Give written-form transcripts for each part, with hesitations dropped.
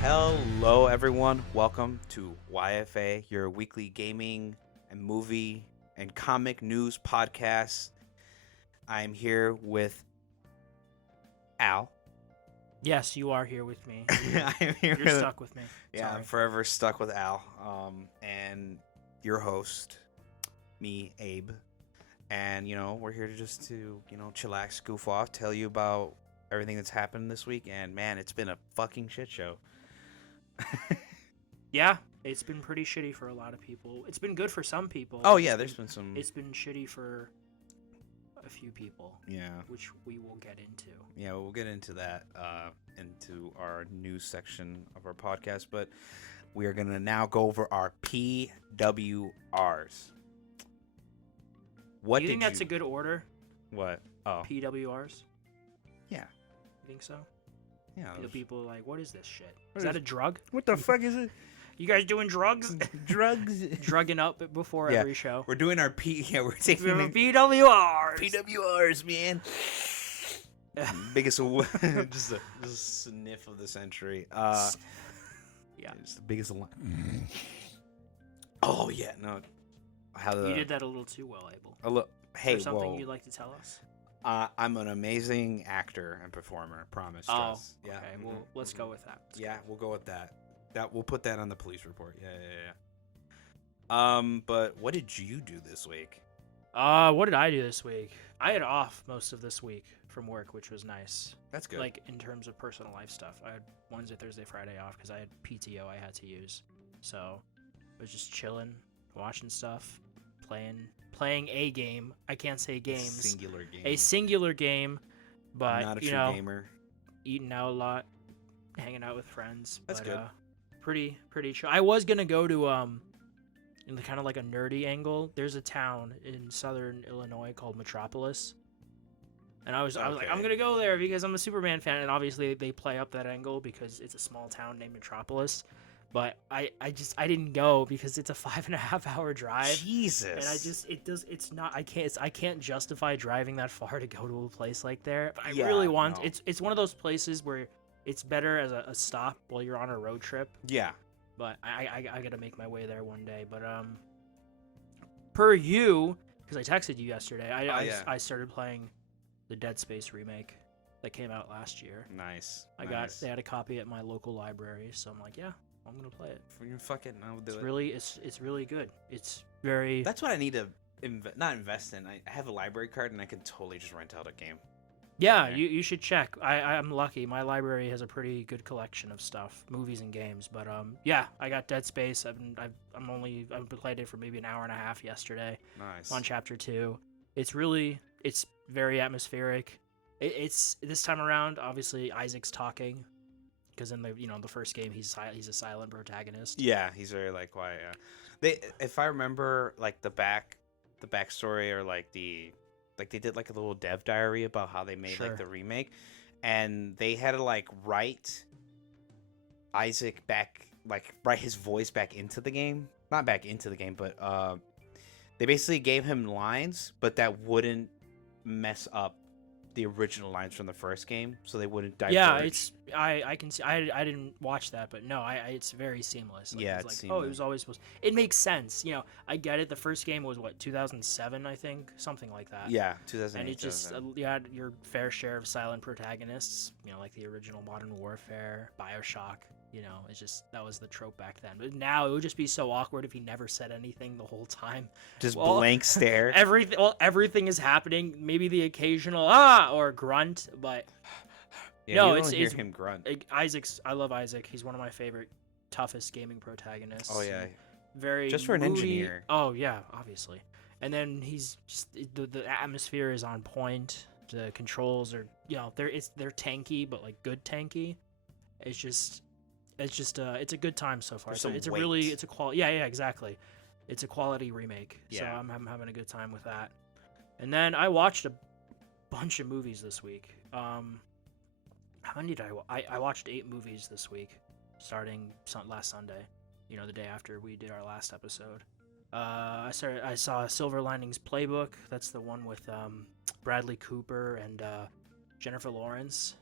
Hello, everyone. Welcome to YFA, your weekly gaming and movie and comic news podcast. I'm here with Al. Yes, you are here with me. I'm here You're stuck with me. Yeah, Sorry. I'm forever stuck with Al. And your host, me, Abe. And we're here to chillax, goof off, tell you about everything that's happened this week. And man, it's been a fucking shit show. Yeah, it's been pretty shitty for a lot of people. It's been good for some people. Oh yeah, there's been some. It's been shitty for a few people. Yeah. Which we will get into. Yeah, we'll get into that into our news section of our podcast, but we are gonna now go over our PWRs. What Do you think that's you... a good order? What? Oh. PWRs? Yeah. You think so? Yeah. The people are like, what is this shit? Is that a drug? What the fuck is it? You guys doing drugs? Drugs? Drugging up before every show. We're doing our we're taking PWRs. PWRs, man. Biggest just a sniff of the century. Yeah. It's the biggest Oh yeah, no. You did that a little too well, Abel. Hey, is there something you'd like to tell us? I'm an amazing actor and performer. Promise. Oh, yeah. Okay. Well, let's go with that. We'll go with that. We'll put that on the police report. Yeah. But what did you do this week? What did I do this week? I had off most of this week from work, which was nice. That's good. Like in terms of personal life stuff, I had Wednesday, Thursday, Friday off because I had PTO I had to use. So I was just chilling, watching stuff, playing a game. I can't say games. A singular game, but not a true gamer. Eating out a lot, hanging out with friends. That's good. Pretty chill. I was gonna go to in the kind of like a nerdy angle. There's a town in southern Illinois called Metropolis, and I was like, I'm gonna go there because I'm a Superman fan, and obviously they play up that angle because it's a small town named Metropolis. But I didn't go because it's a 5.5 hour drive. Jesus. And I can't justify driving that far to go to a place like there. But I really want. No. It's one of those places where it's better as a stop while you're on a road trip. Yeah. But I gotta make my way there one day. But per you, because I texted you yesterday, I started playing the Dead Space remake that came out last year. Nice. They had a copy at my local library, so I'm like, yeah, I'm gonna play it. I'll do it. It's really good. It's very. That's what I need to not invest in. I have a library card and I can totally just rent out a game. Yeah, you should check. I'm lucky. My library has a pretty good collection of stuff, movies and games. But yeah, I got Dead Space. I've played it for maybe an hour and a half yesterday. Nice. On chapter 2. It's very atmospheric. It's this time around. Obviously, Isaac's talking. Because in the first game he's a silent protagonist. Yeah, he's very like quiet. Yeah. If I remember like the backstory or they did like a little dev diary about how they made like the remake, and they had to like write Isaac back, like write his voice back into the game, not back into the game, but they basically gave him lines, but that wouldn't mess up the original lines from the first game, so they wouldn't diverge. Yeah, I can see. I didn't watch that, but no, it's very seamless. Like, yeah, it's like, seamless. Oh, it was always supposed. It makes sense. I get it. The first game was what 2007, I think, something like that. Yeah, 2008. And it just you had your fair share of silent protagonists. Like the original Modern Warfare, BioShock. It's just that was the trope back then. But now it would just be so awkward if he never said anything the whole time. Just blank stare. Everything is happening. Maybe the occasional or grunt, but no, it's him grunt. I love Isaac. He's one of my favorite, toughest gaming protagonists. Oh yeah. Very just for an engineer. Oh yeah, obviously. And then he's just the atmosphere is on point. The controls are they're tanky, but like good tanky. It's a good time so far. So it's a quality. Yeah, exactly. It's a quality remake. Yeah. So I'm having a good time with that. And then I watched a bunch of movies this week. How many did I watched 8 movies this week, starting last Sunday. The day after we did our last episode. I saw Silver Linings Playbook. That's the one with Bradley Cooper and Jennifer Lawrence.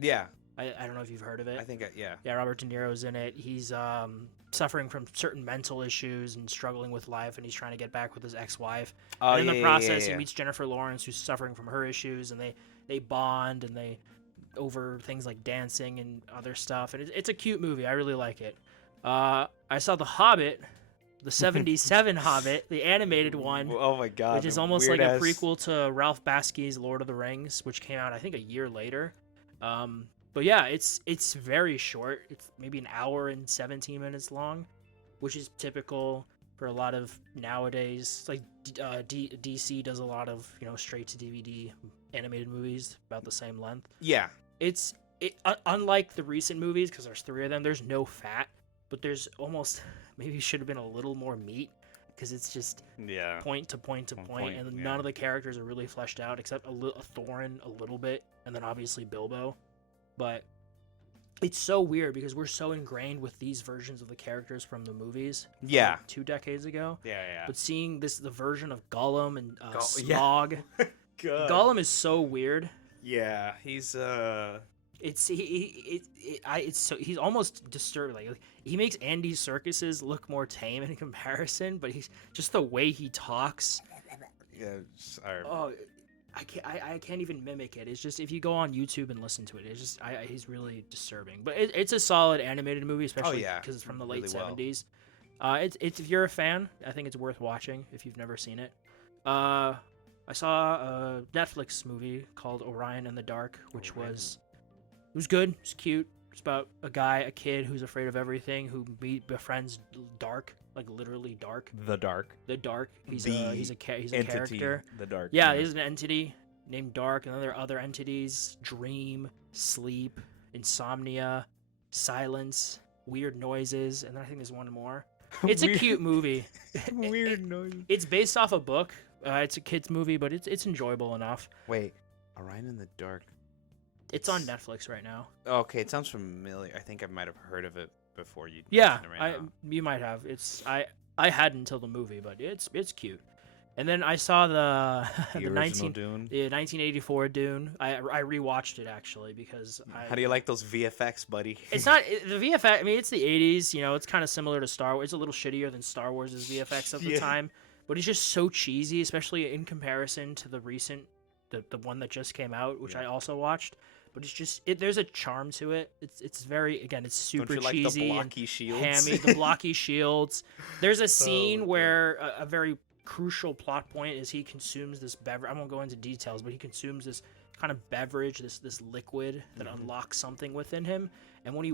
Yeah. I don't know if you've heard of it. I think yeah. Yeah, Robert De Niro's in it. He's suffering from certain mental issues and struggling with life, and he's trying to get back with his ex-wife. And in the process, he meets Jennifer Lawrence, who's suffering from her issues, and they bond and they over things like dancing and other stuff. And it's a cute movie. I really like it. I saw The Hobbit, the 77 Hobbit, the animated one. Oh my god. Which is almost like a prequel to Ralph Bakski's Lord of the Rings, which came out I think a year later. But yeah, it's very short. It's maybe an hour and 17 minutes long, which is typical for a lot of nowadays. Like DC does a lot of straight to DVD animated movies about the same length. Yeah, unlike the recent movies, because there's 3 of them. There's no fat, but there's almost maybe should have been a little more meat, because it's just point to point to point, and none of the characters are really fleshed out except a Thorin a little bit, and then obviously Bilbo. But it's so weird because we're so ingrained with these versions of the characters from the movies. Yeah. Like 2 decades ago. Yeah. But seeing the version of Gollum and Smaug. God. Gollum is so weird. Yeah, he's he's almost disturbing. Like he makes Andy Serkis's look more tame in comparison, but he's just the way he talks. Yeah. I can't even mimic it. It's just if you go on YouTube and listen to it, it's just he's really disturbing. But it's a solid animated movie, especially because it's from the late 70s. It's if you're a fan, I think it's worth watching if you've never seen it. I saw a Netflix movie called Orion in the Dark, which was good. It was cute. It's about a kid who's afraid of everything, who befriends Dark. Like literally Dark. The Dark. He's a character. The Dark. Yeah, he's an entity named Dark, and then there are other entities: dream, sleep, insomnia, silence, weird noises, and then I think there's one more. It's a cute movie. Weird noise. It's based off a book. It's a kids movie, but it's enjoyable enough. Wait, Orion in the Dark. It's on Netflix right now. Okay, it sounds familiar. I think I might have heard of it before you. Yeah, you might have. I hadn't until the movie, but it's cute. And then I saw the original Dune. The 1984 Dune. I rewatched it actually because How do you like those VFX, buddy? It's not the VFX. I mean, it's the 80s. It's kind of similar to Star Wars. It's a little shittier than Star Wars' VFX of the time, but it's just so cheesy, especially in comparison to the recent, the one that just came out, which I also watched. But it's just there's a charm to it. It's very it's super Don't you cheesy like the blocky shields? Hammy. The blocky shields. There's a scene where a very crucial plot point is he consumes this beverage. I won't go into details, but he consumes this kind of beverage, this liquid that unlocks something within him. And when he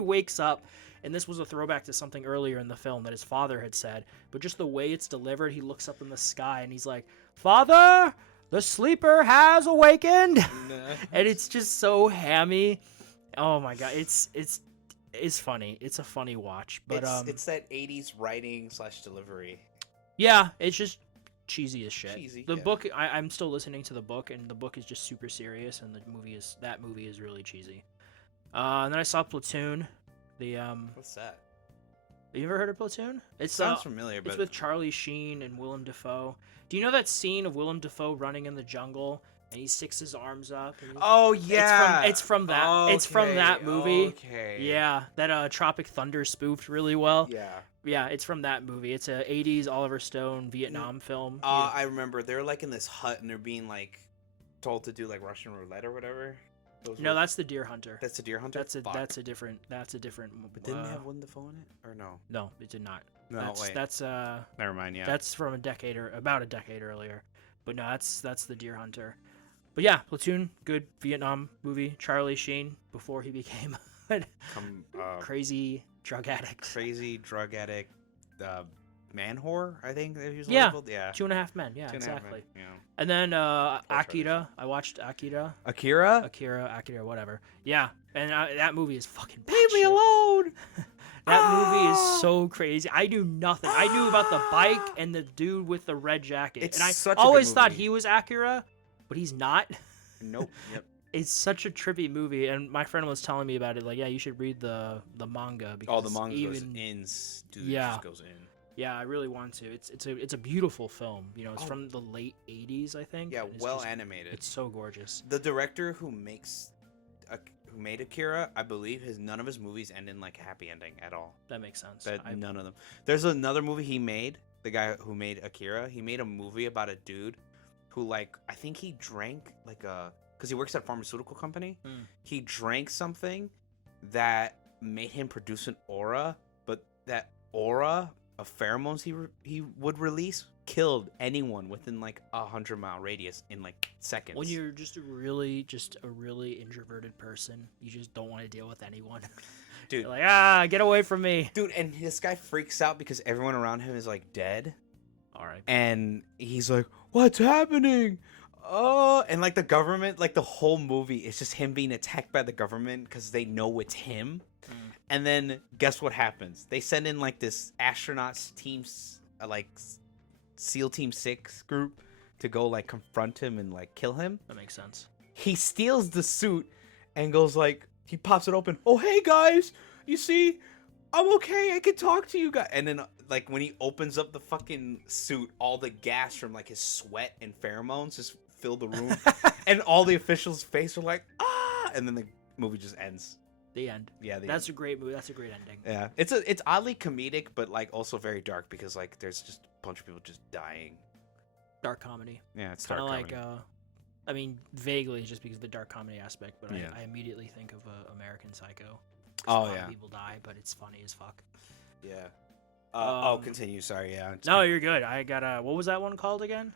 wakes up, and this was a throwback to something earlier in the film that his father had said, but just the way it's delivered, he looks up in the sky and he's like, "Father, the sleeper has awakened." And it's just so hammy. Oh my god, it's funny. It's a funny watch, but it's that 80s writing / delivery. Yeah, it's just cheesy as shit. Cheesy, the book, I'm still listening to the book, and the book is just super serious, and that movie is really cheesy. And then I saw Platoon. What's that? Have you ever heard of Platoon? It sounds familiar, but it's with Charlie Sheen and Willem Dafoe. Do you know that scene of Willem Dafoe running in the jungle and he sticks his arms up? Oh yeah, it's from that. Okay. It's from that movie. Okay. Yeah, that Tropic Thunder spoofed really well. Yeah. Yeah, it's from that movie. It's a 80s Oliver Stone Vietnam film. I remember they're like in this hut and they're being like told to do like Russian roulette or whatever. That's the Deer Hunter. That's the Deer Hunter. That's a different. But didn't it have Willem Dafoe in it or no? No, it did not. No, that's never mind. Yeah, that's from about a decade earlier. But no, that's the Deer Hunter. But yeah, Platoon, good Vietnam movie. Charlie Sheen before he became a crazy drug addict. Man whore, I think they usually labeled. Yeah. 2.5 Men. Yeah, exactly. Men, yeah. And then Akira. I watched Akira. Akira, whatever. Yeah, and that movie is fucking. Leave me alone. That movie is so crazy. I knew nothing. I knew about the bike and the dude with the red jacket. I always thought he was Akira, but he's not. Nope. Yep. It's such a trippy movie, and my friend was telling me about it. Like, yeah, you should read the manga because the manga goes in, dude. Yeah. It just goes in. Yeah, I really want to. It's a beautiful film. It's from the late 80s, I think. Yeah, well animated. It's so gorgeous. The director who who made Akira, I believe none of his movies end in like happy ending at all. That makes sense. None of them. There's another movie he made. The guy who made Akira, he made a movie about a dude who like I think he drank like because he works at a pharmaceutical company. He drank something that made him produce an aura, but that aura of pheromones he would release killed anyone within like 100-mile radius in like seconds. When you're just a really introverted person, you just don't want to deal with anyone. Dude, you're like, get away from me. Dude, and this guy freaks out because everyone around him is like dead. All right. And he's like, what's happening? And like the government, like the whole movie is just him being attacked by the government because they know it's him. And then guess what happens? They send in like this astronauts teams, like SEAL Team 6 group to go like confront him and like kill him. That makes sense. He steals the suit and goes like, he pops it open. Oh, hey guys, you see, I'm okay. I can talk to you guys. And then like when he opens up the fucking suit, all the gas from like his sweat and pheromones just fill the room. And all the officials' faces are like, ah, and then the movie just ends. The end. Yeah, that's a great movie. That's a great ending. Yeah, it's oddly comedic, but like also very dark because like there's just a bunch of people just dying. Dark comedy. Yeah, it's dark comedy. I mean, vaguely just because of the dark comedy aspect, but yeah. I immediately think of American Psycho. Oh a lot yeah. of people die, but it's funny as fuck. Yeah. Continue. Sorry. Yeah. No, you're good. I got what was that one called again?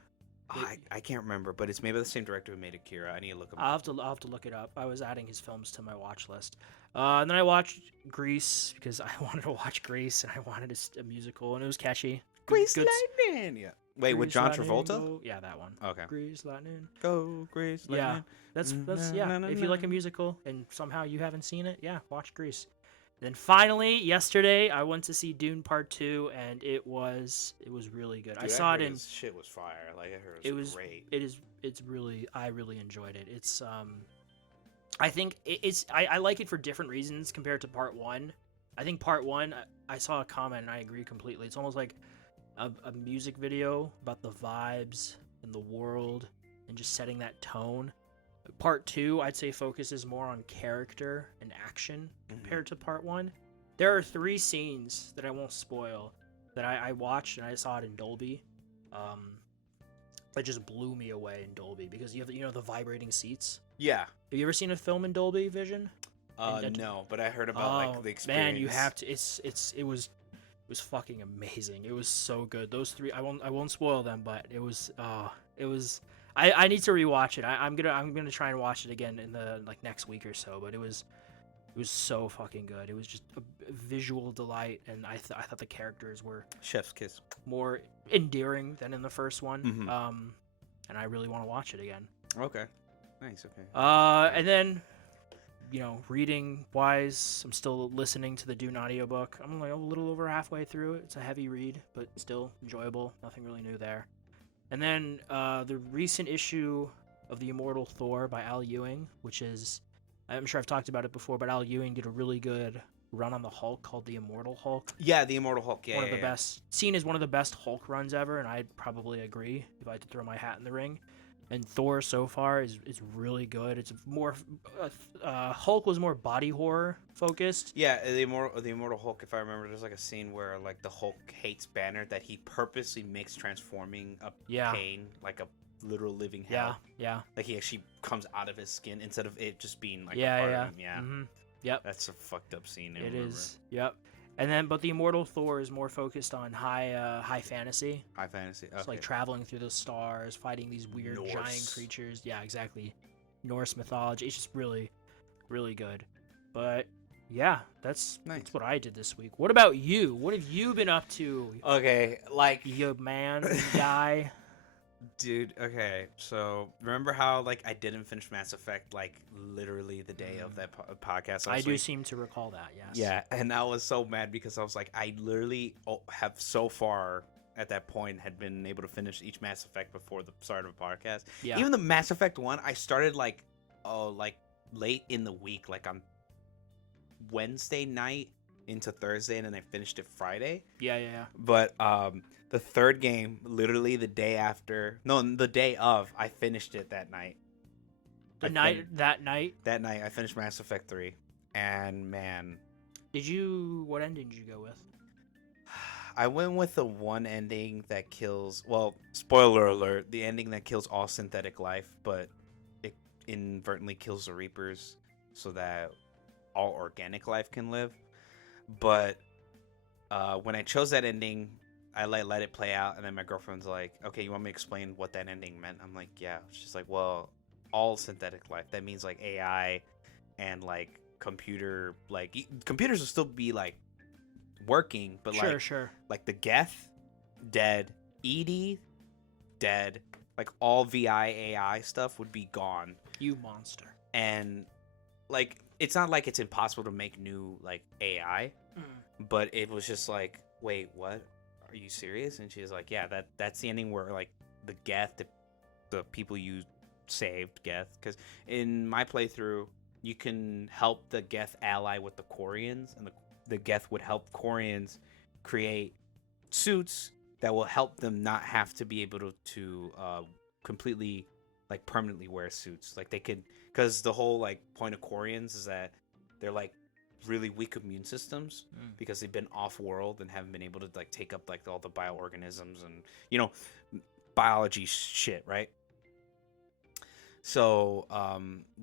I can't remember, but it's maybe the same director who made Akira. I need to look him up. I'll have to look it up. I was adding his films to my watch list. And then I watched Grease because I wanted to watch Grease and I wanted a musical and it was catchy. Grease Lightning. Yeah. Wait, with John Travolta? Yeah, that one. Okay. Grease Lightning. Go Grease Lightning. Yeah. That's yeah. If you like a musical and somehow you haven't seen it, yeah, watch Grease. Then finally, yesterday, I went to see Dune Part 2, and it was really good. Dude, I saw it in. Shit was fire. Like I heard it was great. It's really. I really enjoyed it. It's I think I like it for different reasons compared to Part 1. I think Part 1, I saw a comment and I agree completely. It's almost like a music video about the vibes and the world and just setting that tone. Part 2, I'd say, focuses more on character and action compared to Part 1. There are 3 scenes that I won't spoil that I watched and I saw it in Dolby. That just blew me away in Dolby because you have the vibrating seats. Yeah. Have you ever seen a film in Dolby Vision? No, but I heard about like the experience. Man, you have to. It was fucking amazing. It was so good. Those 3, I won't spoil them, but it was. I need to rewatch it. I'm gonna try and watch it again in the next week or so. But it was so fucking good. It was just a visual delight, and I thought the characters were chef's kiss, more endearing than in the first one. Mm-hmm. And I really want to watch it again. Okay, nice. Okay. And then, reading wise, I'm still listening to the Dune audiobook. I'm like a little over halfway through it. It's a heavy read, but still enjoyable. Nothing really new there. And then the recent issue of The Immortal Thor by Al Ewing, which is, I'm sure I've talked about it before, but Al Ewing did a really good run on the Hulk called The Immortal Hulk. Yeah, The Immortal Hulk. Yeah, one of the best, seen as one of the best Hulk runs ever, and I'd probably agree if I had to throw my hat in the ring. And Thor so far is really good. It's more Hulk was more body horror focused. Yeah, the Immortal Hulk. If I remember, there's like a scene where like the Hulk hates Banner that he purposely makes transforming a pain, like a literal living hell. Yeah. Like he actually comes out of his skin instead of it just being like a part of him. Yeah. Mm-hmm. Yep. That's a fucked up scene. It is. Yep. And then, but the Immortal Thor is more focused on high fantasy. High fantasy. Okay. It's like traveling through the stars, fighting these weird giant creatures. Yeah, exactly. Norse mythology. It's just really, really good. But yeah, that's what I did this week. What about you? What have you been up to? Okay, like you man, guy. Dude, okay, so remember how like I didn't finish Mass Effect like literally the day of that podcast? I do seem to recall that, yes. Yeah, and I was so mad because I was like, I literally have so far at that point had been able to finish each Mass Effect before the start of a podcast. Yeah. Even the Mass Effect 1, I started like late in the week, like on Wednesday night into Thursday, and then I finished it Friday. Yeah. But the third game, literally the day of, I finished it that night. That night I finished Mass Effect 3, and man, what ending did you go with? I went with the one ending that kills. Well, spoiler alert: the ending that kills all synthetic life, but it inadvertently kills the Reapers, so that all organic life can live. But when I chose that ending, I let it play out, and then my girlfriend's like, "Okay, you want me to explain what that ending meant?" I'm like, "Yeah." She's like, "Well, all synthetic life. That means like AI and like computers will still be like working, but sure. Like the Geth dead, Edie dead, like all VI AI stuff would be gone. You monster. And like it's not like it's impossible to make new like AI, but it was just like, wait, what? Are you serious? And she's like, yeah, that's the ending where like the Geth, the people you saved Geth, because in my playthrough you can help the Geth ally with the Quarians, and the Geth would help Quarians create suits that will help them not have to be able to completely like permanently wear suits. Like they could, because the whole like point of Quarians is that they're like really weak immune systems because they've been off world and haven't been able to like take up like all the bioorganisms and biology shit, right? So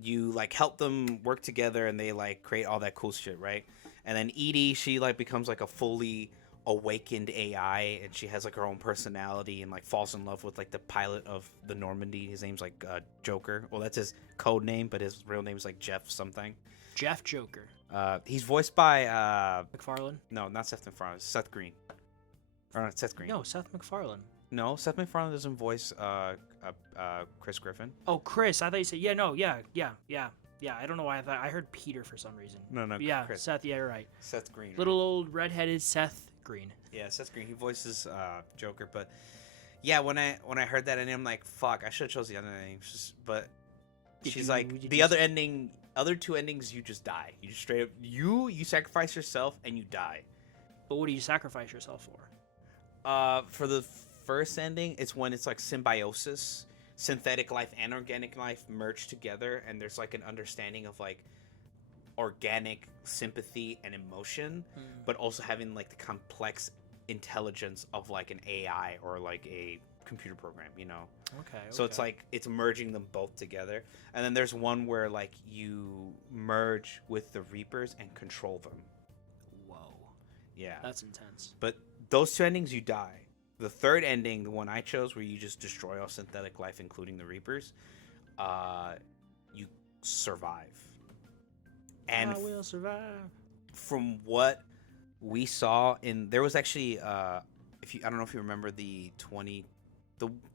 you like help them work together and they like create all that cool shit, right? And then Edie, she like becomes like a fully awakened AI, and she has like her own personality and like falls in love with like the pilot of the Normandy. His name's like Joker. Well, that's his code name, but his real name's like Jeff something. Jeff Joker. He's voiced by MacFarlane. No, not Seth MacFarlane. Seth Green. Or not Seth Green. No, Seth MacFarlane. No, Seth MacFarlane doesn't voice Chris Griffin. Oh, Chris. I thought you said yeah. I don't know why I heard Peter for some reason. No. Yeah, Chris. Seth. Yeah, you're right. Seth Green. Little old redheaded Seth Green. Yeah, Seth Green. He voices Joker, but yeah, when I heard that ending, I'm like, fuck, I should have chose the other ending. But she's like, the other two endings, you just die. You just straight up, you sacrifice yourself and you die. But what do you sacrifice yourself for? For the first ending, it's when it's like symbiosis, synthetic life and organic life merge together, and there's like an understanding of like organic sympathy and emotion, but also having like the complex intelligence of like an AI or like a computer program, Okay. So it's like it's merging them both together. And then there's one where like you merge with the Reapers and control them. Whoa. Yeah. That's intense. But those two endings, you die. The third ending, the one I chose, where you just destroy all synthetic life, including the Reapers, you survive. And I will survive. From what we saw there was actually I don't know if you remember the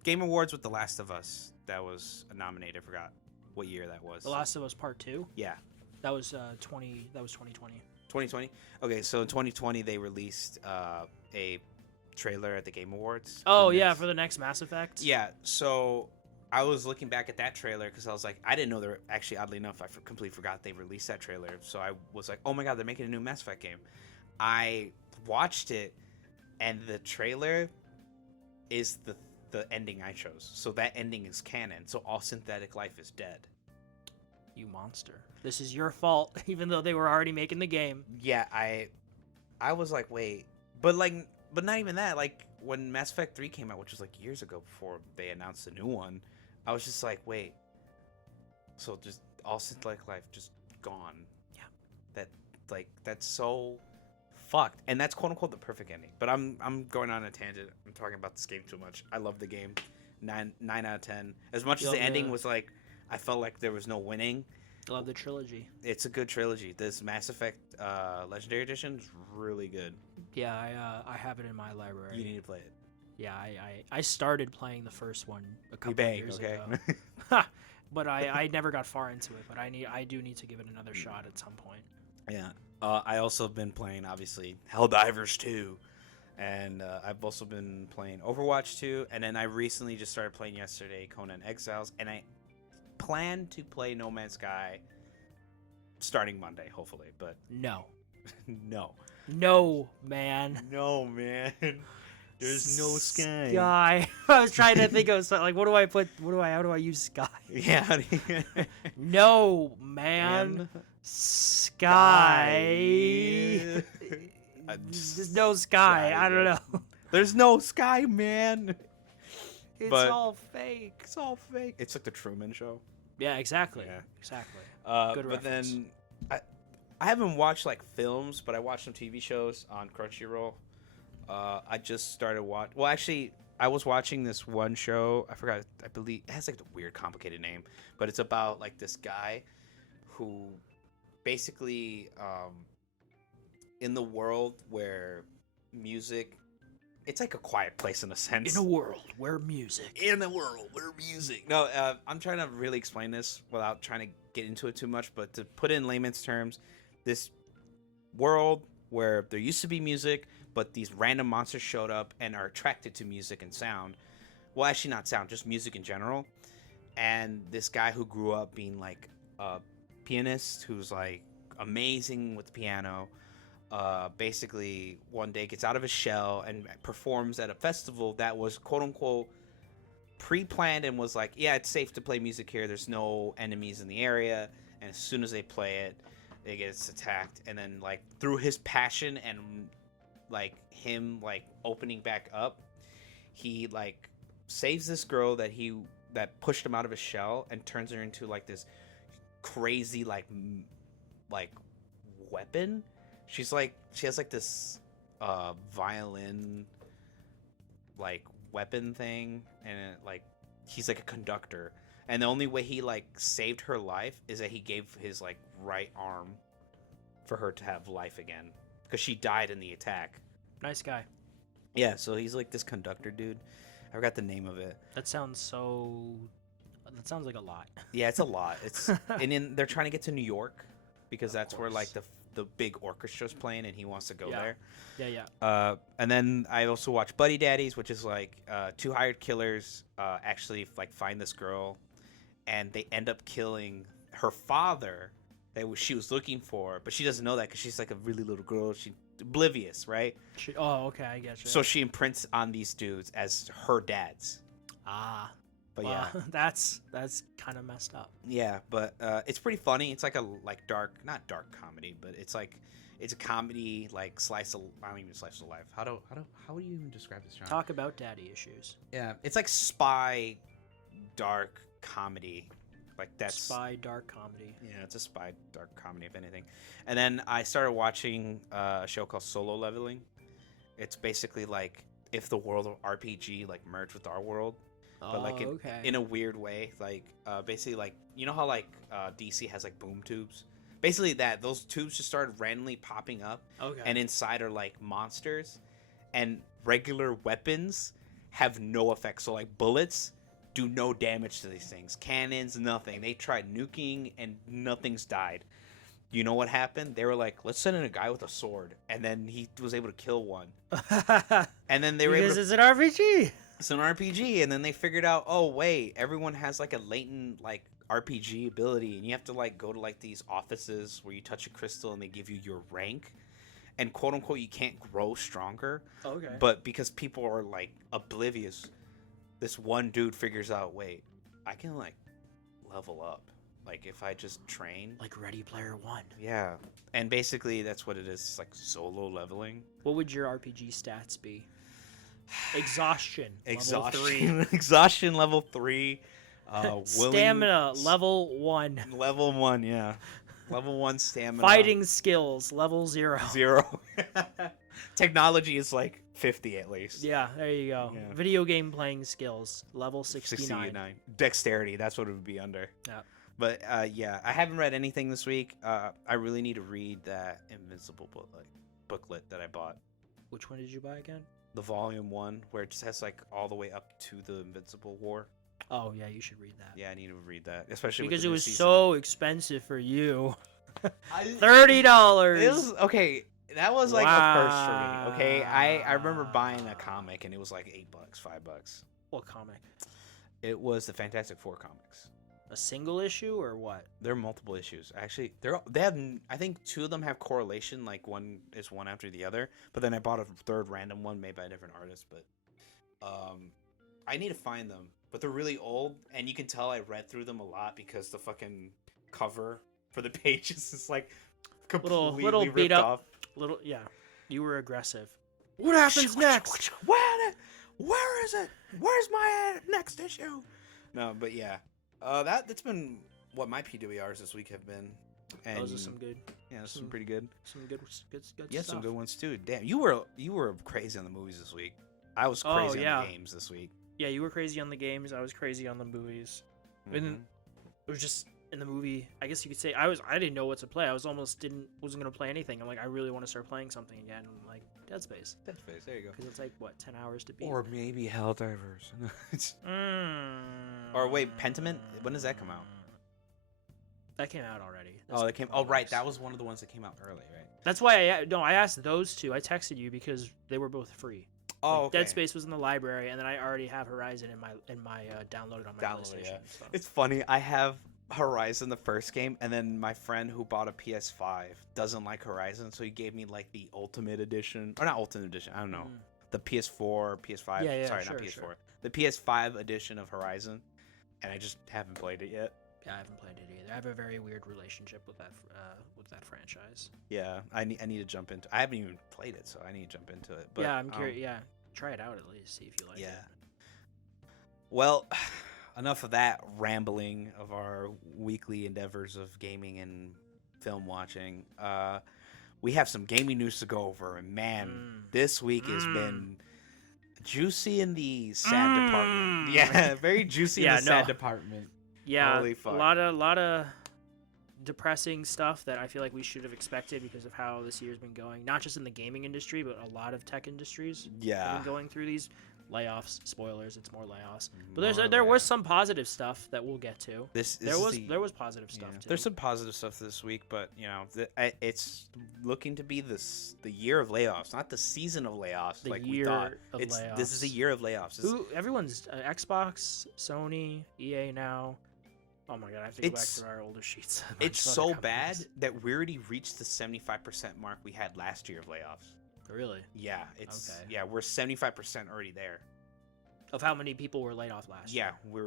Game Awards with The Last of Us that was nominated. I forgot what year that was. The Last of Us Part 2? Yeah. That was 2020. 2020? Okay, so in 2020 they released a trailer at the Game Awards. Oh, yeah, for the next Mass Effect? Yeah, so I was looking back at that trailer because I was like, I didn't know they were actually, oddly enough, I completely forgot they released that trailer. So I was like, oh my god, they're making a new Mass Effect game. I watched it, and the trailer is the ending I chose. So that ending is canon. So all synthetic life is dead. You monster. This is your fault, even though they were already making the game. Yeah, I was like, wait. But not even that. Like, when Mass Effect 3 came out, which was like years ago before they announced the new one, I was just like, wait. So just all synthetic life just gone. Yeah. That's so fucked. And that's quote unquote the perfect ending. But I'm going on a tangent. I'm talking about this game too much. I love the game. 9 out of 10. As much as the ending was like, I felt like there was no winning. I love the trilogy. It's a good trilogy. This Mass Effect Legendary Edition is really good. Yeah, I have it in my library. You need to play it. Yeah, I started playing the first one a couple of years ago. But I never got far into it. But I do need to give it another shot at some point. Yeah. I also have been playing, obviously, Helldivers 2. And I've also been playing Overwatch 2. And then I recently just started playing yesterday Conan Exiles. And I plan to play No Man's Sky starting Monday, hopefully. But no. No. No, man. No, man. There's no sky. Sky. I was trying to think of something like, how do I use sky? Yeah. No, man. Sky. There's no sky. I don't know. There's no sky, man. It's all fake. It's all fake. It's like the Truman Show. Yeah, exactly. Yeah. Exactly. Good but reference. then I haven't watched like films, but I watched some TV shows on Crunchyroll. I just started Well, actually, I was watching this one show. I forgot. I believe it has like a weird, complicated name, but it's about like this guy who basically in the world where music. It's like a quiet place in a sense. In a world where music. No, I'm trying to really explain this without trying to get into it too much, but to put it in layman's terms, this world where there used to be music, but these random monsters showed up and are attracted to music and sound. Well, actually not sound, just music in general. And this guy who grew up being like a pianist who's like amazing with the piano, basically one day gets out of his shell and performs at a festival that was quote unquote pre-planned and was like, yeah, it's safe to play music here. There's no enemies in the area. And as soon as they play it, it gets attacked. And then like through his passion and like him like opening back up, he like saves this girl that pushed him out of his shell and turns her into like this crazy like weapon. She has like this violin like weapon thing, and like he's like a conductor, and the only way he like saved her life is that he gave his like right arm for her to have life again, because she died in the attack. Nice guy. Yeah, so he's like this conductor dude. I forgot the name of it. That sounds like a lot. Yeah, it's a lot. It's and they're trying to get to New York because that's where like the big orchestra's playing, and he wants to go there. Yeah. And then I also watch Buddy Daddies, which is like two hired killers actually like find this girl, and they end up killing her father that she was looking for, but she doesn't know that because she's like a really little girl. She's oblivious, right? Okay, I get you. So she imprints on these dudes as her dads. But well, yeah, that's kind of messed up. Yeah, but it's pretty funny. It's like a not dark comedy, but it's a comedy like I don't even slice of life. How do you even describe this genre? Talk about daddy issues. Yeah, it's like spy dark comedy. Like that's spy dark comedy. Yeah, it's a spy dark comedy if anything. And then I started watching a show called Solo Leveling. It's basically like if the world of RPG like merged with our world. But like in a weird way, like basically like you know how like DC has like boom tubes, basically those tubes just started randomly popping up, and inside are like monsters, and regular weapons have no effect. So like bullets do no damage to these things, cannons, nothing. They tried nuking and nothing's died. You know what happened? They were like, let's send in a guy with a sword, and then he was able to kill one. And then they were because it's an RPG. It's an RPG, and then they figured out, oh wait, everyone has like a latent like RPG ability, and you have to like go to like these offices where you touch a crystal and they give you your rank, and quote unquote you can't grow stronger. But because people are like oblivious, this one dude figures out, wait, I can like level up, like if I just train, like Ready Player One. Yeah, and basically that's what it is. It's like solo leveling. What would your RPG stats be? Exhaustion level 3. Exhaustion level 3. Stamina level 1. Level 1, yeah. Level 1 stamina. Fighting skills level 0. 0. Technology is like 50 at least. Yeah, there you go. Yeah. Video game playing skills level 69. Dexterity, that's what it would be under. Yeah. But yeah, I haven't read anything this week. I really need to read that Invincible booklet that I bought. Which one did you buy again? The volume 1, where it just has like all the way up to the Invincible War. Oh yeah, you should read that. Yeah, I need to read that, especially because with it was season. So expensive for you. $30. It was okay. That was like a first for me. Okay, I remember buying a comic and it was like $8, $5. What comic? It was the Fantastic Four comics. a single issue or what? They're multiple issues. Actually, they have. I think 2 of them have correlation. Like one is one after the other. But then I bought a third random one made by a different artist. But I need to find them. But they're really old, and you can tell I read through them a lot because the fucking cover for the pages is like completely little ripped beat up. off. You were aggressive. What happens next? Where is it? Where's my next issue? No, but yeah, that's been what my PWRs this week have been. And those are some good. Yeah, some pretty good. Some good Yeah, stuff. some good ones too. Damn, you were crazy on the movies this week. I was crazy on the games this week. Yeah, you were crazy on the games. I was crazy on the movies. Mm-hmm. And it was just in the movie. I guess you could say I didn't know what to play. I wasn't gonna play anything. I'm like, I really want to start playing something again. I'm like, Dead Space. Dead Space. There you go. Because it's like what 10 hours to beat. Or maybe Helldivers. Or wait, Pentiment. When does that come out? That came out already. That came. Oh, right. That was one of the ones that came out early, right? That's why I asked those two. I texted you because they were both free. Oh, okay. Dead Space was in the library, and then I already have Horizon in my downloaded on my PlayStation. Yeah. So. It's funny. I have Horizon, the first game, and then my friend who bought a PS5 doesn't like Horizon, so he gave me like the Ultimate Edition, or not Ultimate Edition. I don't know, the PS4, PS5. Yeah, sorry, sure, not PS4. Sure. The PS5 edition of Horizon, and I just haven't played it yet. Yeah, I haven't played it either. I have a very weird relationship with that franchise. Yeah, I need to jump into. I haven't even played it, so I need to jump into it. But yeah, I'm curious. Yeah, try it out at least. See if you like it. Yeah. Well, enough of that rambling of our weekly endeavors of gaming and film watching. We have some gaming news to go over, and man, this week has been juicy in the sad department. Yeah, very juicy in the sad department. Yeah, holy fuck. A lot of depressing stuff that I feel like we should have expected because of how this year's been going. Not just in the gaming industry, but a lot of tech industries. Yeah, have been going through these layoffs. Spoilers, it's more layoffs. But there was some positive stuff that we'll get to. There was positive stuff too. There's some positive stuff this week, but you know, it's looking to be the year of layoffs, not the season of layoffs like we thought. This is a year of layoffs. Everyone's Xbox, Sony, EA now. Oh my god, I have to go back to our older sheets. It's so bad that we already reached the 75% mark we had last year of layoffs. Really? Yeah, yeah, we're 75% already there. Of how many people were laid off last year? Yeah,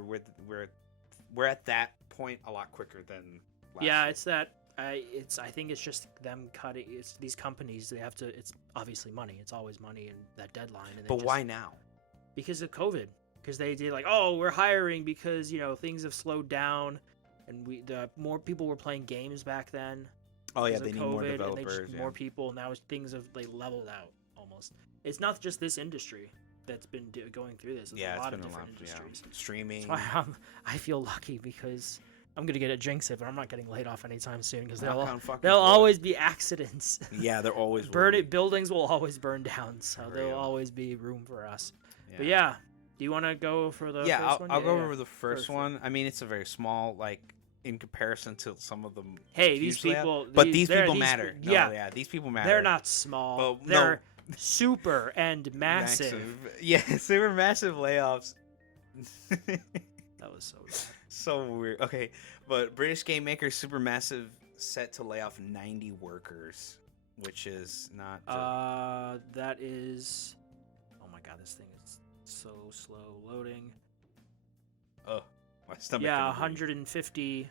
we're at that point a lot quicker than last year. It's that I think it's just them cutting. It's these companies, they have to. It's obviously money. It's always money and that deadline. And why now? Because of COVID. Because they did like, oh, we're hiring because things have slowed down, and more people were playing games back then. Oh yeah, they need more developers. More people. Now things have leveled out almost. It's not just this industry that's been going through this. It's a lot of different industries. Yeah. Streaming. That's why I feel lucky because I'm gonna get a jinx it, but I'm not getting laid off anytime soon because there'll always be accidents. Yeah, there always buildings will always burn down, so there'll always be room for us. Yeah. But yeah. Do you want to go for the first one? I'll go over the first one. I mean, it's a very small, in comparison to some of them. Hey, these people... These people matter. These people matter. They're not small. Well, they're super and massive. Yeah, super massive layoffs. That was so bad. So weird. Okay, but British game maker Supermassive set to lay off 90 workers, which is not... That is... Oh my god, this thing is... so slow loading. Oh, my stomach. Yeah, 150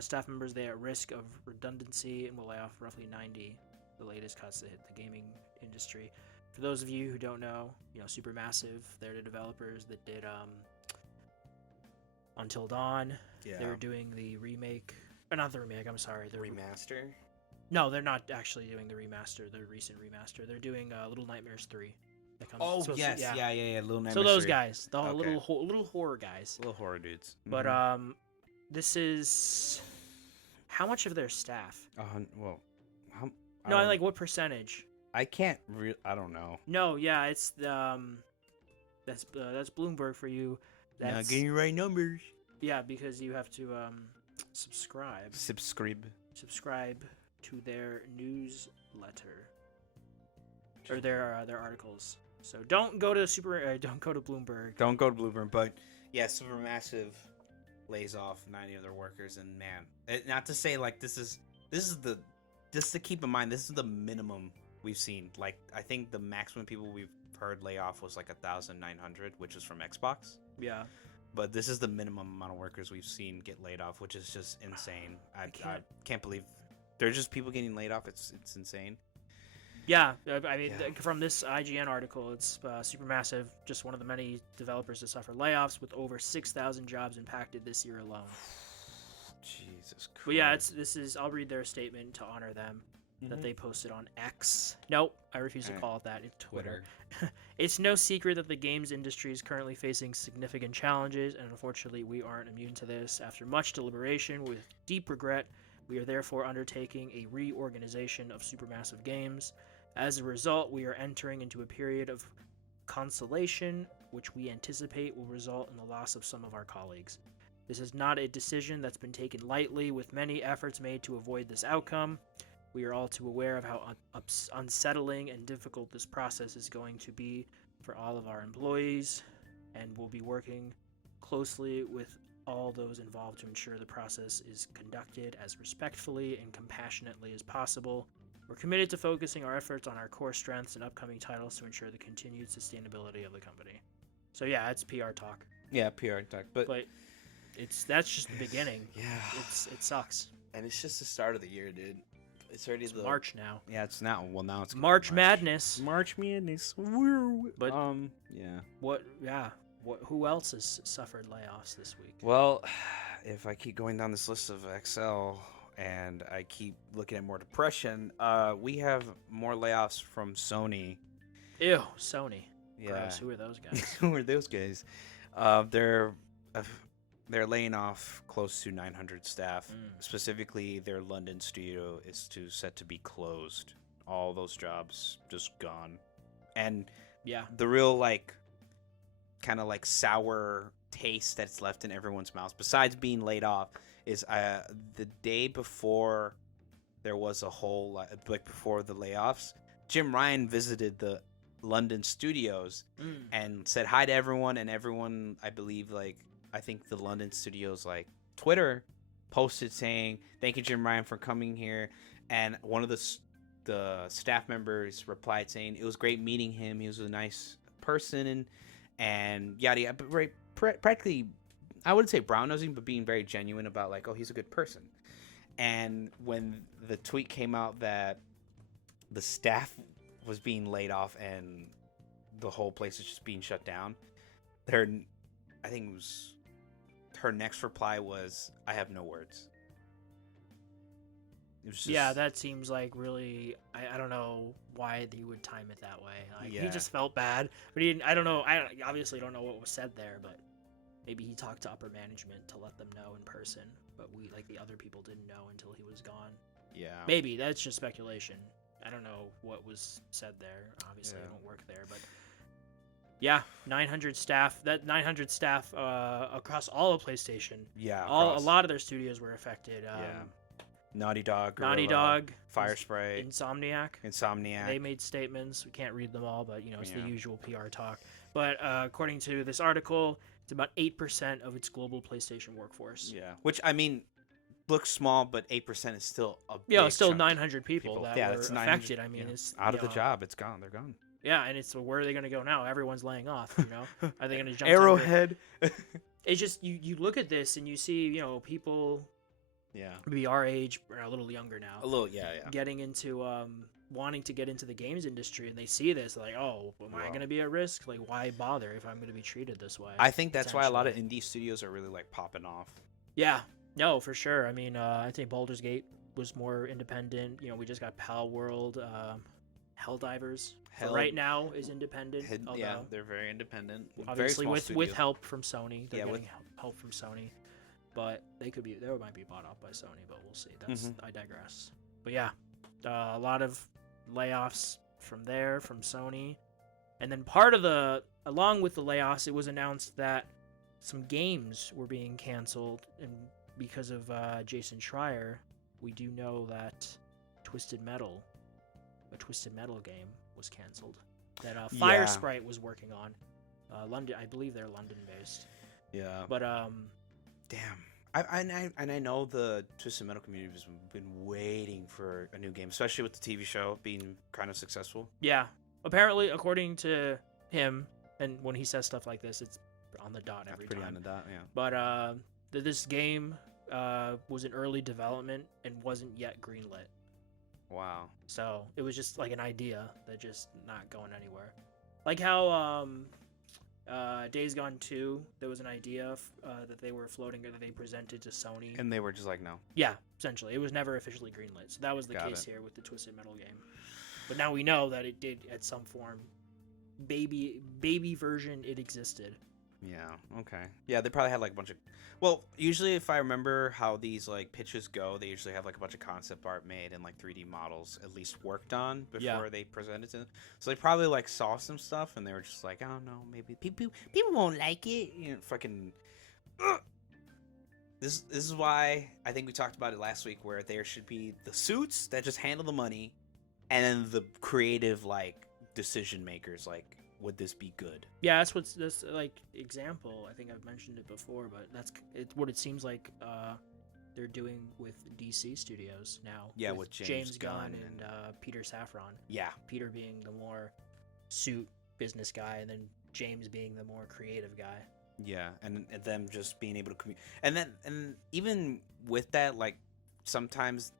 staff members. They are at risk of redundancy and will lay off roughly 90. The latest cuts that hit the gaming industry. For those of you who don't know, Supermassive, they're the developers that did Until Dawn. Yeah. They were doing the remake, or not the remake. I'm sorry, the remaster. No, they're not actually doing the remaster. The recent remaster. They're doing Little Nightmares 3. Yes, yeah. Little Nightmares. So those guys, the little horror guys, little horror dudes. But this is how much of their staff? What percentage? I can't. I don't know. No, yeah, it's that's Bloomberg for you. That's not getting the right numbers. Yeah, because you have to subscribe to their newsletter or their articles. So don't go to Bloomberg. Don't go to Bloomberg, but yeah, Supermassive lays off 90 of their workers, and man, not to say like this is the just to keep in mind, this is the minimum we've seen. Like, I think the maximum people we've heard lay off was like 1,900, which is from Xbox. Yeah. But this is the minimum amount of workers we've seen get laid off, which is just insane. I can't believe there's just people getting laid off. It's insane. Yeah, I mean, from this IGN article, it's Supermassive, just one of the many developers to suffer layoffs, with over 6,000 jobs impacted this year alone. Jesus Christ. But yeah, I'll read their statement to honor them that they posted on X. Nope, I refuse to call it that. It's Twitter. It's no secret that the games industry is currently facing significant challenges, and unfortunately, we aren't immune to this. After much deliberation, with deep regret, we are therefore undertaking a reorganization of Supermassive Games. As a result, we are entering into a period of consolation, which we anticipate will result in the loss of some of our colleagues. This is not a decision that's been taken lightly, with many efforts made to avoid this outcome. We are all too aware of how unsettling and difficult this process is going to be for all of our employees, and we'll be working closely with all those involved to ensure the process is conducted as respectfully and compassionately as possible. We're committed to focusing our efforts on our core strengths and upcoming titles to ensure the continued sustainability of the company. So yeah, it's PR talk. Yeah, PR talk, but that's just the beginning. Yeah, it sucks. And it's just the start of the year, dude. It's already March now. Yeah, it's now. Well, now it's March Madness. March Madness. Woo. But yeah. What? Yeah. Who else has suffered layoffs this week? Well, if I keep going down this list of Excel and I keep looking at more depression, we have more layoffs from Sony. Ew, Sony. Yeah. Gross. Who are those guys? Who are those guys? They're laying off close to 900 staff. Specifically, their London studio is set to be closed. All those jobs just gone. And yeah, the real kind of sour taste that's left in everyone's mouth, besides being laid off, is the day before there was a whole before the layoffs, Jim Ryan visited the London studios and said hi to everyone, and everyone, I believe, I think the London studios Twitter posted saying thank you, Jim Ryan, for coming here, and one of the staff members replied saying it was great meeting him, he was a nice person, and yada yada, but practically, I wouldn't say brown nosing, but being very genuine about he's a good person. And when the tweet came out that the staff was being laid off and the whole place is just being shut down, I think it was her next reply was, I have no words. It was just, yeah, that seems really, I don't know why he would time it that way. He just felt bad, but I don't know. I obviously don't know what was said there, but maybe he talked to upper management to let them know in person, but we, the other people, didn't know until he was gone. Yeah. Maybe that's just speculation. I don't know what was said there. Obviously, I don't work there, but yeah, 900 staff. That 900 staff across all of PlayStation. Yeah. A lot of their studios were affected. Naughty Dog. Naughty Dog. Firespray. Insomniac. They made statements. We can't read them all, but it's the usual PR talk. But according to this article, it's about 8% of its global PlayStation workforce. Yeah, which looks small, but 8% is still a big still chunk. 900 people that were affected. I mean, it's out of the job. It's gone. They're gone. Yeah, and it's where are they going to go now? Everyone's laying off. Are they going to jump? Arrowhead. It's just you look at this and you see people. Yeah. Maybe our age or a little younger now. A little, yeah. Getting into wanting to get into the games industry, and they see this am I going to be at risk? Why bother if I'm going to be treated this way? I think that's why a lot of indie studios are really popping off. Yeah. No, for sure. I mean, I think Baldur's Gate was more independent. We just got Pal World, Helldivers. Right now is independent. Yeah, they're very independent. Obviously, with help from Sony. They're getting help from Sony. But they might be bought out by Sony, but we'll see. I digress. But yeah, a lot of layoffs from Sony. And then along with the layoffs, it was announced that some games were being canceled. And because of Jason Schreier, we do know that a Twisted Metal game was canceled. That Fire Sprite was working on. London, I believe they're London based. Yeah. But Damn. I know the Twisted Metal community has been waiting for a new game, especially with the TV show being kind of successful. Yeah. Apparently, according to him, and when he says stuff like this, it's on the dot every time. Pretty on the dot, yeah. But this game was in early development and wasn't yet greenlit. Wow. So it was just like an idea that just not going anywhere. Like how Days Gone 2, there was an idea that they were floating or that they presented to Sony. And they were just like, no. Yeah, essentially. It was never officially greenlit. So that was the case here with the Twisted Metal game. But now we know that it did at some form. Baby version, it existed. Yeah, okay. Yeah, they probably had like a bunch of... Well, usually if I remember how these like pitches go, they usually have like a bunch of concept art made and like 3D models at least worked on before they present it to them. So they probably like saw some stuff and they were just like, I don't know, maybe people won't like it. You know, fucking... This is why I think we talked about it last week, where there should be the suits that just handle the money and then the creative like decision makers, like, would this be good? Yeah, that's like example. I think I've mentioned it before, but that's what it seems like they're doing with DC Studios now. Yeah, with James Gunn and Peter Safran. Yeah, Peter being the more suit business guy, and then James being the more creative guy. Yeah, and them just being able to communicate, and even with that, like sometimes,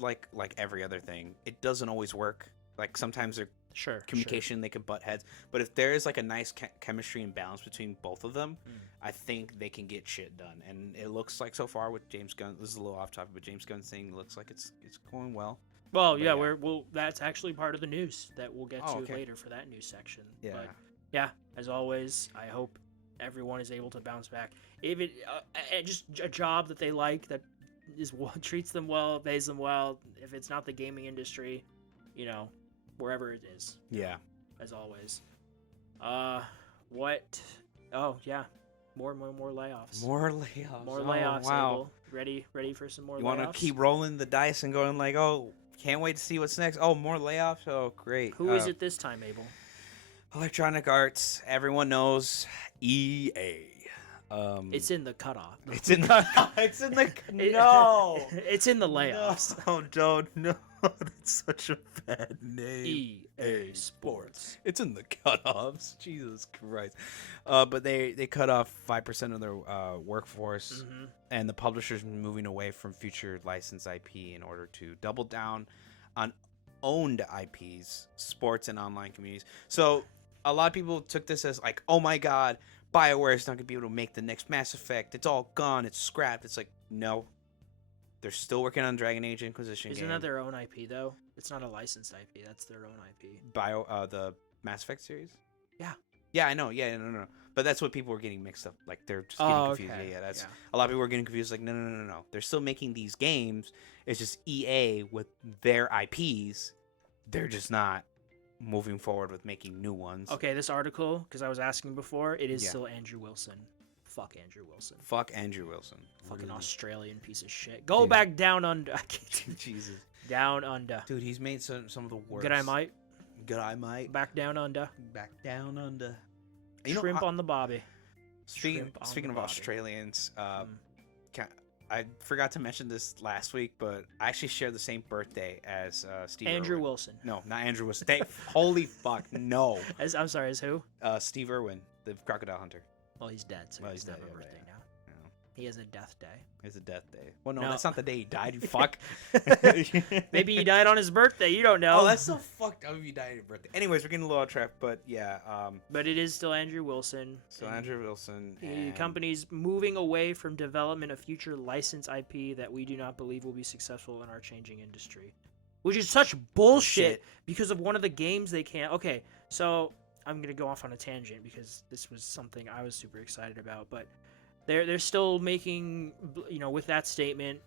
like every other thing, it doesn't always work. Like sometimes they're communication, they could butt heads, but if there is like a nice chemistry and balance between both of them, I think they can get shit done. And it looks like so far with James Gunn, this is a little off topic, but James Gunn's thing looks like it's going well. Well, yeah, that's actually part of the news that we'll get to later for that news section. Yeah, but yeah, as always, I hope everyone is able to bounce back. If it just a job that they like, that is treats them well, pays them well. If it's not the gaming industry, you know, wherever it is. Yeah. As always. What? Oh yeah, more layoffs. More layoffs. More layoffs. Wow. Abel. Ready for some more layoffs? You want to keep rolling the dice and going like, oh, can't wait to see what's next. Oh, more layoffs. Oh, great. Who is it this time, Abel? Electronic Arts. Everyone knows EA. It's in the cutoff. It's in the. No. It's in the layoffs. No, don't. No. That's such a bad name. EA Sports. It's in the cutoffs. Jesus Christ. But they cut off 5% of their workforce, and the publishers moving away from future licensed IP in order to double down on owned IPs, sports, and online communities. So a lot of people took this as like, oh my God, BioWare is not going to be able to make the next Mass Effect. It's all gone. It's scrapped. It's like, no. They're still working on Dragon Age Inquisition. Isn't that their own IP, though? It's not a licensed IP. That's their own IP. The Mass Effect series? Yeah. Yeah, I know. Yeah, no. But that's what people were getting mixed up. Like, they're just getting confused. Okay. Yeah, a lot of people were getting confused. Like, no. They're still making these games. It's just EA with their IPs. They're just not moving forward with making new ones. Okay, this article, because I was asking before, it is still Andrew Wilson. Fuck Andrew Wilson. Fuck Andrew Wilson. Fucking really? Australian piece of shit. Go back down under. Jesus. Down under. Dude, he's made some of the worst. Good I might. Back down under. Shrimp on the bobby. Speaking of Australians, I forgot to mention this last week, but I actually share the same birthday as Steve Andrew Irwin. Wilson. No, not Andrew Wilson. Holy fuck, no. I'm sorry, as who? Steve Irwin, the crocodile hunter. Well, he's dead, so he doesn't have a birthday now. He has a death day. It's a death day. Well, no, that's not the day he died, you fuck. Maybe he died on his birthday. You don't know. Oh, that's so fucked up if he died on your birthday. Anyways, we're getting a little off track, but yeah. But it is still Andrew Wilson. So Andrew Wilson. The company's moving away from development of future licensed IP that we do not believe will be successful in our changing industry. Which is such bullshit because of one of the games they can't. Okay, so I'm going to go off on a tangent because this was something I was super excited about, but they're still making, with that statement,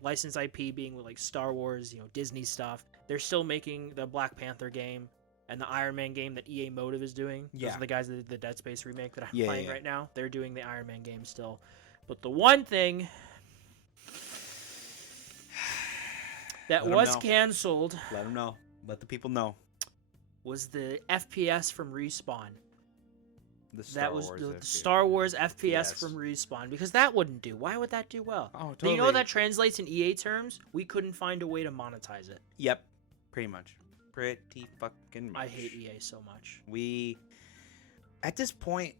licensed IP being with like Star Wars, Disney stuff. They're still making the Black Panther game and the Iron Man game that EA Motive is doing. Yeah. Those are the guys that did the Dead Space remake that I'm playing right now. They're doing the Iron Man game still. But the one thing that was canceled. Let them know. Let the people know. Was the FPS from Respawn. That was the Star Wars FPS from Respawn, because that wouldn't do. Why would that do well? Oh, totally. You know what that translates in EA terms? We couldn't find a way to monetize it. Yep, pretty much. Pretty fucking much. I hate EA so much. At this point,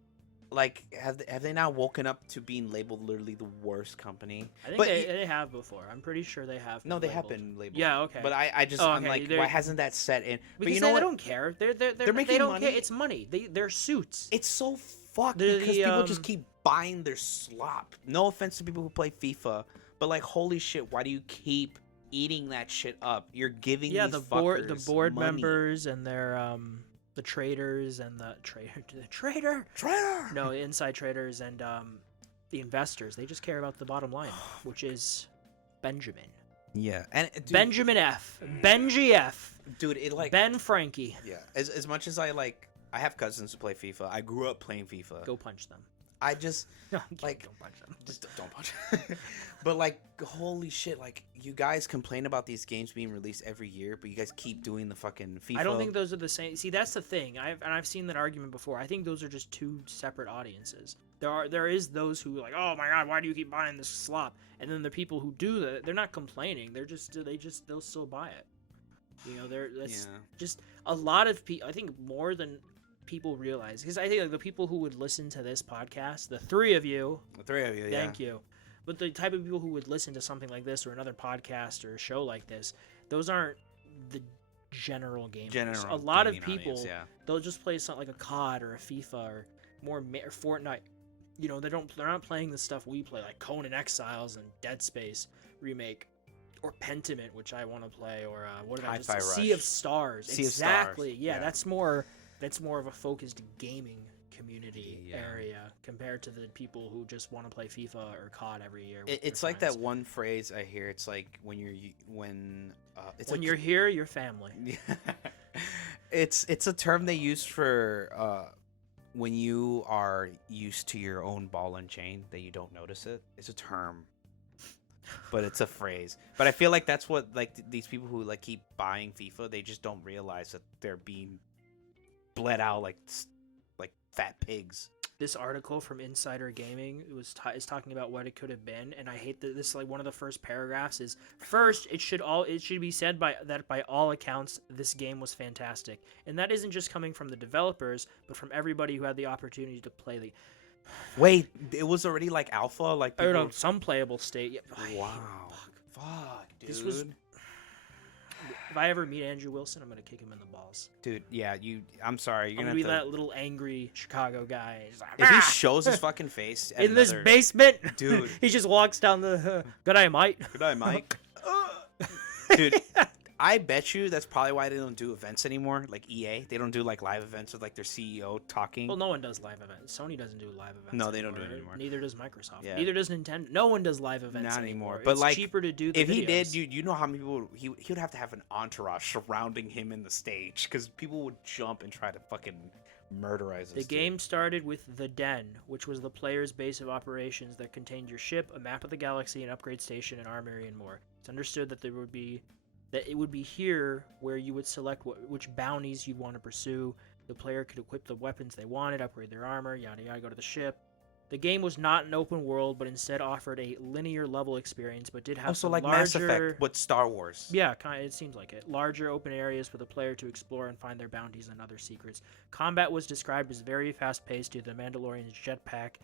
like, have they now woken up to being labeled literally the worst company? I think they have before. I'm pretty sure they have. No, they have been labeled. Yeah, okay. But I'm like, why hasn't that set in? Because you know they don't care. They're making they don't money. Care. It's money. They're suits. It's so fucked because people just keep buying their slop. No offense to people who play FIFA, but like, holy shit, why do you keep eating that shit up? You're giving these the board money. members and their the traders and the trader no, inside traders and the investors. They just care about the bottom line, which is Benjamin. Yeah, and dude, Benjamin F. Benji F. Dude, it like Ben Frankie. Yeah, as much as I have cousins who play FIFA. I grew up playing FIFA. Go punch them. I just like don't punch them. Just don't punch. But like, holy shit! Like, you guys complain about these games being released every year, but you guys keep doing the fucking FIFA. I don't think those are the same. See, that's the thing. I've seen that argument before. I think those are just two separate audiences. There is those who are like, oh my god, why do you keep buying this slop? And then the people who do that, they're not complaining. They'll still buy it. You know, just a lot of people. I think more than people realize, because I think like the people who would listen to this podcast, the three of you, thank you, but the type of people who would listen to something like this or another podcast or a show like this, those aren't the general gamers. A lot of people, audience, they'll just play something like a COD or a FIFA or more or Fortnite. You know, they're not playing the stuff we play, like Conan Exiles and Dead Space remake, or Pentiment, which I want to play, or what did I just say? Sea of Stars. Exactly. Yeah, that's more of a focused gaming community area compared to the people who just want to play FIFA or COD every year. It's like that one phrase I hear. It's like when you're here, you're family. It's a term they use for when you are used to your own ball and chain that you don't notice it. It's a term, but it's a phrase. But I feel like that's what like these people who like keep buying FIFA, they just don't realize that they're being bled out like fat pigs. This article from Insider Gaming is talking about what it could have been, and I hate that this, like, one of the first paragraphs is, first, it should be said that by all accounts this game was fantastic, and that isn't just coming from the developers, but from everybody who had the opportunity to play the. Wait, it was already like alpha, like people... I don't know, some playable state. Yeah. Wow, fuck, dude. This was. If I ever meet Andrew Wilson, I'm gonna kick him in the balls. Dude, yeah, I'm sorry. You're gonna be that little angry Chicago guy. Like, if he shows his fucking face in this basement, dude, he just walks down the. Good day, Mike. Good day, Mike. Dude, I bet you that's probably why they don't do events anymore. Like EA, they don't do like live events with like their CEO talking. Well, no one does live events. Sony doesn't do live events. No, they don't do it anymore. Neither does Microsoft. Yeah. Neither does Nintendo. No one does live events not anymore. But it's like cheaper to do. If videos. He did, you know how many people he would have to have an entourage surrounding him in the stage because people would jump and try to fucking murderize us. The game started with The Den, which was the player's base of operations that contained your ship, a map of the galaxy, an upgrade station, an armory, and more. It's understood that it would be here where you would select which bounties you'd want to pursue. The player could equip the weapons they wanted, upgrade their armor, yada yada, go to the ship. The game was not an open world, but instead offered a linear level experience, but did have also like larger... Mass Effect with Star Wars. Yeah, it seems like it. Larger open areas for the player to explore and find their bounties and other secrets. Combat was described as very fast-paced due to the Mandalorian's jetpack.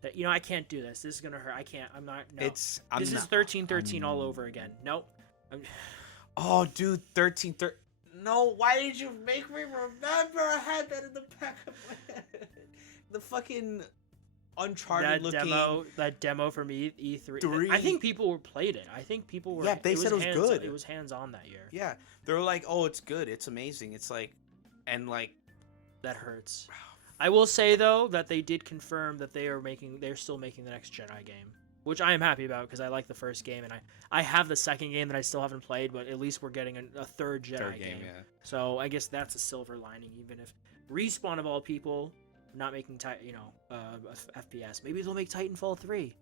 That, you know, I can't do this. This is gonna hurt. I can't. I'm not. No. This is 1313 all over again. Nope. Oh, dude, 13. No, why did you make me remember? I had that in the back of my head. The fucking Uncharted that demo from E3. I think people played it. I think people were. Yeah, they said it was good. It was hands-on that year. Yeah, they were like, "Oh, it's good. It's amazing." It's like, and like, that hurts. I will say though that they did confirm that they're still making the next Jedi game, which I am happy about because I like the first game and I have the second game that I still haven't played, but at least we're getting a third Jedi game. Yeah. So I guess that's a silver lining, even if Respawn of all people not making FPS. Maybe they'll make Titanfall 3.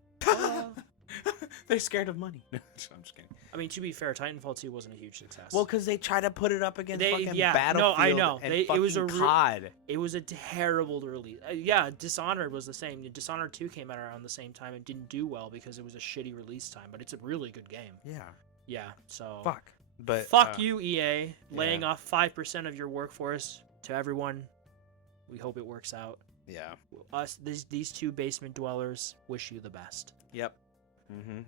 They're scared of money. I'm just kidding. I mean, to be fair, Titanfall 2 wasn't a huge success. Well, because they tried to put it up against fucking Battlefield. No, I know. And it was a COD. It was a terrible release. Yeah, Dishonored was the same. Dishonored 2 came out around the same time and didn't do well because it was a shitty release time. But it's a really good game. Yeah. Yeah. So. Fuck. But fuck you, EA, laying off 5% of your workforce to everyone. We hope it works out. Yeah. These two basement dwellers wish you the best. Yep. Mm-hmm.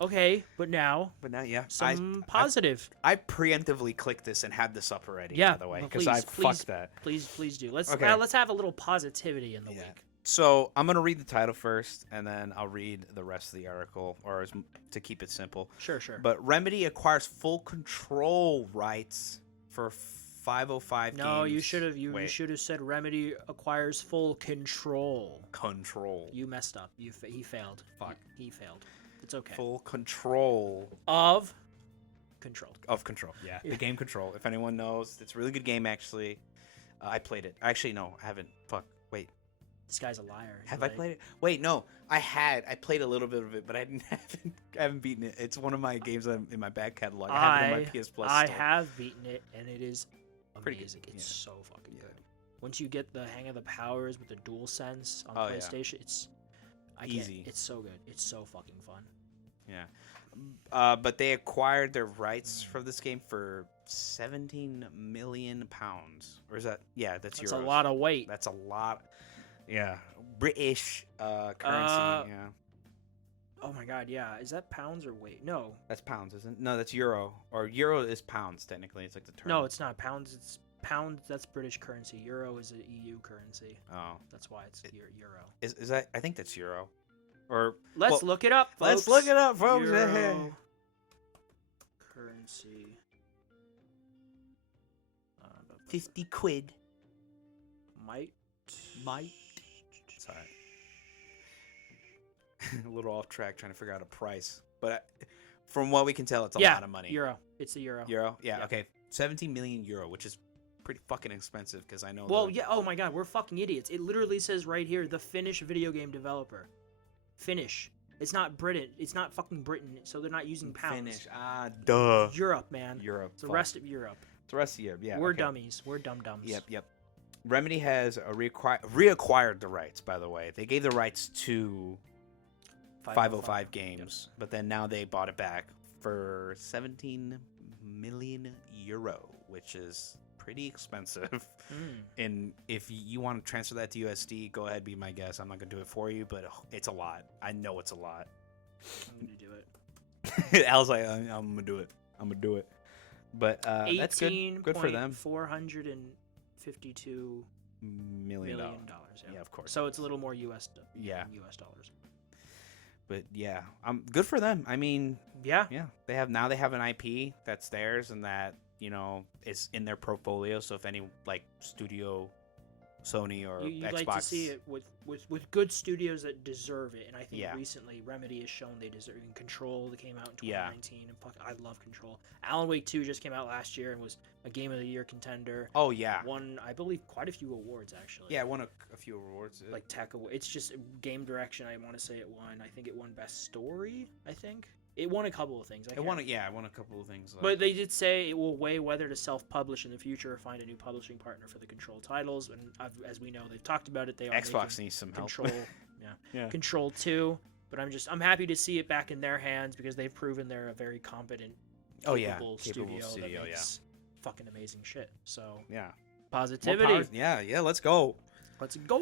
Okay, but now, yeah, some positive. I preemptively clicked this and had this up already. Yeah, by the way, because I fucked that. Please do. Let's have a little positivity in the week. So I'm gonna read the title first, and then I'll read the rest of the article, to keep it simple. Sure. But Remedy acquires full control rights for 505 games. No, you should have said Remedy acquires full control. Control. You messed up. He failed. Fuck. He failed. It's okay. Full control of Control. Yeah, the game Control. If anyone knows, it's a really good game actually. I played it. Actually, no, I haven't. Fuck. Wait. This guy's a liar. Have I played it? Wait, no. I played a little bit of it, but I haven't beaten it. It's one of my games in my back catalog. I have it in my PS Plus. I have beaten it, and it is pretty amazing. good. It's so fucking good. Once you get the hang of the powers with the DualSense on PlayStation, it's easy. It's so good. It's so fucking fun. Yeah. But they acquired their rights for this game for 17 million pounds. Or is that? Yeah, that's euros. That's a lot of weight. That's a lot. Yeah. British currency. Yeah. Oh my god, yeah. Is that pounds or weight? No. That's pounds, isn't it? No, that's euro. Or euro is pounds, technically. It's like the term. No, it's not. Pounds, it's pounds. That's British currency. Euro is an EU currency. Oh. That's why it's euro. Is that? I think that's euro. Or let's look it up, folks. Let's look it up, folks. Euro currency. 50 quid. Might. Sorry. A little off track trying to figure out a price. But from what we can tell, it's a lot of money. Euro. It's the euro. Euro? Yeah, okay. 17 million euro, which is pretty fucking expensive because I know. Well, yeah. Oh my god, we're fucking idiots. It literally says right here, the Finnish video game developer. Finnish. It's not Britain. It's not fucking Britain, so they're not using pounds. Finnish. Duh. Europe, man. Europe. It's the rest of Europe. It's the rest of Europe, yeah. We're dummies. We're dum-dums. Yep. Remedy has reacquired the rights, by the way. They gave the rights to 505 games, but then now they bought it back for 17 million euro, which is pretty expensive. And if you want to transfer that to USD, go ahead, be my guest. I'm not going to do it for you, but it's a lot. I know it's a lot. I'm going to do it. Al's like, I'm going to do it. I'm going to do it. But that's good. Good for them. $452 million. Yeah, of course. So it's a little more US dollars. But yeah, good for them. I mean, yeah. They have an IP that's theirs and that is in their portfolio. So if any studio, Sony or you'd Xbox, like to see it with good studios that deserve it. And I think recently Remedy has shown they deserve. Control that came out in 2019, and I love Control. Alan Wake 2 just came out last year and was a Game of the Year contender. Oh yeah, won I believe quite a few awards actually. Yeah, won a few awards. Like tech awards. It's just game direction. I want to say it won. I think it won best story. I think. It won a couple of things. It won a couple of things. But they did say it will weigh whether to self-publish in the future or find a new publishing partner for the Control titles. And as we know, they've talked about it. They are Xbox needs some Control, help. Control 2. But I'm happy to see it back in their hands because they've proven they're a very competent, capable studio that makes fucking amazing shit. So positivity. Yeah. Let's go. Let's go.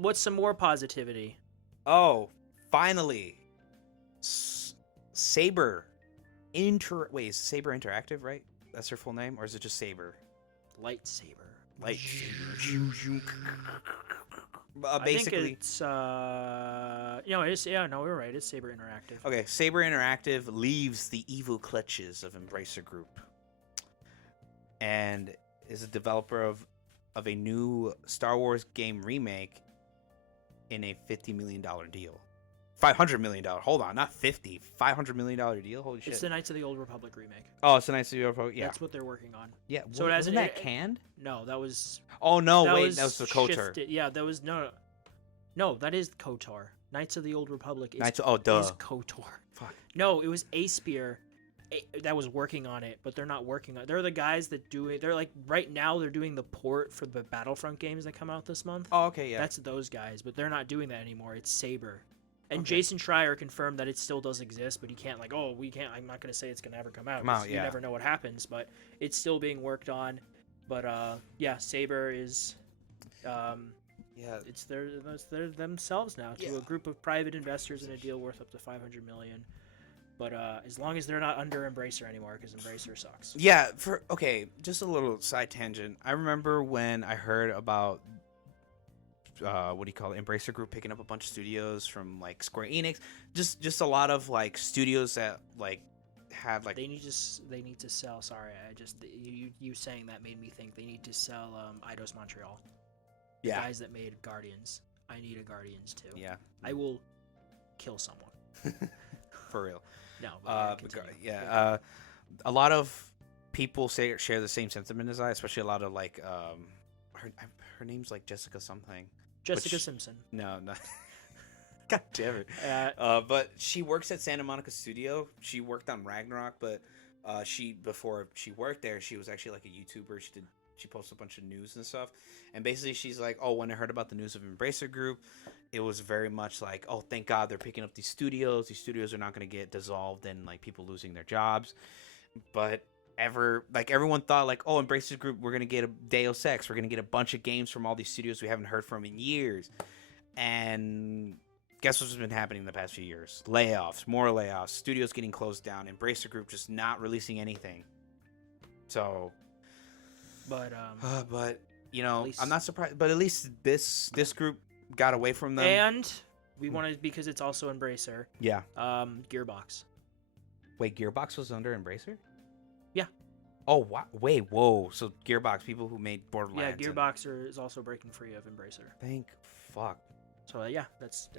What's some more positivity? Oh, finally. Saber is Saber Interactive, right? That's their full name, or is it just Saber? Lightsaber. Basically, I think it's it is. Yeah, no, we're right. It's Saber Interactive. Okay, Saber Interactive leaves the evil clutches of Embracer Group, and is a developer of a new Star Wars game remake in a $50 million deal. $500 million. Hold on, not 50. $500 million deal. Holy shit! It's the Knights of the Old Republic remake. Oh, it's the Knights of the Old Republic. Yeah, that's what they're working on. Yeah. So wasn't that canned? No, that was. Oh no! That was the KOTOR. Yeah, that was no. That is KOTOR. Knights of the Old Republic is KOTOR. Fuck. No, it was A-Spear that was working on it, but they're not working on it. They're the guys that do it. They're like, right now they're doing the port for the Battlefront games that come out this month. Oh, okay, yeah. That's those guys, but they're not doing that anymore. It's Saber. And Jason Schreier confirmed that it still does exist, but he can't we can't, I'm not going to say it's going to ever come out. You never know what happens, but it's still being worked on. But Saber is it's they're themselves now to a group of private investors in a deal worth up to $500 million. But as long as they're not under Embracer anymore, because Embracer sucks. Yeah, just a little side tangent. I remember when I heard about Embracer Group picking up a bunch of studios from like Square Enix, just a lot of like studios that like have like they need to sell. Sorry, you saying that made me think they need to sell Eidos Montreal. The guys that made Guardians. I need a Guardians too. Yeah, I will kill someone. For real. No, a lot of people share the same sentiment as I, especially a lot of like her name's like Jessica something. Jessica Simpson. No. God damn it. But she works at Santa Monica Studio. She worked on Ragnarok, but before she worked there, she was actually like a YouTuber. She posted a bunch of news and stuff. And basically she's like, oh, when I heard about the news of Embracer Group, it was very much like, oh, thank God they're picking up these studios. These studios are not going to get dissolved and like people losing their jobs. But everyone thought like, oh, Embracer Group, we're going to get a Deus Ex. We're going to get a bunch of games from all these studios we haven't heard from in years. And guess what's been happening in the past few years? Layoffs, more layoffs, studios getting closed down, Embracer Group just not releasing anything. So, but you know, I'm not surprised. But at least this group got away from them. And we wanted, because it's also Embracer. Yeah. Gearbox. Wait, Gearbox was under Embracer? Yeah. Oh, wow. Wait, whoa. So Gearbox, people who made Borderlands. Yeah, Gearbox is also breaking free of Embracer. Thank fuck. So I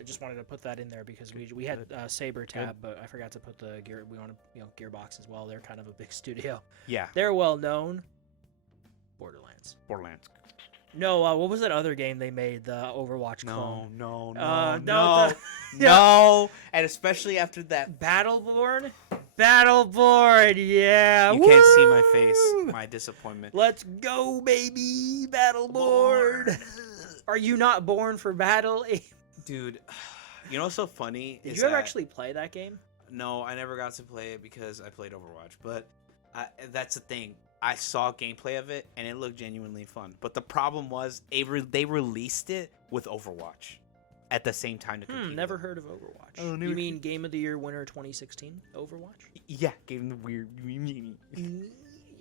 just wanted to put that in there because we had Saber tab, but I forgot to put the Gear. We want to Gearbox as well. They're kind of a big studio. Yeah. They're well known. Borderlands. No, what was that other game they made? The Overwatch clone. No. No. And especially after that. Battleborn, yeah. You can't see my face, my disappointment. Let's go, baby, Battleborn. Are you not born for battle? Dude, you know what's so funny? Did you ever actually play that game? No, I never got to play it because I played Overwatch. But that's the thing. I saw gameplay of it, and it looked genuinely fun. But the problem was they released it with Overwatch at the same time to compete. Never heard of Overwatch. Oh, you mean Game of the Year winner 2016? Overwatch? Yeah, Game of the Year.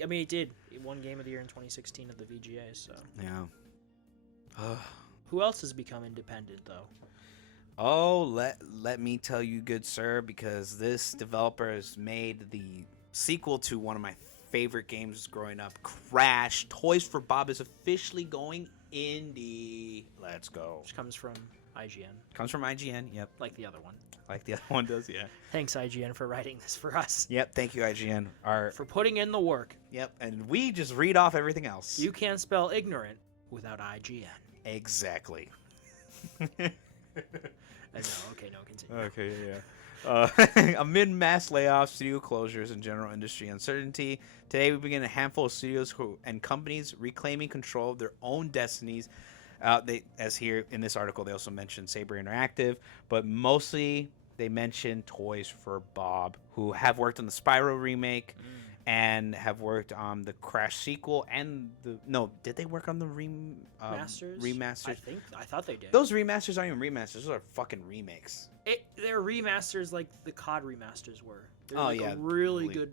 I mean, it did. It won Game of the Year in 2016 at the VGA, so. Yeah. Who else has become independent, though? Oh, let me tell you, good sir, because this developer has made the sequel to one of my favorite games growing up, Crash. Toys for Bob is officially going indie. Let's go. Which comes from IGN. Comes from IGN, yep. Like the other one. Like the other one does, yeah. Thanks, IGN, for writing this for us. Yep, thank you, IGN. For putting in the work. Yep, and we just read off everything else. You can't spell ignorant without IGN. Exactly. Okay, continue. Okay, yeah. Amid mass layoffs, studio closures, and general industry uncertainty, today we begin a handful of studios and companies reclaiming control of their own destinies. As here in this article, they also mentioned Saber Interactive, but mostly they mentioned Toys for Bob, who have worked on the Spyro remake and have worked on the Crash sequel and did they work on the remasters? I thought they did. Those remasters aren't even remasters; those are fucking remakes. They're remasters like the COD remasters were. They're a really good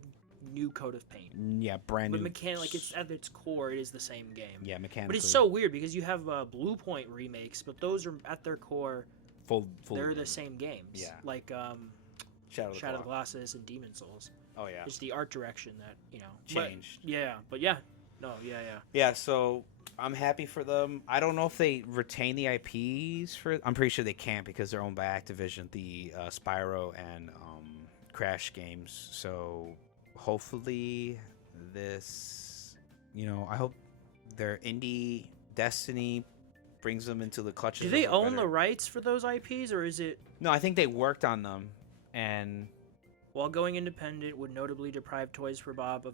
new coat of paint. Yeah, brand new. But it's at its core, it is the same game. Yeah, mechanically. But it's so weird because you have Blue Point remakes, but those are at their core. They're the same games. Yeah. Like Shadow of the Colossus and Demon Souls. Oh yeah. It's the art direction that changed. Yeah. So I'm happy for them. I don't know if they retain the IPs I'm pretty sure they can't because they're owned by Activision, the Spyro and Crash games. So hopefully this, I hope their indie Destiny brings them into the clutches. Do they own the rights for those IPs, or is it? No, I think they worked on them, and while going independent would notably deprive Toys for Bob of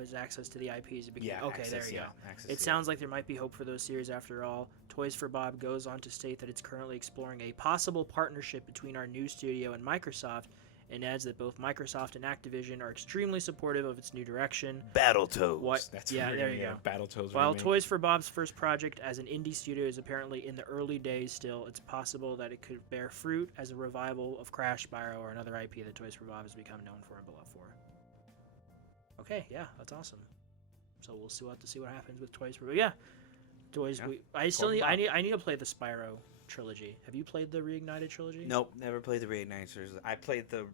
his access to the IPs. There you go. It sounds like there might be hope for those series after all. Toys for Bob goes on to state that it's currently exploring a possible partnership between our new studio and Microsoft, and adds that both Microsoft and Activision are extremely supportive of its new direction. Battletoads. There you go. Battletoads. While Toys for Bob's first project as an indie studio is apparently in the early days still, it's possible that it could bear fruit as a revival of Crash, Spyro, or another IP that Toys for Bob has become known for and beloved for. Okay, yeah, that's awesome. So we'll have to see what happens with Toys for Bob. Yeah, Toys. Yeah. I need to play the Spyro trilogy. Have you played the Reignited trilogy? Nope, never played the Reignited trilogy. I played the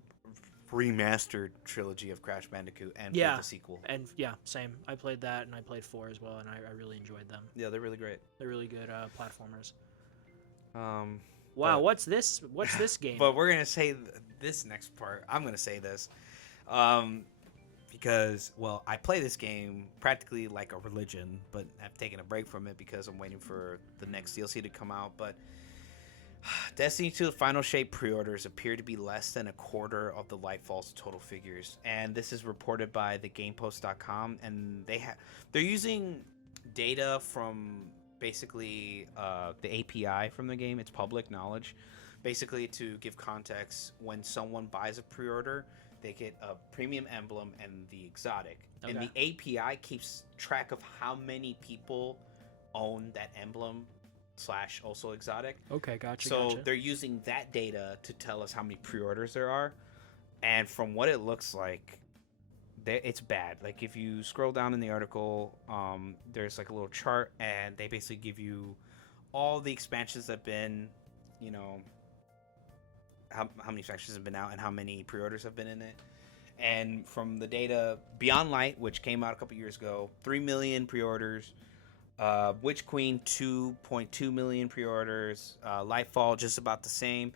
remastered trilogy of Crash Bandicoot and played the sequel. And yeah, same. I played that and I played 4 as well, and I really enjoyed them. Yeah, they're really great. They're really good platformers. Wow, what's this game? But we're gonna say this next part. I'm gonna say this, because I play this game practically like a religion, but I've taken a break from it because I'm waiting for the next DLC to come out. But Destiny 2 Final Shape pre-orders appear to be less than a quarter of the Lightfall's total figures, and this is reported by thegamepost.com, and they're using data from basically the API from the game. It's public knowledge, basically to give context. When someone buys a pre-order, they get a premium emblem and the exotic, and the API keeps track of how many people own that emblem / also exotic. Okay, gotcha. So they're using that data to tell us how many pre-orders there are, and from what it looks like, it's bad. Like if you scroll down in the article, there's like a little chart, and they basically give you all the expansions that have been, how many expansions have been out and how many pre-orders have been in it. And from the data, Beyond Light, which came out a couple years ago, 3 million pre-orders. Witch Queen, 2.2 million pre-orders. Lightfall, just about the same.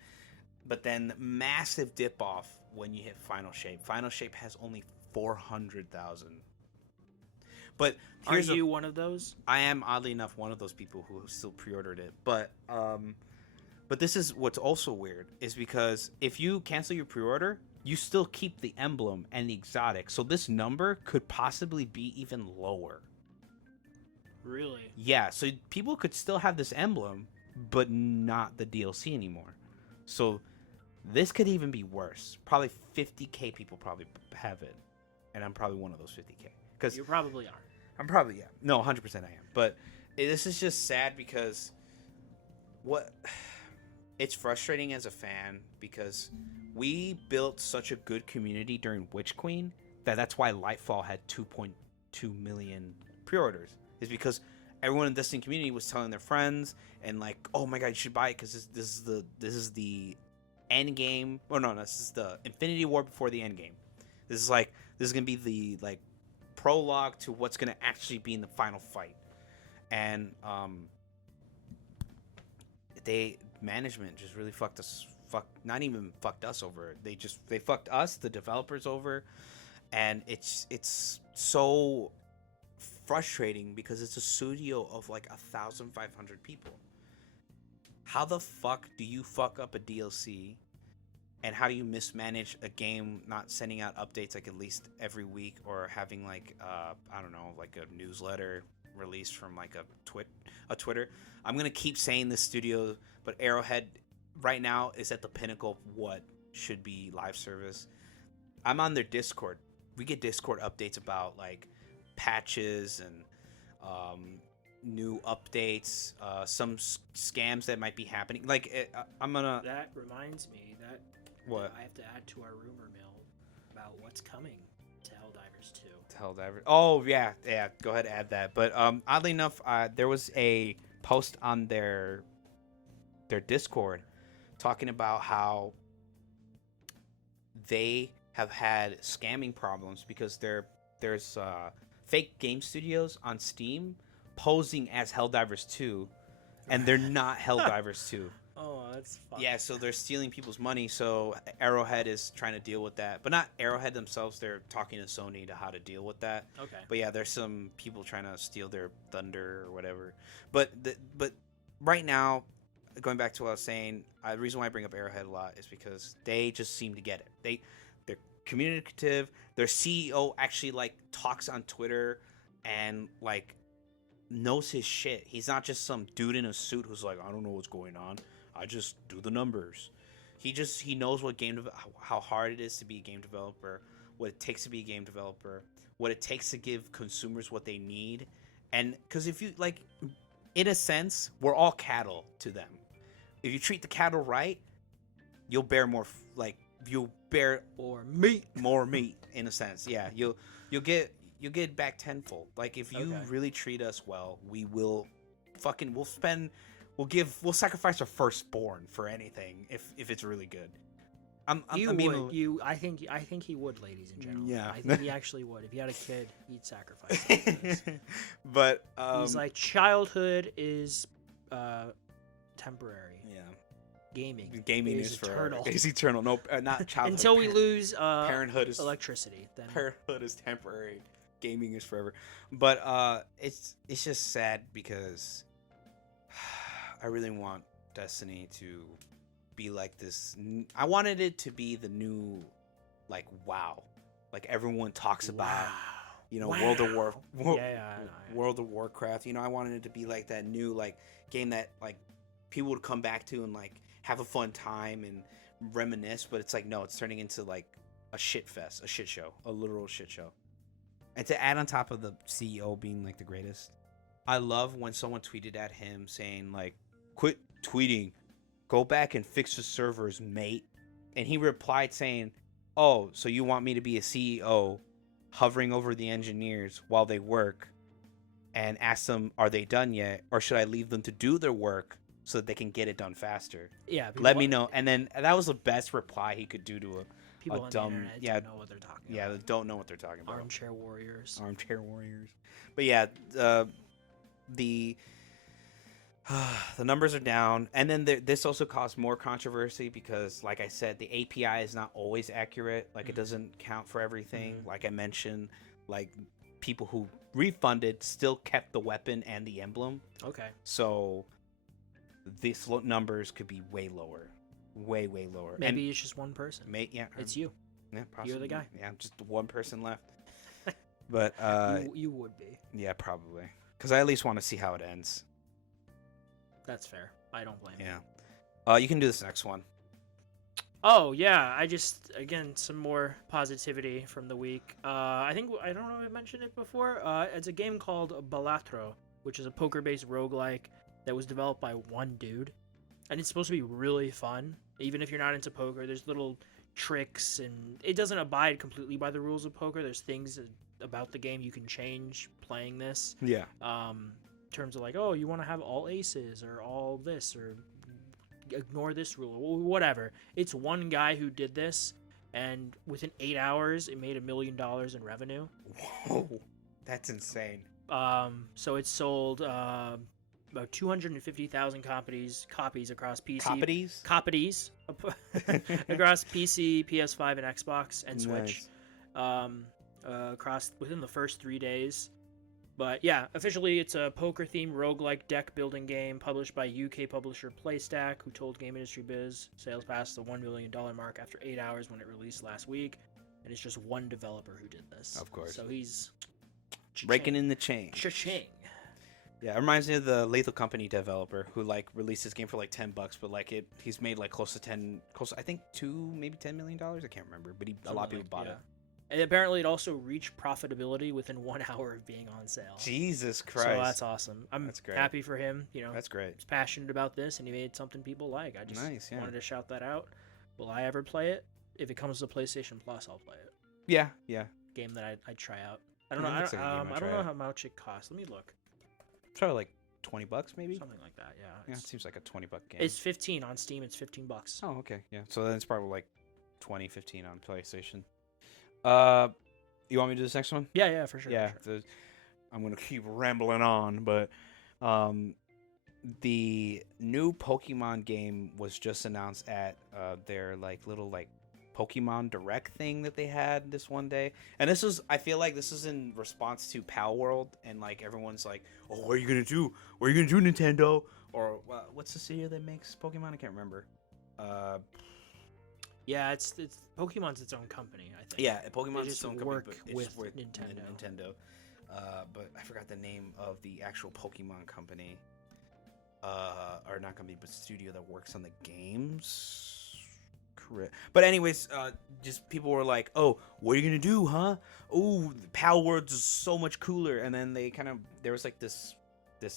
But then massive dip off when you hit Final Shape. Final Shape has only 400,000. But are you one of those? I am, oddly enough, one of those people who still pre-ordered it. But this is what's also weird, is because if you cancel your pre-order, you still keep the emblem and the exotic. So this number could possibly be even lower. Really? Yeah, so people could still have this emblem, but not the DLC anymore. So this could even be worse. Probably 50k people probably have it, and I'm probably one of those 50k. Because you probably are. I'm probably, yeah. No, 100% I am. But this is just sad because it's frustrating as a fan, because we built such a good community during Witch Queen that's why Lightfall had 2.2 million pre-orders. Is because everyone in the Destiny community was telling their friends and like, oh my god, you should buy it because this is the end game. Oh no, this is the Infinity War before the end game. This is gonna be the like prologue to what's gonna actually be in the final fight. And management just really fucked us. Not even fucked us over. They fucked us, the developers, over, and it's so frustrating because it's a studio of like 1,500 people. How the fuck do you fuck up a DLC, and how do you mismanage a game not sending out updates like at least every week, or having like I don't know, like a newsletter released from like a Twitter? I'm gonna keep saying this studio, but Arrowhead right now is at the pinnacle of what should be live service. I'm on their Discord. We get Discord updates about like patches and new updates, some scams that might be happening. Like I'm gonna. That reminds me that what I have to add to our rumor mill about what's coming to Helldivers 2. Helldivers. Oh yeah. Go ahead, add that. But oddly enough, there was a post on their Discord talking about how they have had scamming problems because there's fake game studios on Steam posing as Helldivers 2, and they're not Helldivers 2. Oh, that's fun. Yeah, so they're stealing people's money, so Arrowhead is trying to deal with that. But not Arrowhead themselves, they're talking to Sony to how to deal with that. Okay. But yeah, there's some people trying to steal their thunder or whatever. But right now, going back to what I was saying, the reason why I bring up Arrowhead a lot is because they just seem to get it. They're communicative. Their CEO actually like talks on Twitter and like knows his shit. He's not just some dude in a suit who's like, I don't know what's going on. I just do the numbers. He knows what how hard it is to be a game developer, what it takes to be a game developer, what it takes to give consumers what they need. And because if you like, in a sense, we're all cattle to them. If you treat the cattle right, you'll bear more you'll bear more meat in a sense. Yeah, you'll get back tenfold. Like if you really treat us well, we'll sacrifice our firstborn for anything if it's really good. I think he would, ladies and gentlemen. Yeah. I think he actually would. If he had a kid, he'd sacrifice it. But he's like, childhood is temporary. Yeah. Gaming is eternal. Is eternal. No, not childhood. Until we lose parenthood is electricity. Then parenthood is temporary. Gaming is forever. But it's just sad because I really want Destiny to be like this. I wanted it to be the new, like, WoW. Like everyone talks about, World of Warcraft. I wanted it to be like that new like game that like people would come back to and like have a fun time and reminisce. But it's like, no, it's turning into like a shit fest, a shit show, a literal shit show. And to add on top of the CEO being like the greatest, I love when someone tweeted at him saying like, quit tweeting, go back and fix the servers, mate. And he replied saying, oh, so you want me to be a CEO hovering over the engineers while they work and ask them, are they done yet? Or should I leave them to do their work so that they can get it done faster? Yeah. Let me know. And then that was the best reply he could do to people on dumb, the internet don't know what they're talking about. Yeah, they don't know what they're talking about. Armchair warriors. But yeah, the numbers are down, and then this also caused more controversy because, like I said, the API is not always accurate. Like, it doesn't count for everything. Like I mentioned, like people who refunded still kept the weapon and the emblem. Okay. So these numbers could be way lower, way lower. Maybe it's just one person. It's you. Yeah, possibly. You're the guy. Yeah, just one person left. But you would be. Yeah, probably, because I at least want to see how it ends. That's fair. I don't blame you. Yeah. You can do this next one. Oh, yeah. Again, some more positivity from the week. I don't know if I mentioned it before. It's a game called Balatro, which is a poker-based roguelike that was developed by one dude. And it's supposed to be really fun. Even if you're not into poker, there's little tricks, and it doesn't abide completely by the rules of poker. There's things about the game you can change playing this. Yeah. Terms of like, oh, you want to have all aces or all this or ignore this rule or whatever. It's one guy who did this, and within 8 hours it made $1 million in revenue. Whoa, that's insane. So it sold about 250,000 copies across PC. Copies across PC, PS5, and Xbox and Switch. Nice. Across within the first 3 days. But yeah, officially it's a poker-themed roguelike deck-building game published by UK publisher PlayStack, who told Game Industry Biz sales passed the $1 million mark after 8 hours when it released last week. And it's just one developer who did this. Of course. So he's raking in the change. Cha-ching. Yeah, it reminds me of the Lethal Company developer who like released his game for like $10, but like he's made like close I think maybe $10 million. I can't remember, but a lot of people bought it. And apparently it also reached profitability within 1 hour of being on sale. Jesus Christ. So that's awesome. That's great. Happy for him. That's great. He's passionate about this, and he made something people like. I just wanted to shout that out. Will I ever play it? If it comes to PlayStation Plus, I'll play it. Yeah. Game that I'd try out. I don't know. I don't know how much it costs. Let me look. Probably like $20 maybe? Something like that, yeah. Yeah, it seems like a $20 game. It's 15 on Steam. It's $15. Oh, okay. Yeah. So then it's probably like 15 on PlayStation. You want me to do this next one? Yeah, for sure. Yeah, for sure. I'm gonna keep rambling on, but the new Pokemon game was just announced at their like little like Pokemon Direct thing that they had this one day, and I feel like this is in response to Pal World, and like everyone's like, oh, what are you gonna do? What are you gonna do, Nintendo? or what's the studio that makes Pokemon? I can't remember. Yeah, it's Pokemon's its own company, I think. Yeah, Pokemon's its own work company, with Nintendo. Nintendo. But I forgot the name of the actual Pokemon company. Or not company, but studio that works on the games. Correct. But anyways, just people were like, "Oh, what are you gonna do, huh? Oh, Pal Worlds is so much cooler." And then there was like this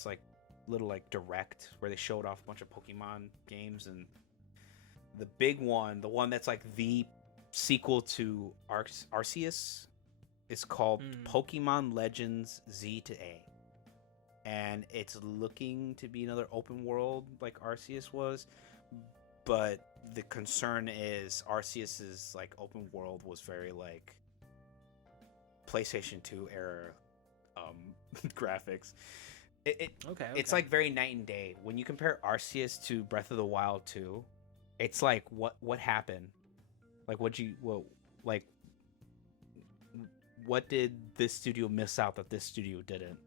like little like direct where they showed off a bunch of Pokemon games, and the big one, the one that's like the sequel to Arceus, is called Pokemon Legends Z to A. And it's looking to be another open world like Arceus was, but the concern is Arceus's like open world was very like PlayStation 2 era graphics. It's like very night and day. When you compare Arceus to Breath of the Wild 2, it's like what happened? Like what did this studio miss out that this studio didn't?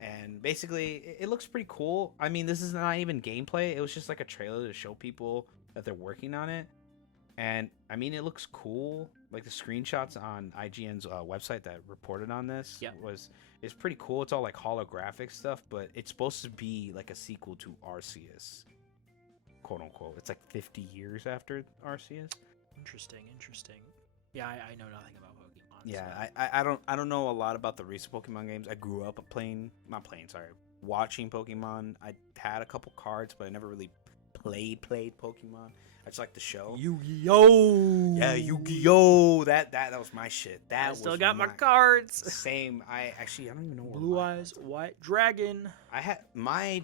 And basically, it looks pretty cool. I mean, this is not even gameplay. It was just like a trailer to show people that they're working on it. And I mean, it looks cool. Like the screenshots on IGN's website that reported on this is pretty cool. It's all like holographic stuff, but it's supposed to be like a sequel to Arceus, quote unquote. It's like 50 years after Arceus. Interesting. Yeah, I know nothing about Pokemon. Yeah, so. I don't know a lot about the recent Pokemon games. I grew up watching Pokemon. I had a couple cards, but I never really played Pokemon. I just like the show. Yu-Gi-Oh! Yeah, Yu-Gi-Oh! That was my shit. I still got my cards. Same. I don't even know where Blue Eyes White Dragon. My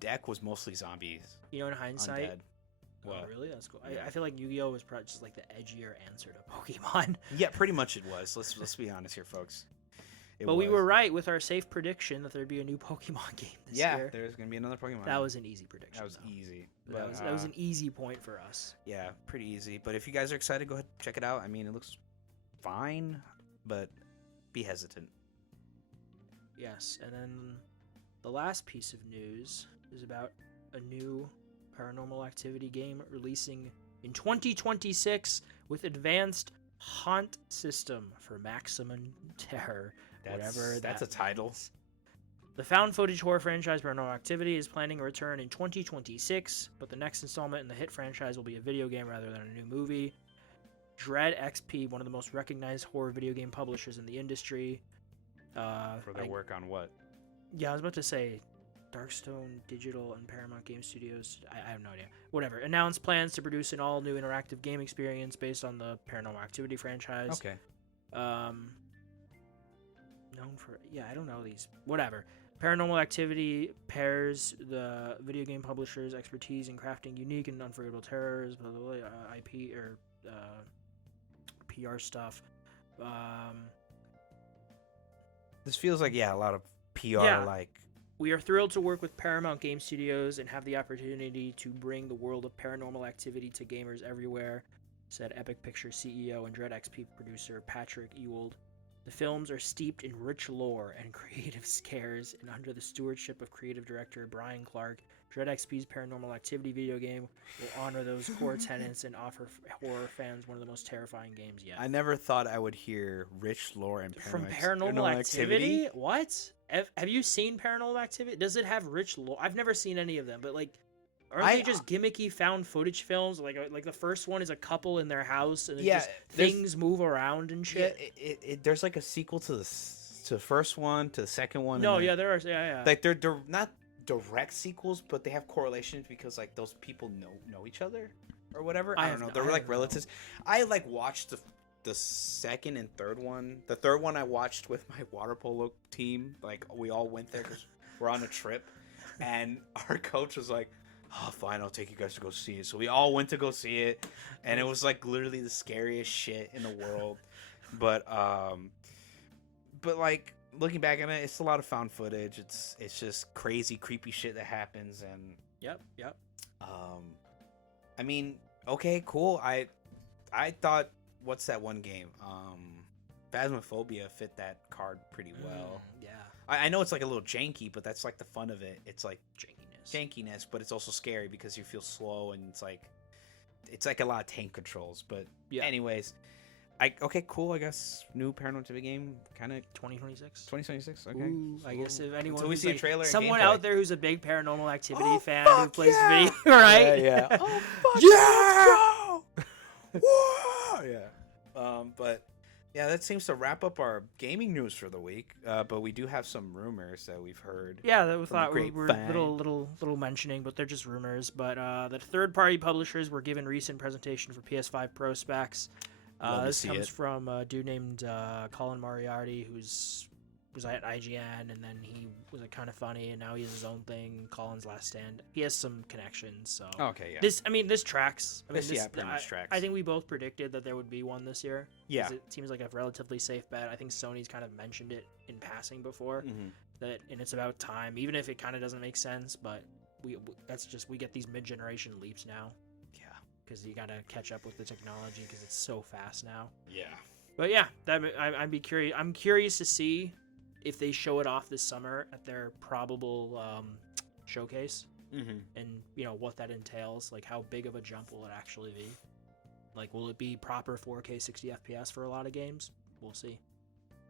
deck was mostly zombies. You know, in hindsight. Undead. Oh, really? That's cool. Yeah. I feel like Yu-Gi-Oh! Was probably just like the edgier answer to Pokemon. Yeah, pretty much it was. Let's be honest here, folks. We were right with our safe prediction that there'd be a new Pokemon game this year. Yeah, there's going to be another Pokemon. That was an easy prediction. That was easy. That was an easy point for us. Yeah, pretty easy. But if you guys are excited, go ahead and check it out. I mean, it looks fine, but be hesitant. Yes, and then the last piece of news is about a new Paranormal Activity game releasing in 2026 with advanced haunt system for maximum terror. That's a title. The found footage horror franchise Paranormal Activity is planning a return in 2026, but the next installment in the hit franchise will be a video game rather than a new movie. Dread XP, one of the most recognized horror video game publishers in the industry. For their work on what? Yeah, I was about to say Darkstone Digital and Paramount Game Studios. I have no idea. Whatever. Announced plans to produce an all-new interactive game experience based on the Paranormal Activity franchise. Okay. Known for... Yeah, I don't know these. Whatever. Paranormal Activity pairs the video game publisher's expertise in crafting unique and unforgettable terrors, blah, blah, blah, IP or PR stuff. This feels like, a lot of PR, like... We are thrilled to work with Paramount Game Studios and have the opportunity to bring the world of Paranormal Activity to gamers everywhere, said Epic Pictures CEO and Dread XP producer Patrick Ewald. The films are steeped in rich lore and creative scares, and under the stewardship of creative director Brian Clark, Dread XP's Paranormal Activity video game will honor those core tenets and offer horror fans one of the most terrifying games yet. I never thought I would hear rich lore and from Paranormal Activity? What? Have you seen Paranormal Activity? Does it have rich lore? I've never seen any of them, but like, aren't they just gimmicky found footage films? Like the first one is a couple in their house and just things move around and shit. Yeah, there's like a sequel to the first one, to the second one. No, there are. Yeah. Like they're not direct sequels, but they have correlations because like those people know each other or whatever. I don't know. They're like relatives. I like watched the second and third one. The third one I watched with my water polo team. Like we all went there because we're on a trip, and our coach was like, "Oh, fine, I'll take you guys to go see it." So we all went to go see it, and it was like literally the scariest shit in the world. But like looking back at it, it's a lot of found footage. It's just crazy, creepy shit that happens, and yep. I mean, okay, cool. I thought, what's that one game? Phasmophobia fit that card pretty well. Yeah. I know it's like a little janky, but that's like the fun of it. It's like jankiness. jankiness, but it's also scary because you feel slow and it's like a lot of tank controls. But anyways, okay, cool. I guess new Paranormal Activity game, kind of 2026. 2026. Okay. Ooh, I guess if anyone, until we see a trailer, someone out there who's a big Paranormal Activity fan who plays video, right? Yeah. Oh fuck yeah! Whoa! Yeah. But yeah, that seems to wrap up our gaming news for the week. But we do have some rumors that we've heard. Yeah, that we thought were little mentioning, but they're just rumors. But the third-party publishers were given recent presentation for PS5 Pro specs. This comes from a dude named Colin Moriarty, who's was at IGN, and then he was kind of funny, and now he has his own thing, Colin's Last Stand. He has some connections, so okay, yeah. This tracks. Pretty much tracks. I think we both predicted that there would be one this year. Yeah, it seems like a relatively safe bet. I think Sony's kind of mentioned it in passing before, and it's about time, even if it kind of doesn't make sense. But we get these mid-generation leaps now. Because you gotta catch up with the technology because it's so fast now. Yeah. But yeah, I'd be curious. I'm curious to see if they show it off this summer at their probable showcase, and what that entails. Like, how big of a jump will it actually be? Like, will it be proper 4K 60 FPS for a lot of games? We'll see.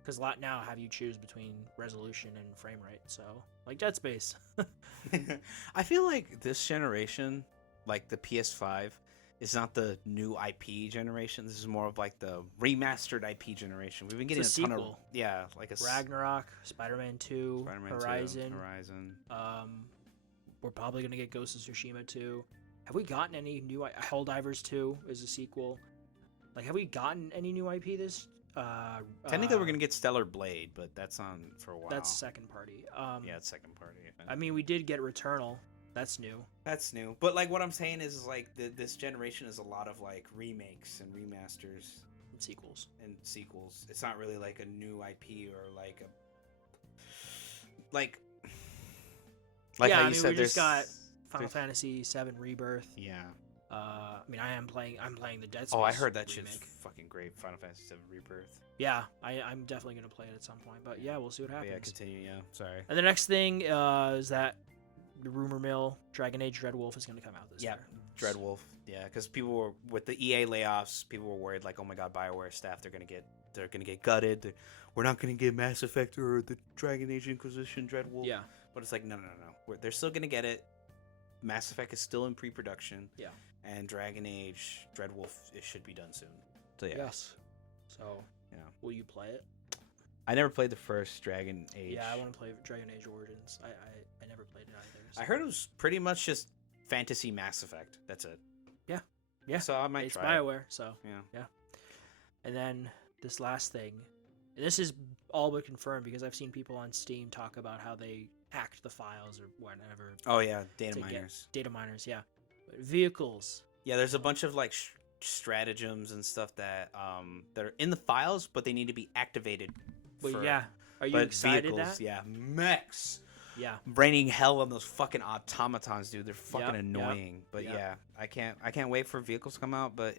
Because a lot now have you choose between resolution and frame rate. So, like Dead Space. I feel like this generation, like the PS5. It's not the new IP generation. This is more of like the remastered IP generation. We've been getting a ton sequel. Of like a Ragnarok, Spider-Man 2, Horizon. We're probably gonna get Ghost of Tsushima 2. Have we gotten any new? Helldivers 2 is a sequel. Like, have we gotten any new IP this? Technically, we're gonna get Stellar Blade, but that's on for a while. That's second party. Yeah, it's second party. I mean, we did get Returnal. That's new. But like what I'm saying is like this generation is a lot of like remakes and remasters and sequels. It's not really like a new IP or like how you said. We just got Final Fantasy VII Rebirth. Yeah. I mean, I'm playing the Dead Space. Oh, I heard that remake. shit's fucking great. Final Fantasy VII Rebirth. Yeah, I'm definitely gonna play it at some point. But yeah, we'll see what happens. But yeah, continue. Yeah, sorry. And the next thing is that the rumor mill Dragon Age Dreadwolf is going to come out this year. Dreadwolf. Yeah, because people were with the EA layoffs. People were worried, like, oh my god, BioWare staff, they're gonna get gutted. We're not gonna get Mass Effect or the Dragon Age Inquisition Dreadwolf. Yeah, but it's like no. They're still gonna get it. Mass Effect is still in pre-production. Yeah, and Dragon Age Dreadwolf, it should be done soon. So yeah. Yes. So will you play it? I never played the first Dragon Age. Yeah, I want to play Dragon Age Origins. I never played it either. So. I heard it was pretty much just fantasy Mass Effect. That's it. Yeah. So I might try. It's BioWare, so yeah. And then this last thing, and this is all but confirmed because I've seen people on Steam talk about how they hacked the files or whatever. Oh yeah, data miners. Data miners, yeah. But vehicles. Yeah, there's a bunch of like stratagems and stuff that are in the files, but they need to be activated. Well, yeah. Are you excited? Vehicles, yeah, mechs. Yeah, raining hell on those fucking automatons, dude. They're fucking annoying. But yeah, I can't wait for vehicles to come out. But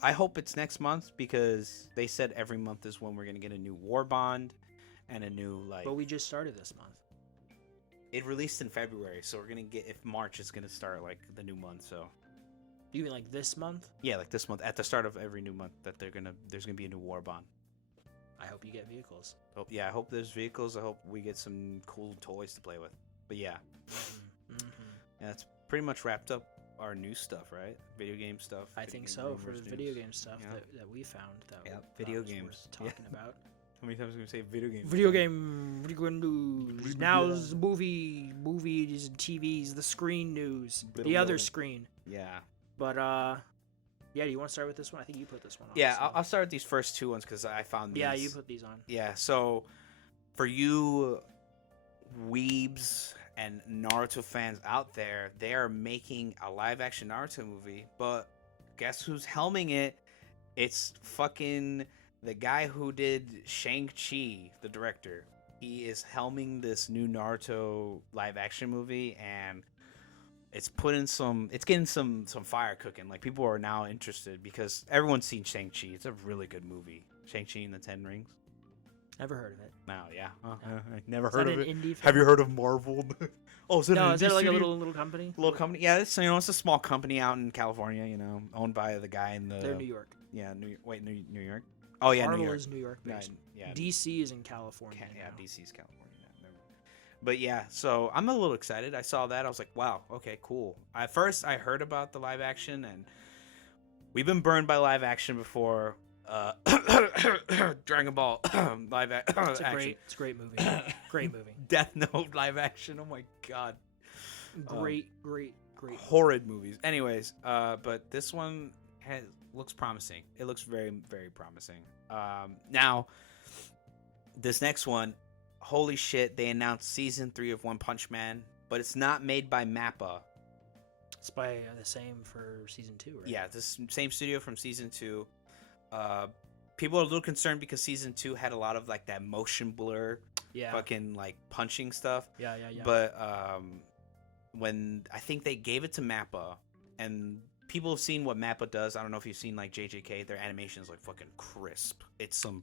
I hope it's next month because they said every month is when we're gonna get a new war bond and a new like. But we just started this month. It released in February, so we're gonna get if March is gonna start like the new month. So. You mean like this month? Yeah, like this month at the start of every new month that there's gonna be a new war bond. I hope you get vehicles. Oh, yeah, I hope there's vehicles. I hope we get some cool toys to play with. But yeah. Yeah, that's pretty much wrapped up our new stuff, right? Video game stuff. I think so for the video game stuff that we found. Video games. Talking about. How many times are we going to say video games? Video game news. Now's movies and TVs, the screen news. The other screen. Yeah. But, yeah, do you want to start with this one? I think you put this one on. Yeah, I'll start with these first two ones because I found these. Yeah, you put these on. Yeah, so for you weebs and Naruto fans out there, they are making a live-action Naruto movie, but guess who's helming it? It's fucking the guy who did Shang-Chi, the director. He is helming this new Naruto live-action movie, and it's getting some fire cooking. Like, people are now interested because everyone's seen Shang-Chi. It's a really good movie. Shang-Chi and the Ten Rings. Never heard of it. No, yeah. I never Is heard that of an it. indie film? Have you heard of Marvel? Oh, is it No, an is that indie like a studio? little company? Little company? Yeah, it's it's a small company out in California. Owned by the guy in the. They're New York. Yeah, New York. Oh yeah, Marvel New York. is New York based. Yeah. DC is in California. Yeah, DC is California. But yeah, so I'm a little excited. I saw that. I was like, wow, okay, cool. At first, I heard about the live action, and we've been burned by live action before. Dragon Ball live action. It's a great movie. Great movie. Death Note live action. Oh my god. Great. Horrid movies. Anyways, but this one looks promising. It looks very, very promising. Now, this next one, holy shit! They announced season 3 of One Punch Man, but it's not made by Mappa. It's by the same for season 2, right? Yeah, this same studio from season 2. People are a little concerned because season 2 had a lot of like that motion blur, fucking like punching stuff. Yeah. But when I think they gave it to Mappa, and people have seen what Mappa does. I don't know if you've seen like JJK. Their animation is like fucking crisp. It's some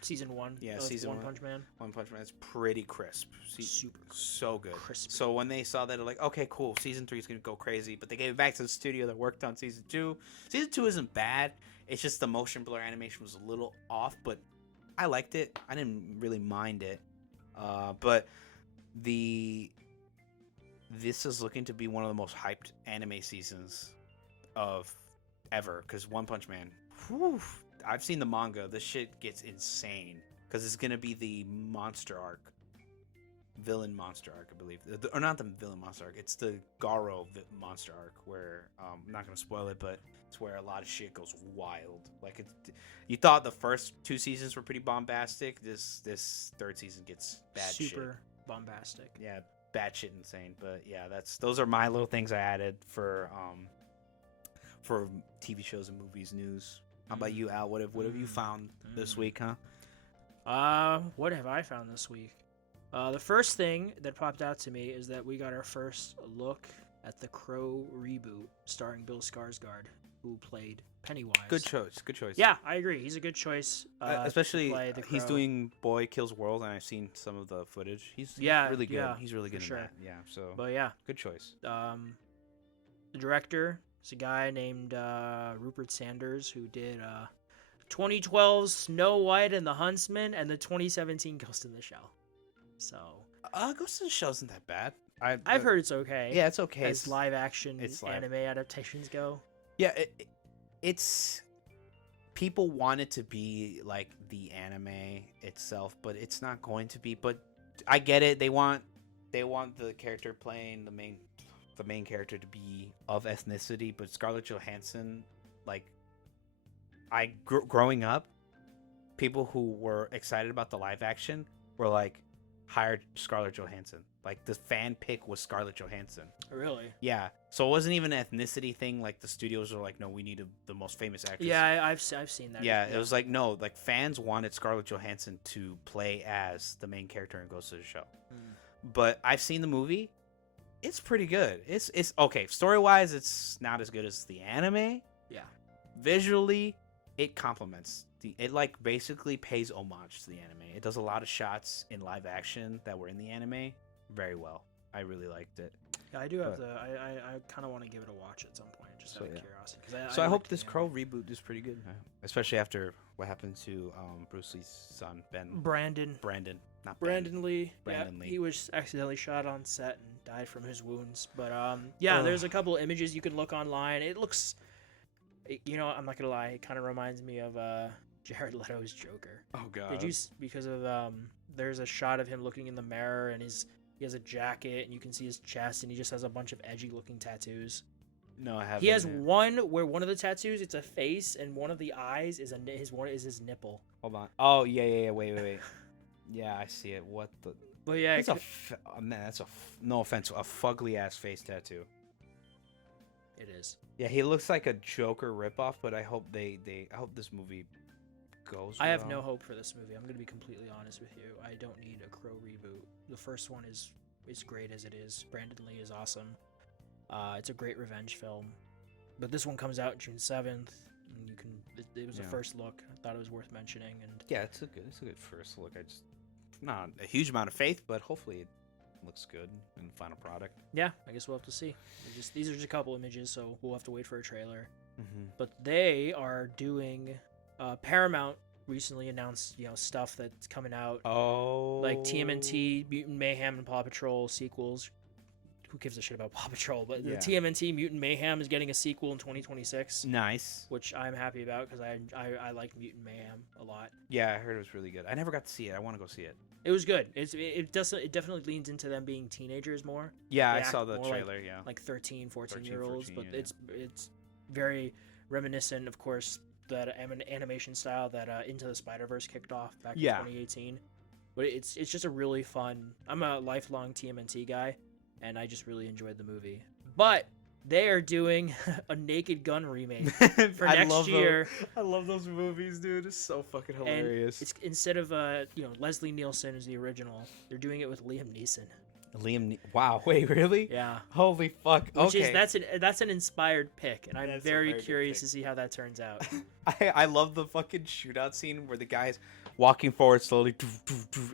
season 1. Yeah, season 1. One Punch Man. One Punch Man is pretty crisp. Super so good. Crispy. So when they saw that, they're like, okay, cool. Season 3 is gonna go crazy. But they gave it back to the studio that worked on season 2. Season 2 isn't bad. It's just the motion blur animation was a little off, but I liked it. I didn't really mind it. But this is looking to be one of the most hyped anime seasons of ever, because One Punch Man, I've seen the manga. This shit gets insane because it's gonna be the monster arc, villain monster arc, I believe, or not the villain monster arc. It's the Garo monster arc, where I'm not gonna spoil it, but it's where a lot of shit goes wild. Like you thought the first 2 seasons were pretty bombastic. This third season gets bad shit. Super bombastic. Yeah, bad shit insane. But yeah, those are my little things I added for TV shows and movies news. How about you, Al? What have you found this week, huh? What have I found this week? The first thing that popped out to me is that we got our first look at the Crow reboot starring Bill Skarsgård, who played Pennywise. Good choice. Yeah, I agree. He's a good choice. Especially he's doing Boy Kills World, and I've seen some of the footage. He's really good. Yeah, he's really good in sure. that. Yeah. So. But yeah, good choice. The director is a guy named Rupert Sanders, who did 2012's Snow White and the Huntsman and the 2017 Ghost in the Shell. So Ghost in the Shell isn't that bad. I've heard it's okay. Yeah, it's okay. As live action anime adaptations go. Yeah, it's people want it to be like the anime itself, but it's not going to be. But I get it. They want the character playing the main character to be of ethnicity, but Scarlett Johansson, like, growing up, people who were excited about the live action were like, hired Scarlett Johansson. Like, the fan pick was Scarlett Johansson. Really? Yeah. So it wasn't even an ethnicity thing. Like, the studios were like, no, we need the most famous actress. Yeah, I've seen that. Yeah, it was like, no, like, fans wanted Scarlett Johansson to play as the main character in Ghost of the Shell. But I've seen the movie. It's pretty good. It's okay. Story-wise, it's not as good as the anime. Yeah. Visually, it complements. It like basically pays homage to the anime. It does a lot of shots in live action that were in the anime very well. I really liked it. Yeah, I do have I kind of want to give it a watch at some point, just out of curiosity. I hope this Crow reboot is pretty good, especially after what happened to Bruce Lee's son, Brandon, not Brandon Lee. Brandon Lee. He was accidentally shot on set and died from his wounds. But there's a couple images you can look online. It looks, I'm not gonna lie, it kind of reminds me of Jared Leto's Joker. Oh god. Did you because of there's a shot of him looking in the mirror and he has a jacket and you can see his chest and he just has a bunch of edgy looking tattoos. No, I haven't. He has one where one of the tattoos it's a face and one of the eyes is his nipple. Hold on. Oh yeah. Wait. Yeah, I see it. What the? But yeah, that's no offense, a fugly ass face tattoo. It is. Yeah, he looks like a Joker ripoff, but I hope I hope this movie goes. I have no hope for this movie. I'm going to be completely honest with you. I don't need a Crow reboot. The first one is great as it is. Brandon Lee is awesome. It's a great revenge film. But this one comes out June 7th, and you can it was a first look. I thought it was worth mentioning. And yeah, it's a good first look. I just not a huge amount of faith, but hopefully it looks good in the final product. Yeah, I guess we'll have to see. These are just a couple images, so we'll have to wait for a trailer. Mm-hmm. But they are doing Paramount recently announced stuff that's coming out. Oh, like TMNT, Mutant Mayhem, and Paw Patrol sequels. Who gives a shit about Paw Patrol? But the TMNT Mutant Mayhem is getting a sequel in 2026. Nice. Which I'm happy about because I like Mutant Mayhem a lot. Yeah, I heard it was really good. I never got to see it. I want to go see it. It was good. It definitely leans into them being teenagers more. Yeah, I saw the trailer. Like 13, 14-year-olds, but yeah. it's very reminiscent, of course, that animation style that Into the Spider-Verse kicked off back in 2018. But it's just a really fun. I'm a lifelong TMNT guy, and I just really enjoyed the movie. But they are doing a Naked Gun remake for next year. I love those movies, dude. It's so fucking hilarious. And it's instead of Leslie Nielsen as the original, they're doing it with Liam Neeson. Wow, wait, really? Yeah. Holy fuck. Okay. That's an inspired pick, and I'm very curious to see how that turns out. I love the fucking shootout scene where the guy's walking forward slowly,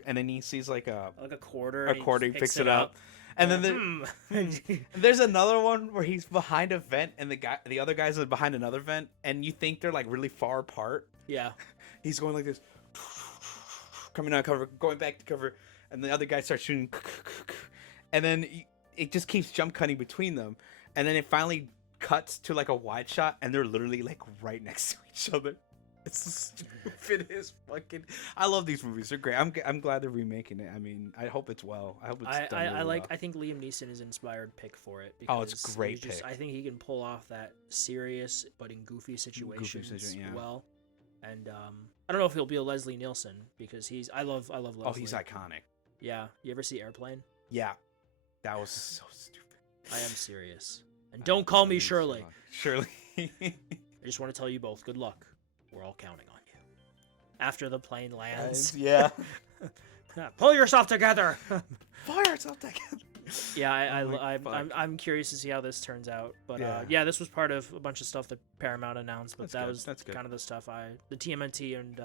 and then he sees like a quarter. He picks it up. And then there's another one where he's behind a vent, and the other guy's behind another vent, and you think they're like really far apart. Yeah. He's going like this, coming out of cover, going back to cover, and the other guy starts shooting. And then it just keeps jump cutting between them. And then it finally cuts to like a wide shot, and they're literally like right next to each other. It's the stupidest fucking. I love these movies. They're great. I'm glad they're remaking it. I mean, I hope it's well. I hope it's done really well. I think Liam Neeson is an inspired pick for it. It's a great pick. I think he can pull off that serious but in goofy situations well. And I don't know if he'll be a Leslie Nielsen because I love Leslie. Oh, he's iconic. Yeah. You ever see Airplane? Yeah. That was so stupid. I am serious. And don't call me Shirley. Shirley. I just want to tell you both, good luck. We're all counting on you. After the plane lands. Yeah. Pull yourself together. Pull yourself together. Yeah, I'm curious to see how this turns out. But this was part of a bunch of stuff that Paramount announced. But that's kind of the stuff the TMNT and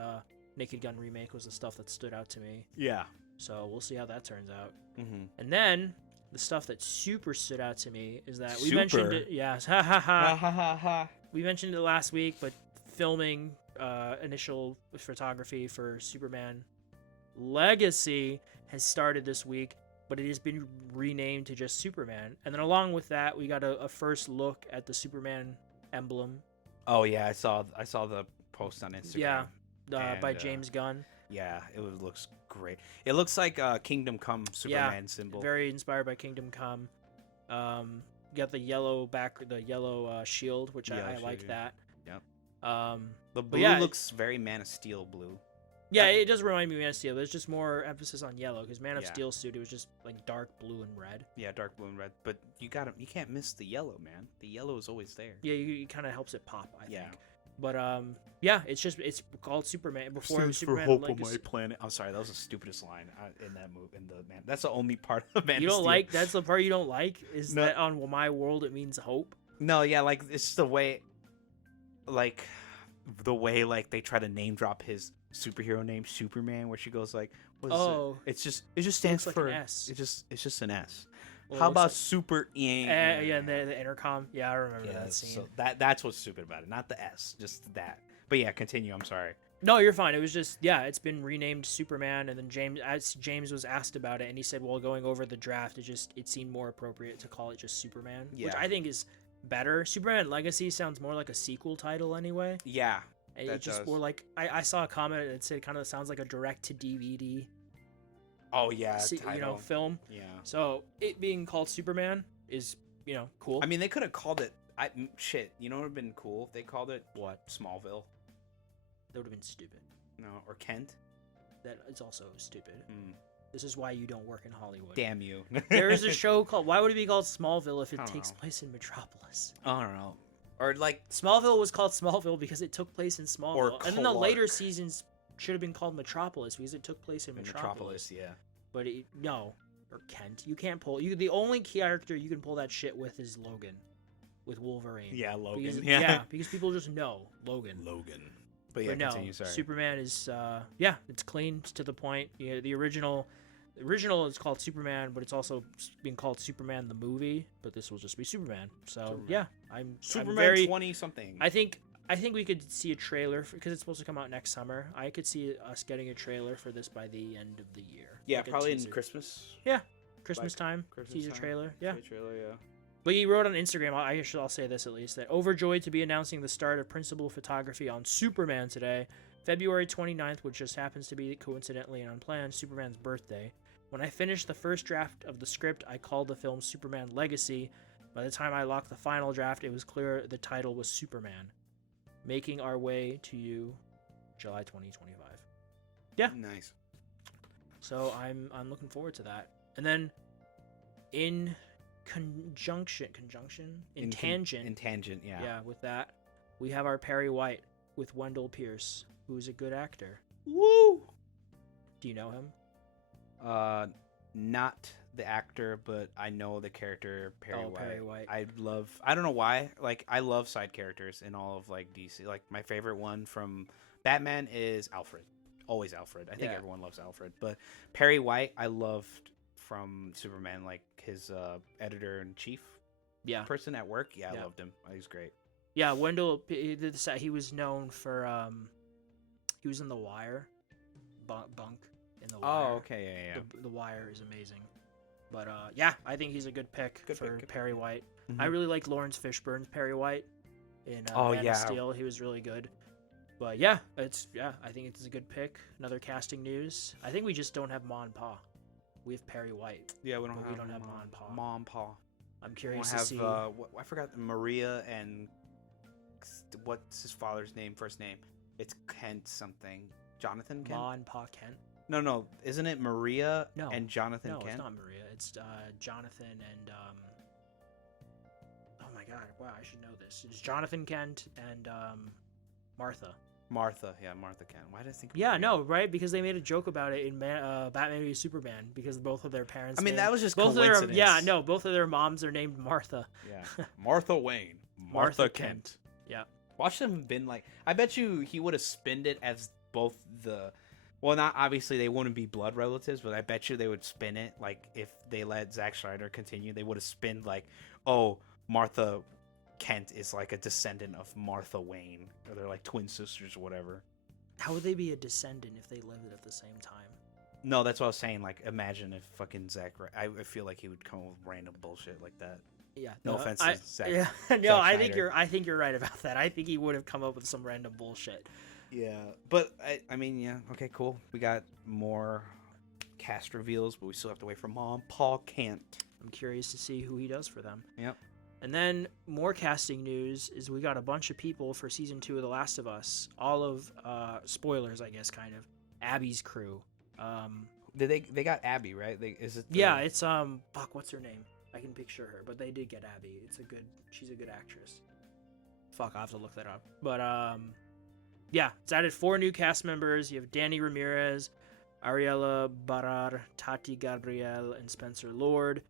Naked Gun remake was the stuff that stood out to me. Yeah. So we'll see how that turns out. Mm-hmm. And then the stuff that super stood out to me is that we mentioned it. Yes, ha ha ha. We mentioned it last week, but filming initial photography for Superman Legacy has started this week, but it has been renamed to just Superman. And then along with that, we got a first look at the Superman emblem. Oh yeah, I saw the post on Instagram. Yeah, by James Gunn. Yeah, it looks great. It looks like Kingdom Come Superman symbol. Very inspired by Kingdom Come. You got the yellow shield, which I like that. Yep. The blue looks very Man of Steel blue. Yeah, it does remind me of Man of Steel. There's just more emphasis on yellow because Man of Steel's suit, it was just like dark blue and red. Yeah, dark blue and red. But you can't miss the yellow, man. The yellow is always there. Yeah, it kind of helps it pop, I think. But it's called Superman. Before it was Superman for hope Legacy. on my planet. I'm sorry, that was the stupidest line in that movie. That's the only part of Man. You don't like? That's the part you don't like. Is that on my world it means hope? No, yeah, like it's the way, like they try to name drop his superhero name, Superman, where she goes like, it just stands for like an S. It's just an S. Well, how about Super the intercom? Yeah, I remember that scene. So that's what's stupid about it, not the S, just that. But yeah, continue. I'm sorry. No, you're fine. It was just it's been renamed Superman, and then James was asked about it, and he said, well, going over the draft, it seemed more appropriate to call it just Superman, which I think is better. Superman Legacy sounds more like a sequel title anyway. Yeah, it just more like I saw a comment that said it kind of sounds like a direct to DVD. Oh yeah, film. Yeah. So it being called Superman is cool. I mean, they could have called it. You know what would have been cool if they called it what? Smallville. That would have been stupid. No, or Kent. That is also stupid. This is why you don't work in Hollywood. Damn you. There is a show called. Why would it be called Smallville if it takes place in Metropolis? I don't know. Or like Smallville was called Smallville because it took place in Smallville, and then the later seasons should have been called Metropolis because it took place in Metropolis. Yeah. But or Kent. You can't pull. The only character you can pull that shit with is Logan. with Wolverine. Yeah, Logan. Because, yeah, because people just know Logan. But yeah, But no, continue. Sorry. Superman is it's clean, it's to the point. Yeah, the original is called Superman, but it's also being called Superman the movie. But this will just be Superman. So Superman. yeah, I'm Superman very 20 something. I think we could see a trailer because it's supposed to come out next summer. I could see us getting a trailer for this by the end of the year. Yeah, like probably in Christmas. Yeah, Christmas time. Christmas teaser time. trailer. Yeah. Trailer, yeah. But he wrote on Instagram, I'll say this at least, that overjoyed to be announcing the start of principal photography on Superman today, February 29th, which just happens to be coincidentally and unplanned Superman's birthday. When I finished the first draft of the script, I called the film Superman Legacy. By the time I locked the final draft, it was clear the title was Superman. Making our way to you, July 2025. Yeah. Nice. So I'm looking forward to that. And then in tangent, yeah, with that, we have our Perry White with Wendell Pierce, who's a good actor. Woo! Do you know him? Not the actor, but I know the character Perry White. Perry White. I don't know why, like I love side characters in all of like DC. Like my favorite one from Batman is Alfred. Always Alfred. I think everyone loves Alfred, but Perry White I loved from Superman, like his editor-in-chief person at work. I loved him. He's great. Yeah, Wendell, he was known for he was in The Wire, Bunk in The Wire. Oh, okay, yeah. The Wire is amazing. But I think he's a good pick for Perry White. Mm-hmm. I really like Lawrence Fishburne's Perry White in Man of Steel. He was really good. But I think it's a good pick. Another casting news. I think we just don't have Ma and Pa. We have Perry White. Yeah, we don't have Ma and Pa. Ma and Pa. I'm curious to see. I forgot Maria and what's his father's name? First name? It's Kent something. Jonathan Kent. Ma and Pa Kent. No, isn't it Maria and Jonathan Kent? No, it's not Maria. It's Jonathan and oh my God! Wow, I should know this. It's Jonathan Kent and Martha. Martha Kent. Why did I think? Yeah, no, right? Because they made a joke about it in Batman v Superman because both of their parents. I mean, that was just both coincidence. Both of their moms are named Martha. Yeah, Martha Wayne, Martha Kent. Yeah. Watch them been like. I bet you he would have spinned it as both the. Well, not obviously they wouldn't be blood relatives, but I bet you they would spin it like if they let Zack Snyder continue, they would have spinned like, oh, Martha Kent is like a descendant of Martha Wayne, or they're like twin sisters or whatever. How would they be a descendant if they lived at the same time? No, that's what I was saying. Like, imagine if fucking Zack. I feel like he would come up with random bullshit like that. Yeah. No offense to Zack. Yeah. No, Zack I think you're right about that. I think he would have come up with some random bullshit. Yeah, but I mean, yeah. Okay, cool. We got more cast reveals, but we still have to wait for Mom. Paul Kent. I'm curious to see who he does for them. Yep. And then more casting news is we got a bunch of people for season 2 of The Last of Us. All of spoilers, I guess, kind of. Abby's crew. They got Abby, right? It's what's her name? I can picture her, but they did get Abby. She's a good actress. I'll have to look that up. But it's added 4 new cast members. You have Danny Ramirez, Ariella Barar, Tati Gabrielle, and Spencer Lord.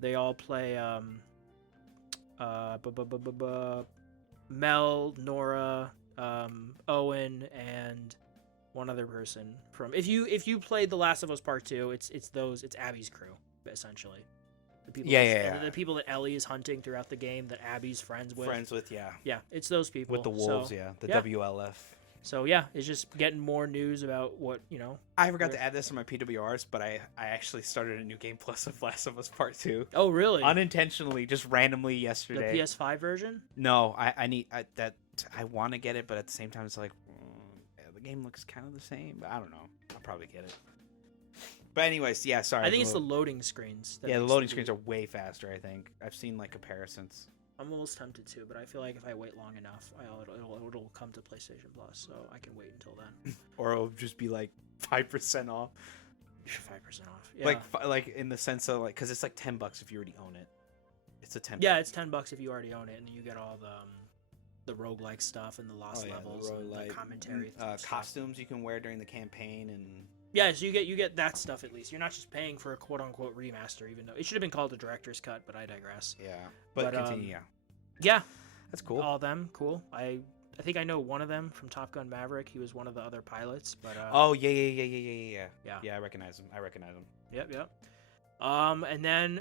They all play Mel, Nora, Owen, and one other person from. If you played The Last of Us Part 2, it's Abby's crew essentially. The people the people that Ellie is hunting throughout the game that Abby's friends with. Yeah, it's those people with the wolves. WLF. So it's just getting more news about what I forgot to add this on my PWRs, but I actually started a new game plus of Last of Us Part 2. Oh, really? Unintentionally, just randomly yesterday. The PS5 version? No, I want to get it, but at the same time, it's like the game looks kind of the same. But I don't know. I'll probably get it. But anyways, sorry. I think it's the loading screens. The loading screens are way faster. I think I've seen like comparisons. I'm almost tempted to, but I feel like if I wait long enough, it'll come to PlayStation Plus, so I can wait until then. Or it'll just be like 5% off. 5% off. Yeah. Like in the sense of like, because it's like $10 if you already own it. It's a 10. Yeah, it's $10 if you already own it, and you get all the roguelike stuff and the lost levels, and the commentary, costumes you can wear during the campaign, and. Yeah, so you get that stuff at least. You're not just paying for a quote-unquote remaster, even though it should have been called a director's cut, but I digress. Yeah, but continue, Yeah, that's cool. All of them, cool. I think I know one of them from Top Gun Maverick. He was one of the other pilots, but oh yeah. I recognize him. Yep. And then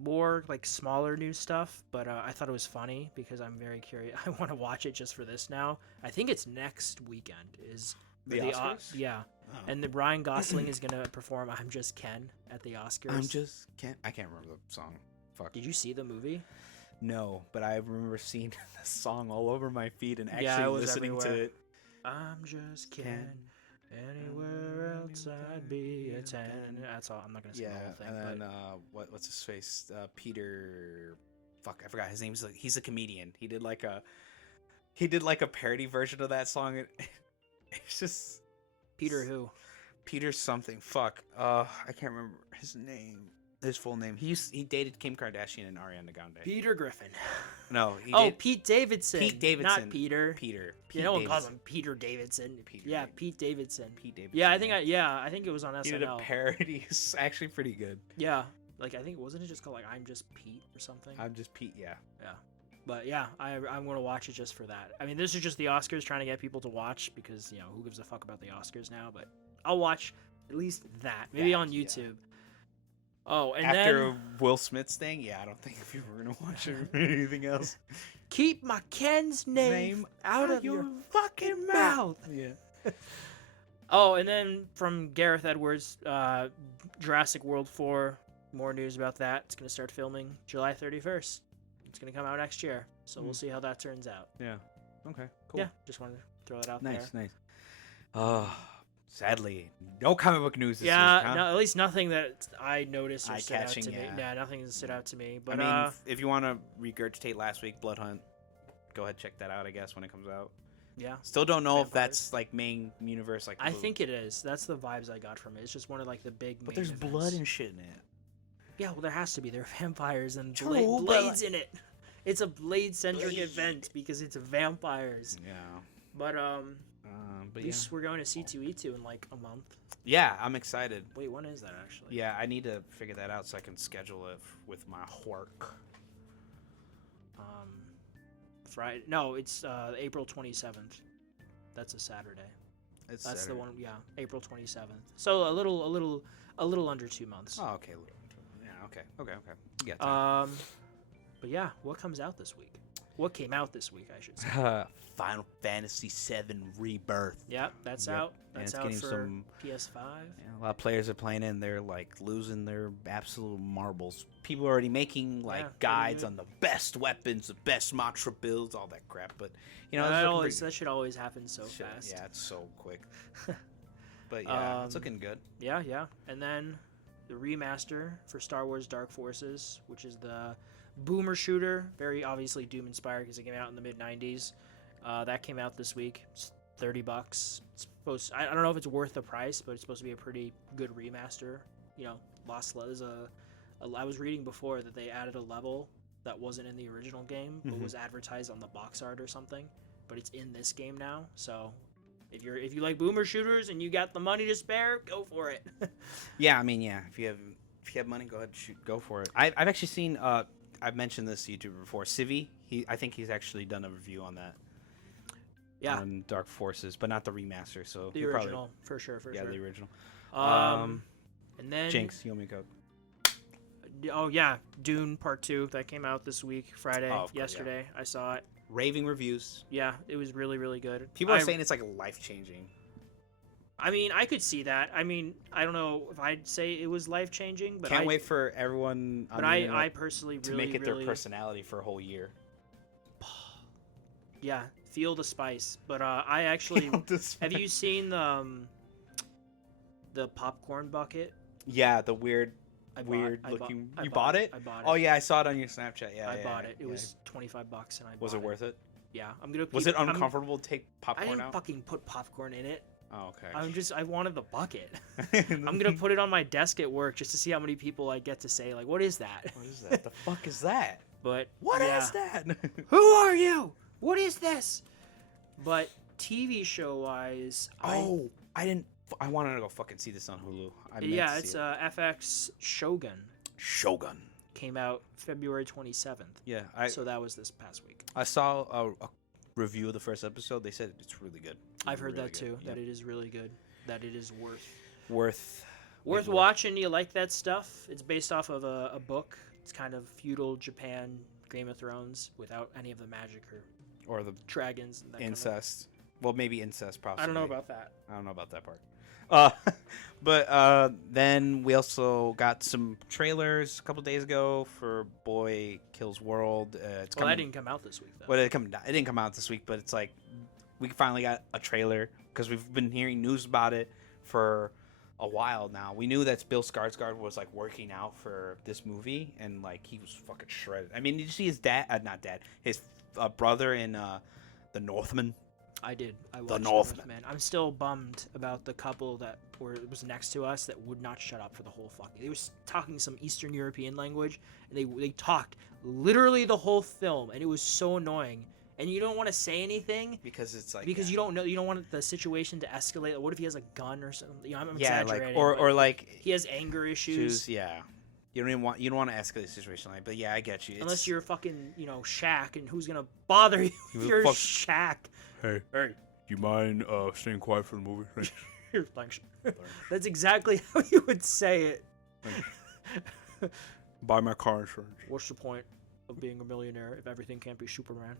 more like smaller new stuff, but I thought it was funny because I'm very curious. I want to watch it just for this now. I think it's next weekend. Is the Oscars? Yeah. Oh. And the Ryan Gosling is gonna perform "I'm Just Ken" at the Oscars. I'm just Ken. I can't remember the song. Fuck. Did you see the movie? No, but I remember seeing the song all over my feed and actually listening everywhere. to it. I'm just Ken. Anywhere else I'd be a 10. That's all. I'm not gonna sing the whole thing. And then what's his face? Peter. Fuck, I forgot his name. He's a comedian. He did like a parody version of that song. It's just Peter who? Peter something. Fuck. I can't remember his name. His full name. He dated Kim Kardashian and Ariana Grande. Peter Griffin. No. Pete Davidson. Pete Davidson. Not Peter. Peter. No one calls him Peter Davidson. Pete Davidson. Pete Davidson. Yeah, I think it was on SNL. He did a parody. It's actually pretty good. Yeah. Like, I think, wasn't it just called, like, I'm Just Pete or something? I'm Just Pete, yeah. Yeah. But, yeah, I'm going to watch it just for that. I mean, this is just the Oscars trying to get people to watch because, you know, who gives a fuck about the Oscars now? But I'll watch at least that. Maybe on YouTube. Yeah. Oh, and after Will Smith's thing, I don't think people were going to watch anything else. Keep my Ken's name out of your fucking mouth. Yeah. Oh, and then from Gareth Edwards, Jurassic World 4, more news about that. It's going to start filming July 31st. It's going to come out next year, so we'll see how that turns out. Yeah. Okay, cool. Yeah, just wanted to throw it out there. Nice. Sadly, no comic book news this week, huh? No, at least nothing that I noticed or stood out to me. Yeah, nothing that stood out to me. But I mean, if you want to regurgitate last week, Blood Hunt, go ahead, check that out, I guess, when it comes out. Yeah. Still don't know if that's like main universe. Like I think it is. That's the vibes I got from it. It's just one of like the big. But there's events. blood and shit in it. Yeah, well, there has to be. There are vampires and blades in it. It's a blade-centric event because it's vampires. Yeah. But at least we're going to C2E2 in like a month. Yeah, I'm excited. Wait, when is that actually? Yeah, I need to figure that out so I can schedule it with my work. Friday? No, it's April 27th. That's a Saturday. That's Saturday. The one. Yeah, April 27th. So a little under 2 months. Oh, okay. Yeah, okay. You got time. But yeah, what comes out this week? What came out this week, I should say. Final Fantasy VII Rebirth. Yep, that's out. That's out for PS5. Yeah, a lot of players are playing it and they're like losing their absolute marbles. People are already making like guides on the best weapons, the best mantra builds, all that crap. But you know, that should always happen so fast. Yeah, it's so quick. But yeah, it's looking good. Yeah. And then the remaster for Star Wars Dark Forces, which is the boomer shooter, very obviously Doom inspired because it came out in the mid 90s. That came out this week. It's $30. It's I don't know if it's worth the price, but it's supposed to be a pretty good remaster. You know, I was reading before that they added a level that wasn't in the original game, but was advertised on the box art or something. But it's in this game now. So if you like boomer shooters and you got the money to spare, go for it. Yeah, I mean, yeah. If you have money, go ahead and go for it. I've actually seen. I've mentioned this YouTuber before, Civi. I think he's actually done a review on that. Yeah. On Dark Forces, but not the remaster. So the original, for sure. Yeah, the original. And then Jinx, you owe me a Coke. Oh yeah, Dune Part 2 that came out this week, Friday, yesterday. Yeah. I saw it. Raving reviews. Yeah, it was really, really good. People are saying it's like life-changing. I mean, I could see that. I mean, I don't know if I'd say it was life-changing, but can't wait for everyone. But I personally to make it their personality for a whole year. Yeah, feel the spice. But I actually have you seen the popcorn bucket? Yeah, the weird looking. You bought it? I bought it. Oh yeah, I saw it on your Snapchat. Yeah, I bought it. It was $25, and I bought it. Was it worth it? Yeah, Was it uncomfortable to take popcorn out? I didn't fucking put popcorn in it. Oh, okay. I wanted the bucket. I'm gonna put it on my desk at work just to see how many people I get to say like, "What is that?" What is that? The fuck is that? But what is that? Who are you? What is this? But TV show wise, I wanted to go fucking see this on Hulu. It's FX Shogun. Shogun came out February 27th. Yeah, so that was this past week. I saw a review of the first episode. They said it's really good. I've heard really that too. Yep. That it is really good. That it is worth watching. You like that stuff? It's based off of a book. It's kind of feudal Japan, Game of Thrones, without any of the magic or the dragons and that incest. Well, maybe incest, possibly. I don't know about that. I don't know about that part. But then we also got some trailers a couple days ago for Boy Kills World. That didn't come out this week, though. Well, it didn't come out this week, but it's like we finally got a trailer because we've been hearing news about it for a while now. We knew that Bill Skarsgård was like working out for this movie, and like he was fucking shredded. I mean, did you see his his brother in The Northman? I did. I watched The Northman. I'm still bummed about the couple that was next to us that would not shut up for the whole fucking. They were talking some Eastern European language, and they talked literally the whole film, and it was so annoying. And you don't want to say anything because it's like you don't know, you don't want the situation to escalate. What if he has a gun or something? You know, I'm exaggerating. Or like he has anger issues. Yeah. You don't want to escalate the situation but yeah, I get you. Unless you're fucking, Shaq, and who's gonna bother you if you're Shaq? Hey, you mind staying quiet for the movie? Thanks. That's exactly how you would say it. Buy my car insurance. What's the point of being a millionaire if everything can't be Superman?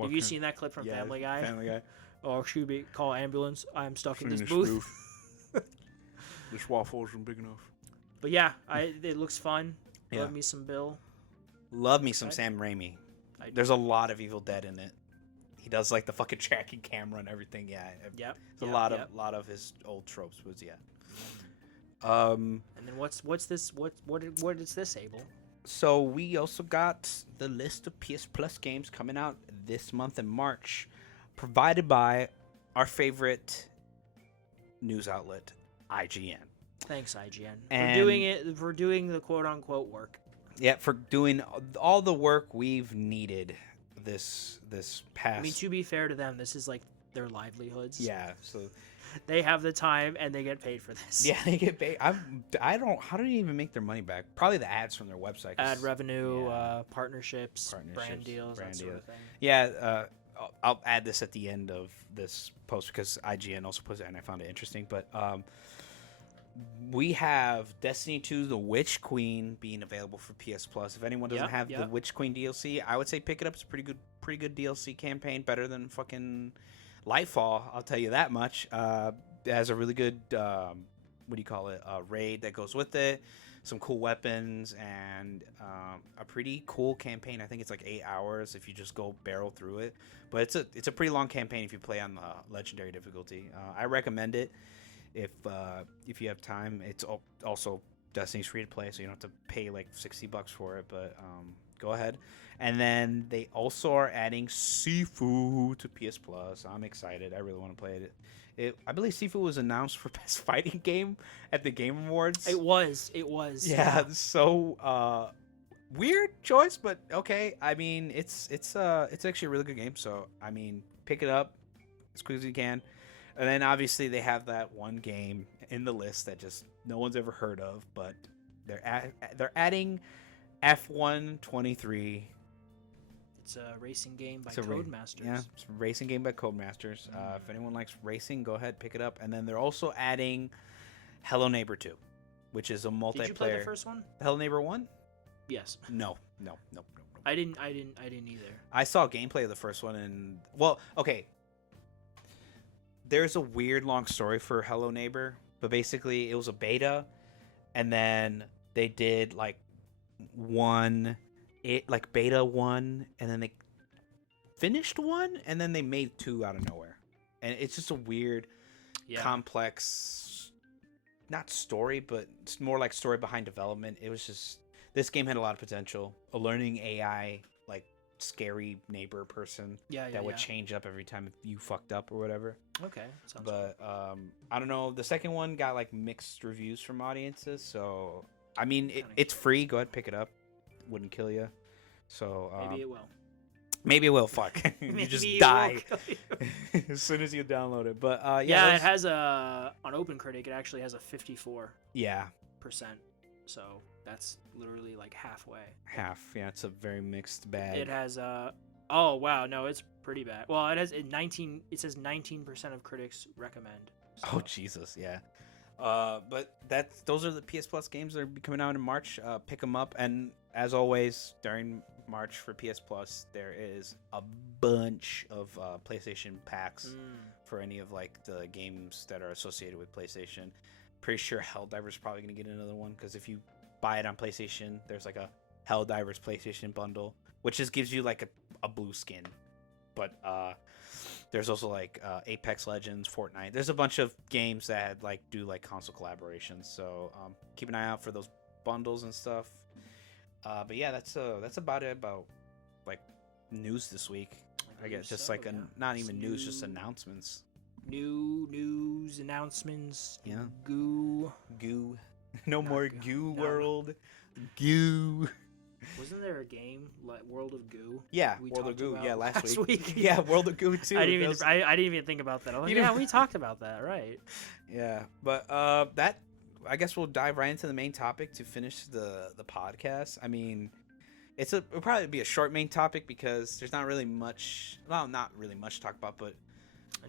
Have you seen that clip from Family Guy? Family Guy. Oh, excuse me, call ambulance. I'm stuck in this booth. This waffle isn't big enough. But yeah, it looks fun. Yeah. Love me some Bill. Love me some Sam Raimi. There's a lot of Evil Dead in it. He does like the fucking tracking camera and everything. Yeah. Yep. It's a lot of his old tropes. Was And then what's this? What is this, Abel? So we also got the list of PS Plus games coming out this month in March, provided by our favorite news outlet, IGN. Thanks, IGN, for doing the quote unquote work. Yeah, for doing all the work we've needed this past. I mean, to be fair to them, this is like their livelihoods. Yeah, so they have the time and they get paid for this. Yeah, they get paid. How do they even make their money back? Probably the ads from their website. Ad revenue, partnerships, brand deals, that sort of thing. Yeah, I'll add this at the end of this post because IGN also puts it, and I found it interesting. But we have Destiny 2: The Witch Queen being available for PS Plus. If anyone doesn't have the Witch Queen DLC, I would say pick it up. It's a pretty good DLC campaign, better than fucking Lightfall, I'll tell you that much. It has a really good raid that goes with it, some cool weapons, and a pretty cool campaign. I think it's like 8 hours if you just go barrel through it, but it's a pretty long campaign if you play on the legendary difficulty. I recommend it if you have time. It's also Destiny's free to play, so you don't have to pay like $60 for it, but go ahead. And then they also are adding Sifu to PS Plus. I'm excited. I really want to play it. I believe Sifu was announced for Best Fighting Game at the Game Awards. It was. Yeah, so weird choice, but okay. I mean, it's actually a really good game. So I mean, pick it up as quick as you can. And then obviously they have that one game in the list that just no one's ever heard of, but they're adding F1 23. It's a racing game by Codemasters. Yeah, it's a racing game by Codemasters. If anyone likes racing, go ahead, pick it up. And then they're also adding Hello Neighbor 2, which is a multiplayer. Did you play the first one? Hello Neighbor 1? Yes. No. I didn't either. I saw gameplay of the first one, and well, okay. There's a weird long story for Hello Neighbor, but basically it was a beta, and then they did beta 1, and then they finished 1, and then they made 2 out of nowhere. And it's just a weird, complex, not story, but it's more like story behind development. It was just, this game had a lot of potential. A learning AI, like scary neighbor person that would change up every time you fucked up or whatever. Okay, sounds but I don't know. The second one got like mixed reviews from audiences, so I mean it's free. Go ahead, pick it up. Wouldn't kill you. So maybe it will. Maybe it will. Fuck. You just die as soon as you download it. But it has on OpenCritic. It actually has a 54%. so that's literally like halfway. Half, yeah. It's a very mixed bag. It has oh wow, no, it's pretty bad. Well, it has 19. It says 19% of critics recommend. So. Oh Jesus, yeah. But those are the PS Plus games that are coming out in March. Pick them up, and as always during March for PS Plus, there is a bunch of PlayStation packs for any of like the games that are associated with PlayStation. Pretty sure Helldiver's probably gonna get another one because if you buy it on PlayStation, there's like a Helldivers PlayStation bundle, which just gives you like a blue skin. But there's also like Apex Legends, Fortnite. There's a bunch of games that like do like console collaborations. So keep an eye out for those bundles and stuff. But yeah, that's about it about like news this week. I guess just like not even news, just announcements. New news announcements. Yeah. Goo. No more Goo World. Goo. Wasn't there a game like World of Goo? Yeah, World of Goo. Yeah, last week. Yeah, World of Goo too. I didn't even think about that. I was like, yeah, we talked about that, right? Yeah, but that I guess we'll dive right into the main topic to finish the podcast. I mean, it'll probably be a short main topic because there's not really much. Well, not really much to talk about, but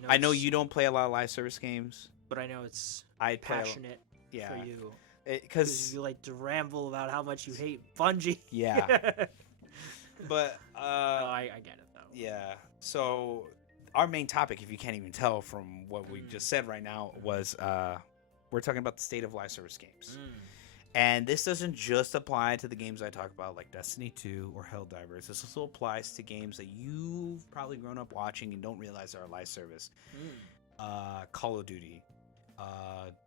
I know you don't play a lot of live service games. But I know it's passionate for you. Because you like to ramble about how much you hate Bungie. Yeah. But no, I get it though. Yeah. So our main topic, if you can't even tell from what we just said right now, was we're talking about the state of live service games. And this doesn't just apply to the games I talk about, like Destiny 2 or Helldivers. This also applies to games that you've probably grown up watching and don't realize are a live service. Call of Duty,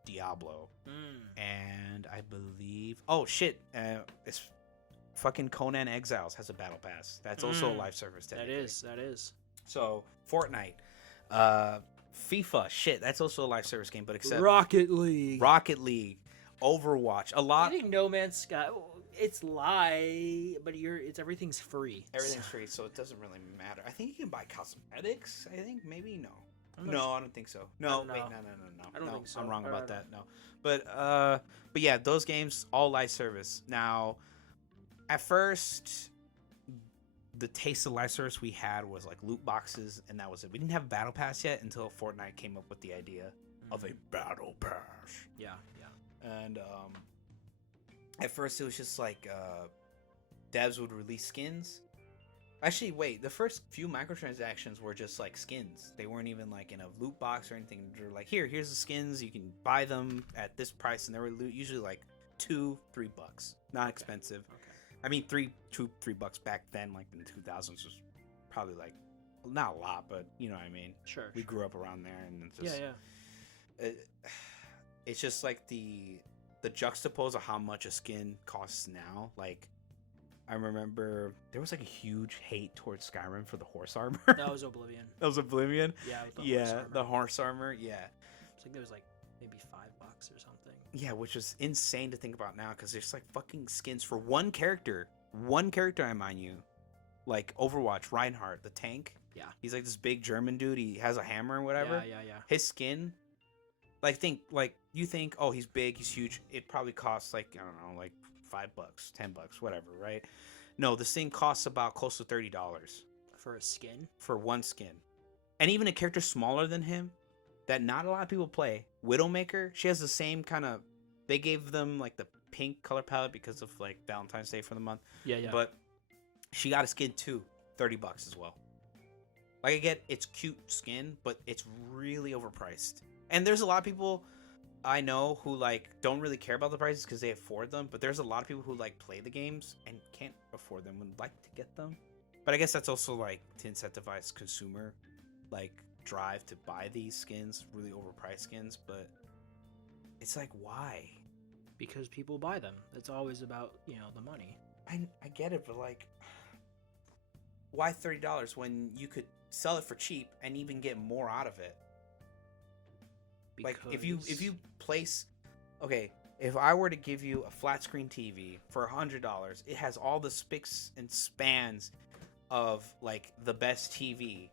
Diablo, and I believe it's fucking Conan Exiles has a battle pass. That's also a live service. That is. So Fortnite, FIFA, that's also a live service game, but except Rocket League, Overwatch, a lot. I think No Man's Sky, it's live, but everything's free. Everything's free, so it doesn't really matter. I think you can buy cosmetics. I think maybe no. No, I don't think so. No, wait, no. I don't think so. I'm wrong about that. No, but yeah, those games all live service. Now, at first, the taste of live service we had was like loot boxes, and that was it. We didn't have a battle pass yet until Fortnite came up with the idea of a battle pass. Yeah. And at first, it was just like devs would release skins. Actually, wait, the first few microtransactions were just like skins. They weren't even like in a loot box or anything. They're like, here's the skins. You can buy them at this price, and they were usually like $2-3. Not expensive. Okay. I mean, $3 back then, like in the 2000s, was probably like not a lot, but you know what I mean. Sure. We grew up around there, and it's just it's just like the juxtapose of how much a skin costs now. Like, I remember there was like a huge hate towards Skyrim for the horse armor. That was Oblivion. Yeah, the horse armor. Yeah. I think there was like maybe $5 or something. Yeah, which was insane to think about now because there's like fucking skins for one character. I mind you, like Overwatch, Reinhardt, the tank. Yeah. He's like this big German dude. He has a hammer and whatever. Yeah. His skin, you think, oh, he's big, he's huge. It probably costs like, I don't know, like $5, $10, whatever, right? No, this thing costs about close to $30 for a skin. For one skin, and even a character smaller than him that not a lot of people play, Widowmaker. She has the same kind of. They gave them like the pink color palette because of like Valentine's Day for the month. Yeah. But she got a skin too, $30 as well. Like, I get it's cute skin, but it's really overpriced. And there's a lot of people I know who like don't really care about the prices because they afford them, but there's a lot of people who like play the games and can't afford them and like to get them. But I guess that's also like to incentivize consumer like drive to buy these skins, really overpriced skins. But it's like, why? Because people buy them. It's always about, the money. I get it, but like, why $30 when you could sell it for cheap and even get more out of it? Because... Like, if you place, okay, if I were to give you a flat screen TV for $100, it has all the spicks and spans of like the best TV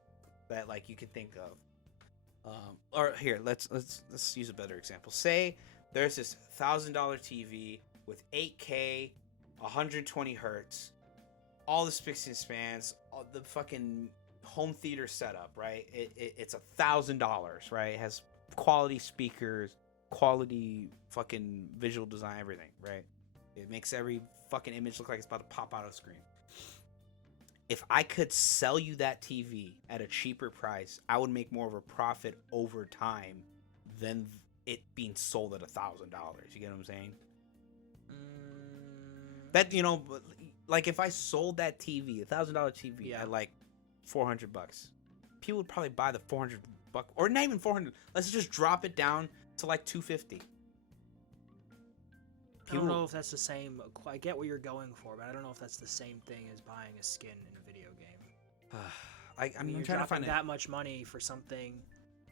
that like you could think of. Or here, let's use a better example. Say there's this $1,000 TV with 8K, 120 hertz, all the spics and spans, all the fucking home theater setup, right? It's $1,000, right? It has quality speakers, quality fucking visual design, everything, right? It makes every fucking image look like it's about to pop out of the screen. If I could sell you that TV at a cheaper price, I would make more of a profit over time than it being sold at $1,000. You get what I'm saying? That, you know, like if I sold that TV, $1,000 TV at like $400, people would probably buy the $400, or not even 400. Let's just drop it down to like $250. I don't know if that's the same. I get what you're going for, but I don't know if that's the same thing as buying a skin in a video game. I mean, you're trying to find that much money for something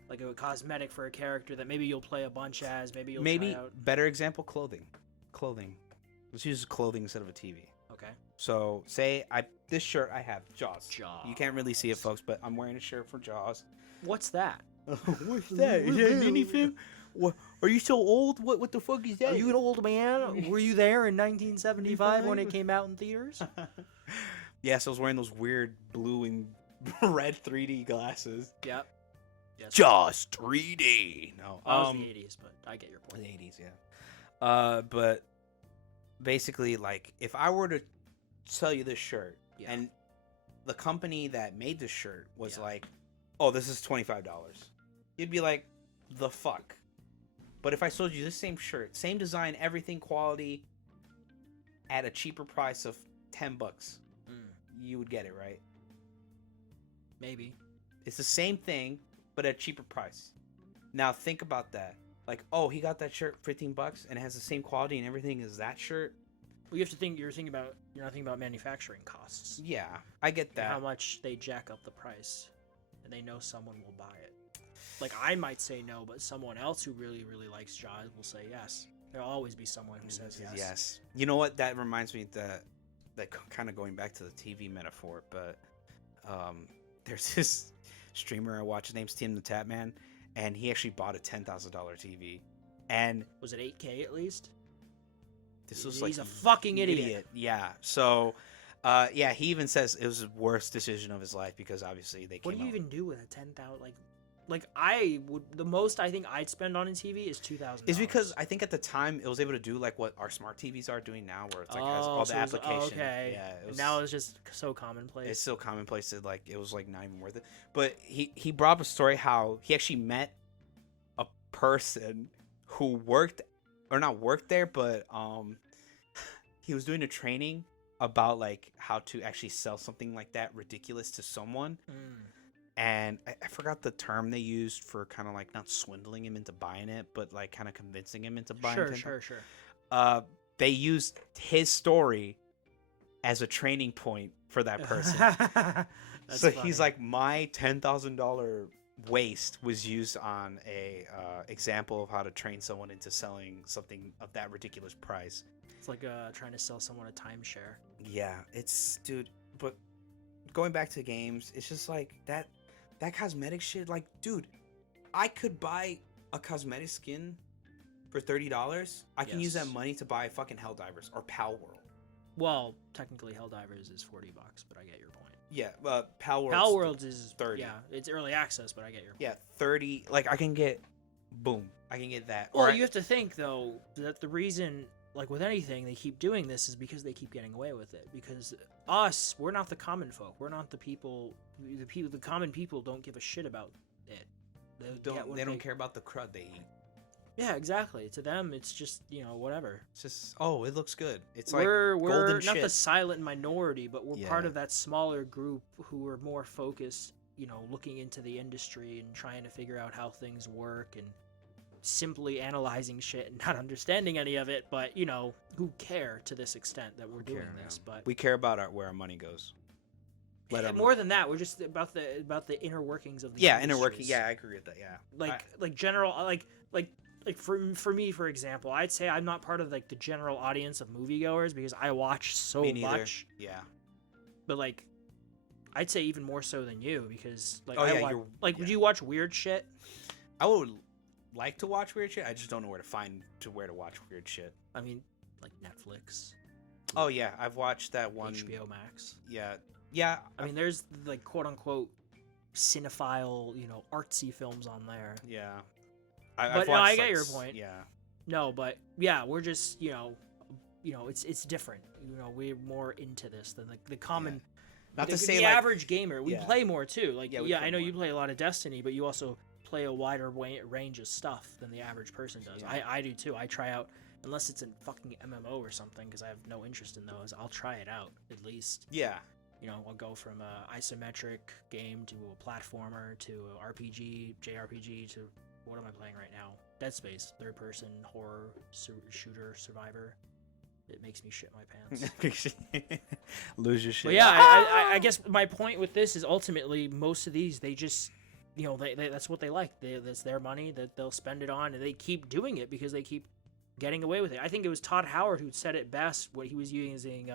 like a cosmetic for a character that maybe you'll play a bunch as, maybe you'll try out. Better example, clothing. Let's use clothing instead of a TV. Okay. So say this shirt I have, Jaws. You can't really see it, folks, but I'm wearing a shirt for Jaws. What's that? What's that? Is that an anything? What? Are you so old? What the fuck is that? Are you an old man? Were you there in 1975 when it came out in theaters? Yes, I was wearing those weird blue and red 3D glasses. Yep. Yes, Jaws 3D. No. It was the 80s, but I get your point. The 80s, yeah. But basically, like, if I were to sell you this shirt, and the company that made this shirt was like, oh, this is $25, you'd be like, the fuck? But if I sold you this same shirt, same design, everything, quality, at a cheaper price of $10, you would get it, right? Maybe. It's the same thing, but at a cheaper price. Now think about that. Like, oh, he got that shirt for $15 and it has the same quality and everything as that shirt. Well, you have to think. You're not thinking about manufacturing costs. Yeah, I get that. How much they jack up the price, and they know someone will buy it. Like, I might say no, but someone else who really, really likes Jaws will say yes. There'll always be someone who says yes. Yes. You know what? That reminds me that kind of going back to the TV metaphor, but there's this streamer I watch. His name's Tim the Tap Man, and he actually bought a $10,000 TV. And was it 8K at least? He's a fucking idiot. Yeah. So, he even says it was the worst decision of his life because obviously they. What do you even do with a 10,000? Like I would. The most I think I'd spend on a TV is $2,000. Is because I think at the time it was able to do like what our smart TVs are doing now, where it's like has all the applications. Okay. Yeah. Now it's just so commonplace. It's so commonplace that like it was like not even worth it. But he brought up a story how he actually met a person who worked there, but he was doing a training about like how to actually sell something like that ridiculous to someone. And I forgot the term they used for kind of like not swindling him into buying it, but like kind of convincing him into buying it. Sure. They used his story as a training point for that person. So funny. He's like, my $10,000 waste was used on a example of how to train someone into selling something of that ridiculous price. It's like trying to sell someone a timeshare. Yeah, dude. But going back to games, it's just like that cosmetic shit. Like, dude, I could buy a cosmetic skin for $30. I can use that money to buy fucking Helldivers or Pal World. Well, technically Helldivers is $40, but I get your point. Yeah, Pal World is 30. Yeah, it's early access, but I get your point. Yeah, 30. Like, I can get that. Well, you have to think though that the reason, like with anything, they keep doing this is because they keep getting away with it. Because we're not the common folk. We're not the people. The common people don't give a shit about it. They don't care about the crud they eat. Yeah, exactly. To them, it's just, whatever. It's just, it looks good. It's we're golden not shit. the silent minority, but we're part of that smaller group who are more focused, looking into the industry and trying to figure out how things work and simply analyzing shit and not understanding any of it. But, who care to this extent that we're doing this? But we care about where our money goes. More than that, we're just about the inner workings of the inner working. Yeah, I agree with that. Yeah, like general like for me, for example, I'd say I'm not part of like the general audience of moviegoers because I watch so much. Yeah, but like I'd say even more so than you because like would you watch weird shit? I would like to watch weird shit. I just don't know where to watch weird shit. I mean, like Netflix. Oh yeah, I've watched that one. HBO Max. Yeah, yeah. I mean, there's like quote unquote cinephile, artsy films on there. Yeah. But no, I get your point. Yeah. No, but yeah, we're just it's different. We're more into this than the common. Yeah. Not to say the like, average gamer. We play more too. Like I know more. you play a lot of Destiny, but you also play a wider range of stuff than the average person does. Yeah. I do too. I try out, unless it's a fucking MMO or something, because I have no interest in those. I'll try it out at least. Yeah. I'll go from a isometric game to a platformer to a RPG, JRPG to what am I playing right now? Dead Space, third person horror shooter survivor. It makes me shit my pants. Lose your shit. But yeah, I guess my point with this is ultimately most of these they just they that's what they like. That's their money that they'll spend it on, and they keep doing it because they keep getting away with it. I think it was Todd Howard who said it best. What he was using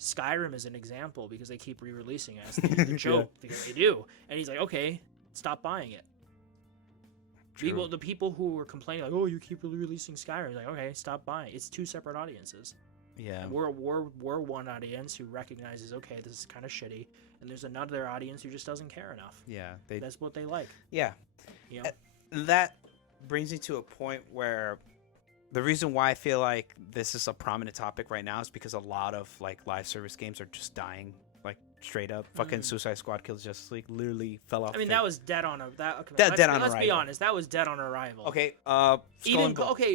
Skyrim as an example because they keep re-releasing it. It's the joke because they do, and he's like, okay, stop buying it. The people who were complaining like, oh, you keep releasing Skyrim, like, okay, stop buying. It's two separate audiences. Yeah, and we're one audience who recognizes, okay, this is kind of shitty, and there's another audience who just doesn't care enough. Yeah, that's what they like. Yeah, that brings me to a point where the reason why I feel like this is a prominent topic right now is because a lot of like live service games are just dying. Straight up, fucking Suicide Squad Kills Justice League literally fell off. I mean, that was dead on a that. Okay, let's be honest, that was dead on arrival. Okay,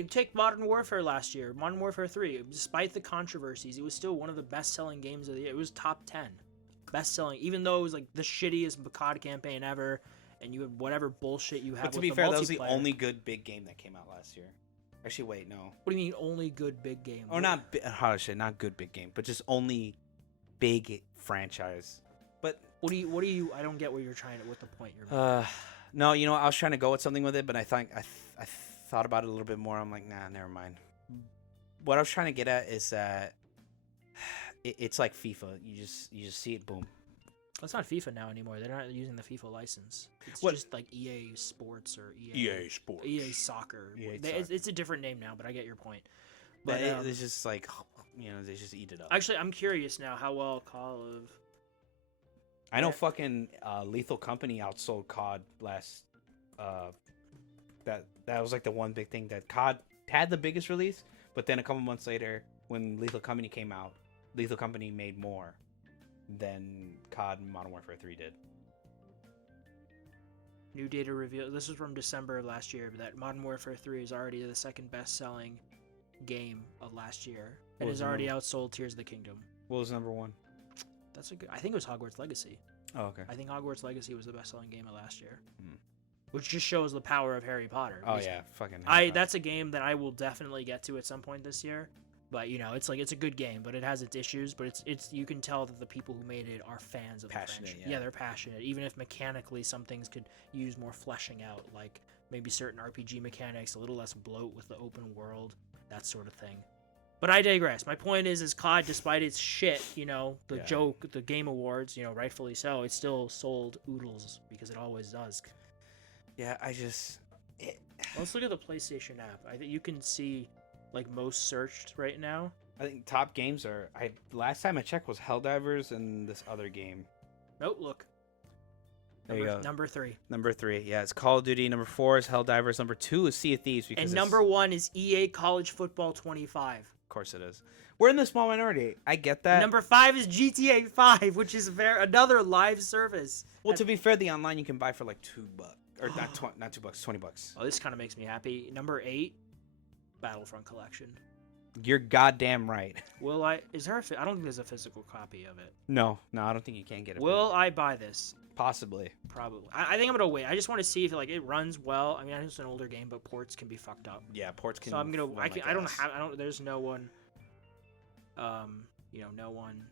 take Modern Warfare last year, Modern Warfare 3. Despite the controversies, it was still one of the best-selling games of the year. It was top 10 best-selling, even though it was like the shittiest COD campaign ever, and you had whatever bullshit you had. But to be fair, that was the only good big game that came out last year. Actually, wait, no. What do you mean only good big game? Or not? Not good big game, but just only big franchise. But what do you I don't get what the point you're making. No, I was trying to go with something with it, but I thought about it a little bit more. I'm like, nah, never mind. What I was trying to get at is that it's like FIFA. You just see it, boom. It's not FIFA now anymore. They're not using the FIFA license. It's just like EA Sports or EA Sports, EA Soccer. It's a different name now, but I get your point. But it's just like, they just eat it up. Actually, I'm curious now how well Call of... I know fucking Lethal Company outsold COD last... That was like the one big thing that COD had the biggest release, but then a couple months later, when Lethal Company came out, Lethal Company made more than COD and Modern Warfare 3 did. New data revealed... This is from December of last year, but that Modern Warfare 3 is already the second best-selling game of last year. It has already outsold Tears of the Kingdom. What was number one? That's a good... I think it was Hogwarts Legacy. Oh, okay. I think Hogwarts Legacy was the best-selling game of last year. Which just shows the power of Harry Potter. Oh, yeah. Fucking That's a game that I will definitely get to at some point this year. But, it's a good game, but it has its issues. But it's you can tell that the people who made it are fans of the franchise. Yeah, they're passionate. Even if mechanically some things could use more fleshing out, like maybe certain RPG mechanics, a little less bloat with the open world, that sort of thing. But I digress. My point is COD, despite its shit, joke, the Game Awards, rightfully so, it still sold oodles because it always does. Yeah, Let's look at the PlayStation app. I think you can see, most searched right now. I think top games are... last time I checked was Helldivers and this other game. Nope, look. There you go. Number 3. Number 3, yeah, it's Call of Duty. Number 4 is Helldivers. Number 2 is Sea of Thieves. And number 1 is EA College Football 25. Of course it is. We're in the small minority. I get that. Number 5 is GTA 5, which is another live service. Well, to be fair, the online you can buy for like $2. Or not $2, $20. Oh, this kind of makes me happy. Number 8, Battlefront Collection. You're goddamn right. Will I? Is there I don't think there's a physical copy of it. No, I don't think you can get it. Will I buy this? Possibly. Probably. I think I'm gonna wait. I just want to see if it runs well. I mean, I know it's an older game, but ports can be fucked up. Yeah, ports can. So I'm gonna. I don't. There's no one. No one.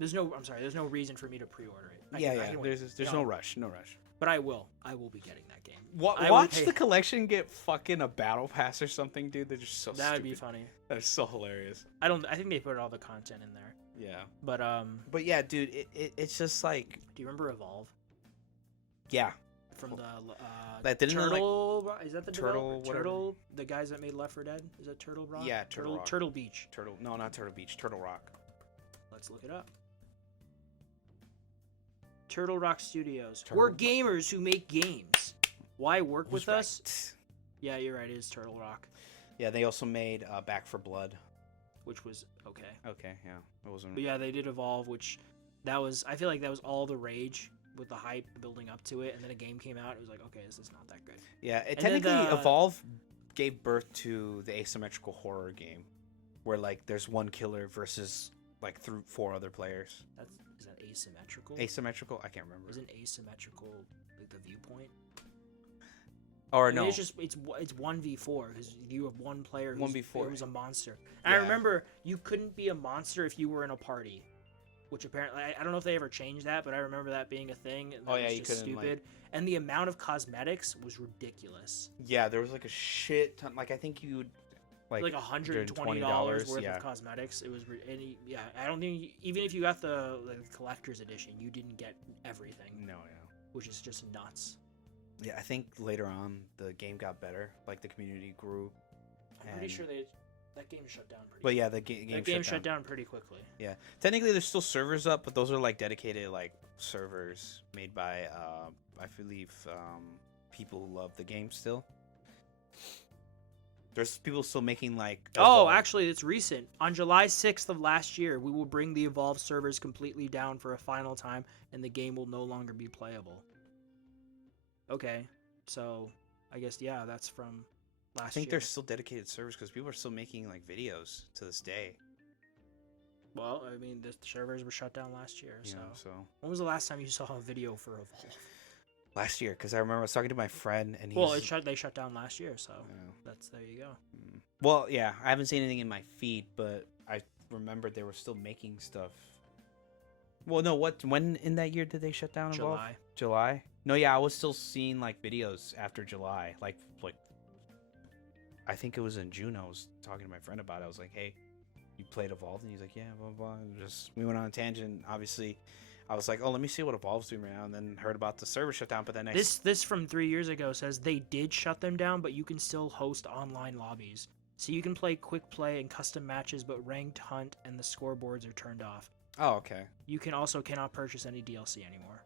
There's no reason for me to pre-order it. There's no rush. No rush. But I will be getting that game. Watch the collection get fucking a battle pass or something, dude. They're just so stupid. That would be funny. That is so hilarious. I think they put all the content in there. Yeah. But yeah, dude, it's just like... Do you remember Evolve? Yeah. from the that didn't Turtle. Is that the Turtle? Turtle, the guys that made Left 4 Dead. Is that Turtle Rock? Yeah, Turtle Rock. Turtle Beach. No, not Turtle Beach. Turtle Rock. Let's look it up. Turtle Rock Studios. We're gamers who make games. Why work with us? Yeah, you're right. It is Turtle Rock. Yeah, they also made Back 4 Blood, which was okay. Okay, yeah, it wasn't. But yeah, they did Evolve, which I feel like that was all the rage with the hype building up to it, and then a game came out. It was like, okay, this is not that good. Yeah, technically Evolve gave birth to the asymmetrical horror game, where like there's one killer versus like 4 other players. Is that asymmetrical? Asymmetrical? I can't remember. Isn't asymmetrical like the viewpoint? Or no, it's 1v4 because you have one player who's 1v4. Who's a monster. And I remember you couldn't be a monster if you were in a party, which apparently I don't know if they ever changed that, but I remember that being a thing. That was you couldn't. Stupid. And the amount of cosmetics was ridiculous. Yeah, there was like a shit ton. Like I think you'd like $120 worth of cosmetics. It was I don't think even if you got the collector's edition, you didn't get everything. No, yeah. Which is just nuts. Yeah, I think later on the game got better. Like the community grew. I'm pretty sure that game shut down pretty. But yeah, the game shut down pretty quickly. Yeah, technically there's still servers up, but those are like dedicated like servers made by I believe people who love the game still. There's people still making like. Evolve. Oh, actually, it's recent. On July 6th of last year, we will bring the Evolve servers completely down for a final time, and the game will no longer be playable. Okay, so I guess that's from last year. I think there's still dedicated servers because people are still making like videos to this day. Well, I mean, the servers were shut down last year. So when was the last time you saw a video for Evolve? Last year, because I remember I was talking to my friend and they shut down last year, so there you go. Well, yeah, I haven't seen anything in my feed, but I remembered they were still making stuff. Well, no, when in that year did they shut down Evolve? July? No, yeah, I was still seeing like videos after July. Like I think it was in June. I was talking to my friend about it. I was like, "Hey, you played Evolve?" And he's like, "Yeah, blah blah." And we went on a tangent. Obviously, I was like, "Oh, let me see what Evolve's doing right now," and then heard about the server shutdown. But then this from 3 years ago says they did shut them down, but you can still host online lobbies, so you can play quick play and custom matches, but ranked hunt and the scoreboards are turned off. Oh, okay. You cannot purchase any DLC anymore.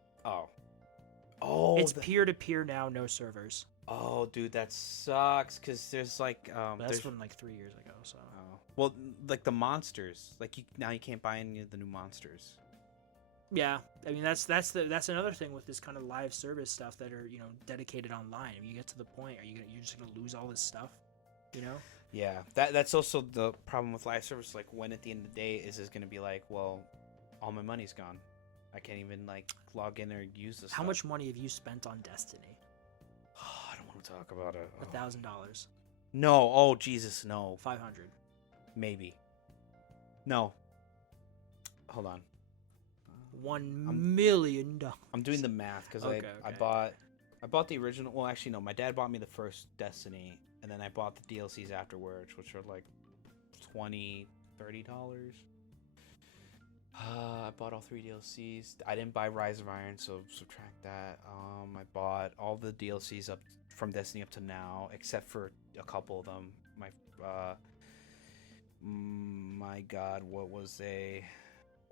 Oh, it's peer-to-peer now, no servers. Oh, dude, that sucks. Cause there's like that's from like 3 years ago. So well, like the monsters, like now you can't buy any of the new monsters. Yeah, I mean that's another thing with this kind of live service stuff that are dedicated online. I mean, you get to the point, you're just gonna lose all this stuff, Yeah, that's also the problem with live service. Like, when at the end of the day is gonna be like, well, all my money's gone. I can't even like log in or use this. How much money have you spent on Destiny? I don't want to talk about it. $1,000. No. Oh Jesus, no. 500. Maybe. No. Hold on. $1 million. I'm doing the math because I bought the original. Well, actually, no. My dad bought me the first Destiny, and then I bought the DLCs afterwards, which are like $20, $30. I bought all 3 DLCs. I didn't buy Rise of Iron, so subtract that. I bought all the DLCs up from Destiny up to now, except for a couple of them. My God, what was the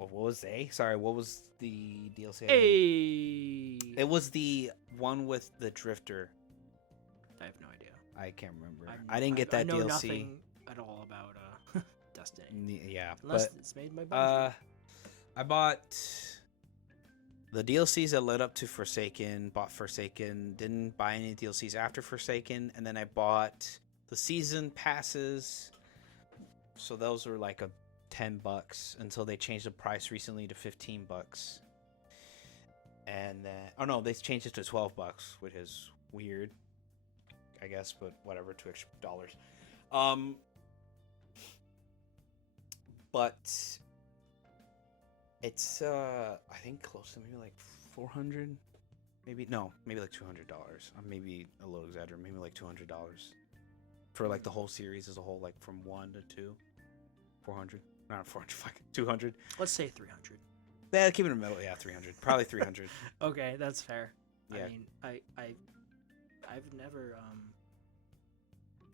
DLC? Hey! It was the one with the Drifter. I have no idea. I can't remember. I didn't get that I know DLC. Nothing at all about Destiny. Yeah, unless it's made by Bungie. I bought the DLCs that led up to Forsaken, bought Forsaken, didn't buy any DLCs after Forsaken, and then I bought the season passes. So those were like $10 until they changed the price recently to $15. And then they changed it to $12, which is weird, I guess, but whatever, $2 extra. But it's I think close to maybe like 400, maybe like $200. I'm maybe a little exaggerated, maybe like $200 for like the whole series as a whole, like from 1 to 2. 400, not 400, fucking 200. Let's say 300. Yeah, keep it in the middle. Yeah, 300, probably 300. Okay, that's fair. Yeah. I mean, I've never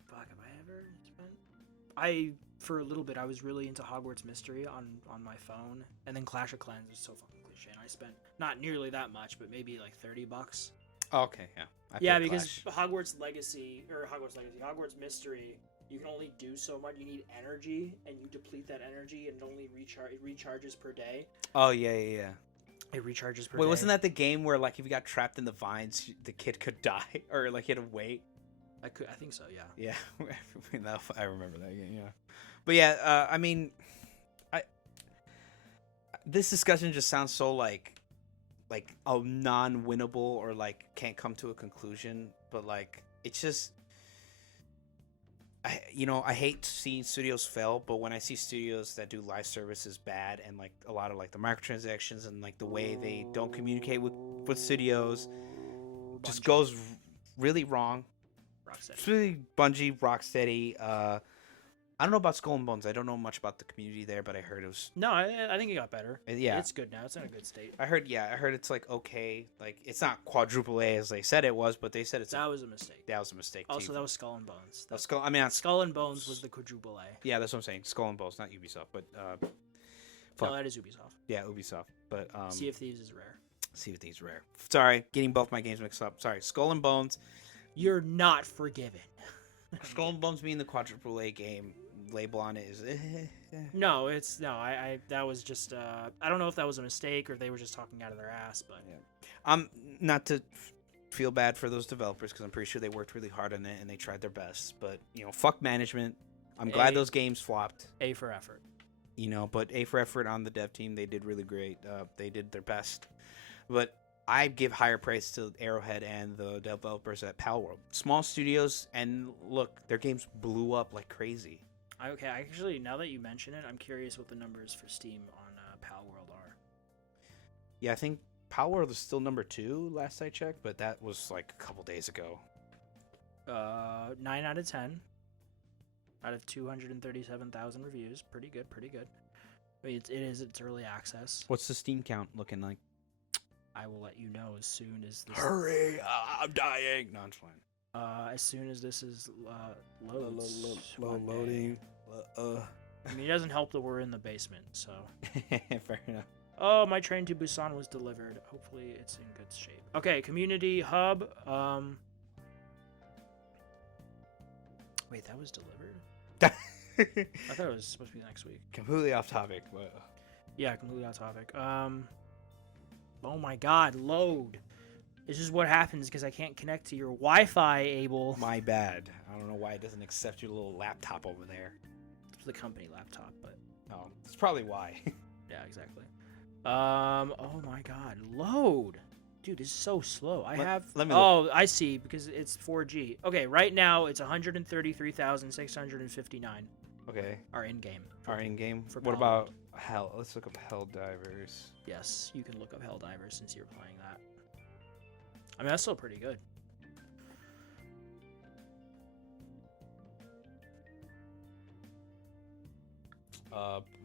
fuck, have I ever spent? For a little bit, I was really into Hogwarts Mystery on my phone, and then Clash of Clans is so fucking cliche, and I spent not nearly that much, but maybe like $30. Oh, okay, yeah. Yeah, because Hogwarts Mystery, you can only do so much. You need energy, and you deplete that energy, and it recharges per day. Oh, yeah. It recharges per day. Wait, wasn't that the game where, like, if you got trapped in the vines, the kid could die? Or, like, you had to wait? I think so, yeah. Yeah, I remember that game, yeah. But, yeah, I mean, this discussion just sounds so, like a non-winnable or, like, can't come to a conclusion. But, like, it's just... I hate seeing studios fail, but when I see studios that do live services bad and like a lot of like the microtransactions and like the way they don't communicate with studios just goes really wrong. Rocksteady. It's really Bungie, Rocksteady. I don't know about Skull and Bones. I don't know much about the community there, but I heard it was... No, I think it got better. Yeah. It's good now. It's in a good state. I heard it's like okay. Like it's not quadruple A as they said it was, but they said it's... That was a mistake. That was a mistake, too. Also, that was Skull and Bones. Skull and Bones was the quadruple A. Yeah, that's what I'm saying. Skull and Bones, not Ubisoft, but... No, that is Ubisoft. Yeah, Ubisoft. But Sea of Thieves is rare. Sea of Thieves is rare. Sorry, getting both my games mixed up. Sorry, Skull and Bones. You're not forgiven. Skull and Bones being the quadruple A game label on it is... No, that was just... I don't know if that was a mistake or if they were just talking out of their ass, but... Yeah. Not to feel bad for those developers, because I'm pretty sure they worked really hard on it and they tried their best, but, fuck management. I'm glad those games flopped. A for effort. But A for effort on the dev team. They did really great. They did their best. But I give higher praise to Arrowhead and the developers at Palworld. Small studios, and look, their games blew up like crazy. Okay, actually, now that you mention it, I'm curious what the numbers for Steam on Palworld are. Yeah, I think Palworld is still number 2 last I checked, but that was like a couple days ago. 9 out of 10 out of 237,000 reviews. Pretty good. I mean, it's early access. What's the Steam count looking like? I will let you know as soon as this... Hurry! I'm dying! No, I'm just fine. As soon as this is loads. Loading. I mean, it doesn't help that we're in the basement, so... Fair enough. Oh, my train to Busan was delivered. Hopefully it's in good shape. Okay, Community Hub. Wait, that was delivered? I thought it was supposed to be next week. Completely off topic, but... Yeah, completely off topic. Oh my god, load. This is what happens because I can't connect to your Wi-Fi, Abel. My bad. I don't know why it doesn't accept your little laptop over there. It's the company laptop, but... Oh, that's probably why. Yeah, exactly. Oh my god, load. Dude, this is so slow. Let me look. I see, because it's 4G. Okay, right now it's 133,659. Okay. Our in-game. What about Hell? Let's look up Helldivers. Yes, you can look up Helldivers since you're playing that. I mean, that's still pretty good.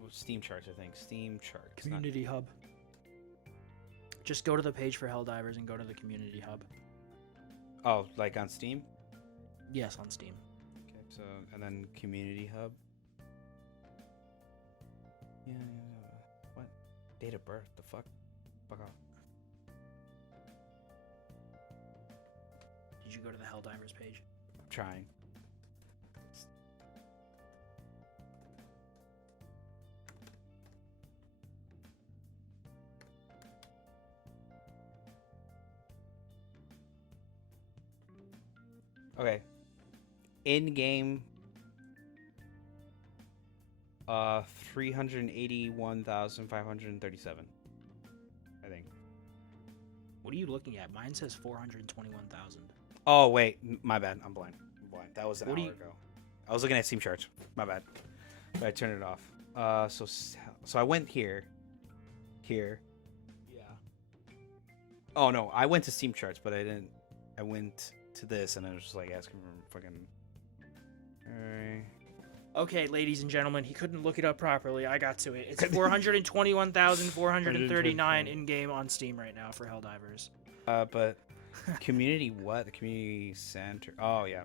Steam charts, I think. Steam charts. Community Hub. Just go to the page for Helldivers and go to the Community Hub. Oh, like on Steam? Yes, on Steam. Okay, so, and then Community Hub. Yeah. What? Date of birth? The fuck? Fuck off. Did you go to the Helldivers page? I'm trying. Okay. In-game 381,537. I think. What are you looking at? Mine says 421,000. Oh, wait. My bad. I'm blind. That was an hour ago. I was looking at Steam charts. My bad. But I turned it off. So I went here. Here. Yeah. Oh, no. I went to Steam charts, but I didn't. I went to this, and I was just like asking for fucking... Alright. Okay, ladies and gentlemen, he couldn't look it up properly. I got to it. It's 421,439 in-game on Steam right now for Helldivers. But Community what? The community center. Oh yeah.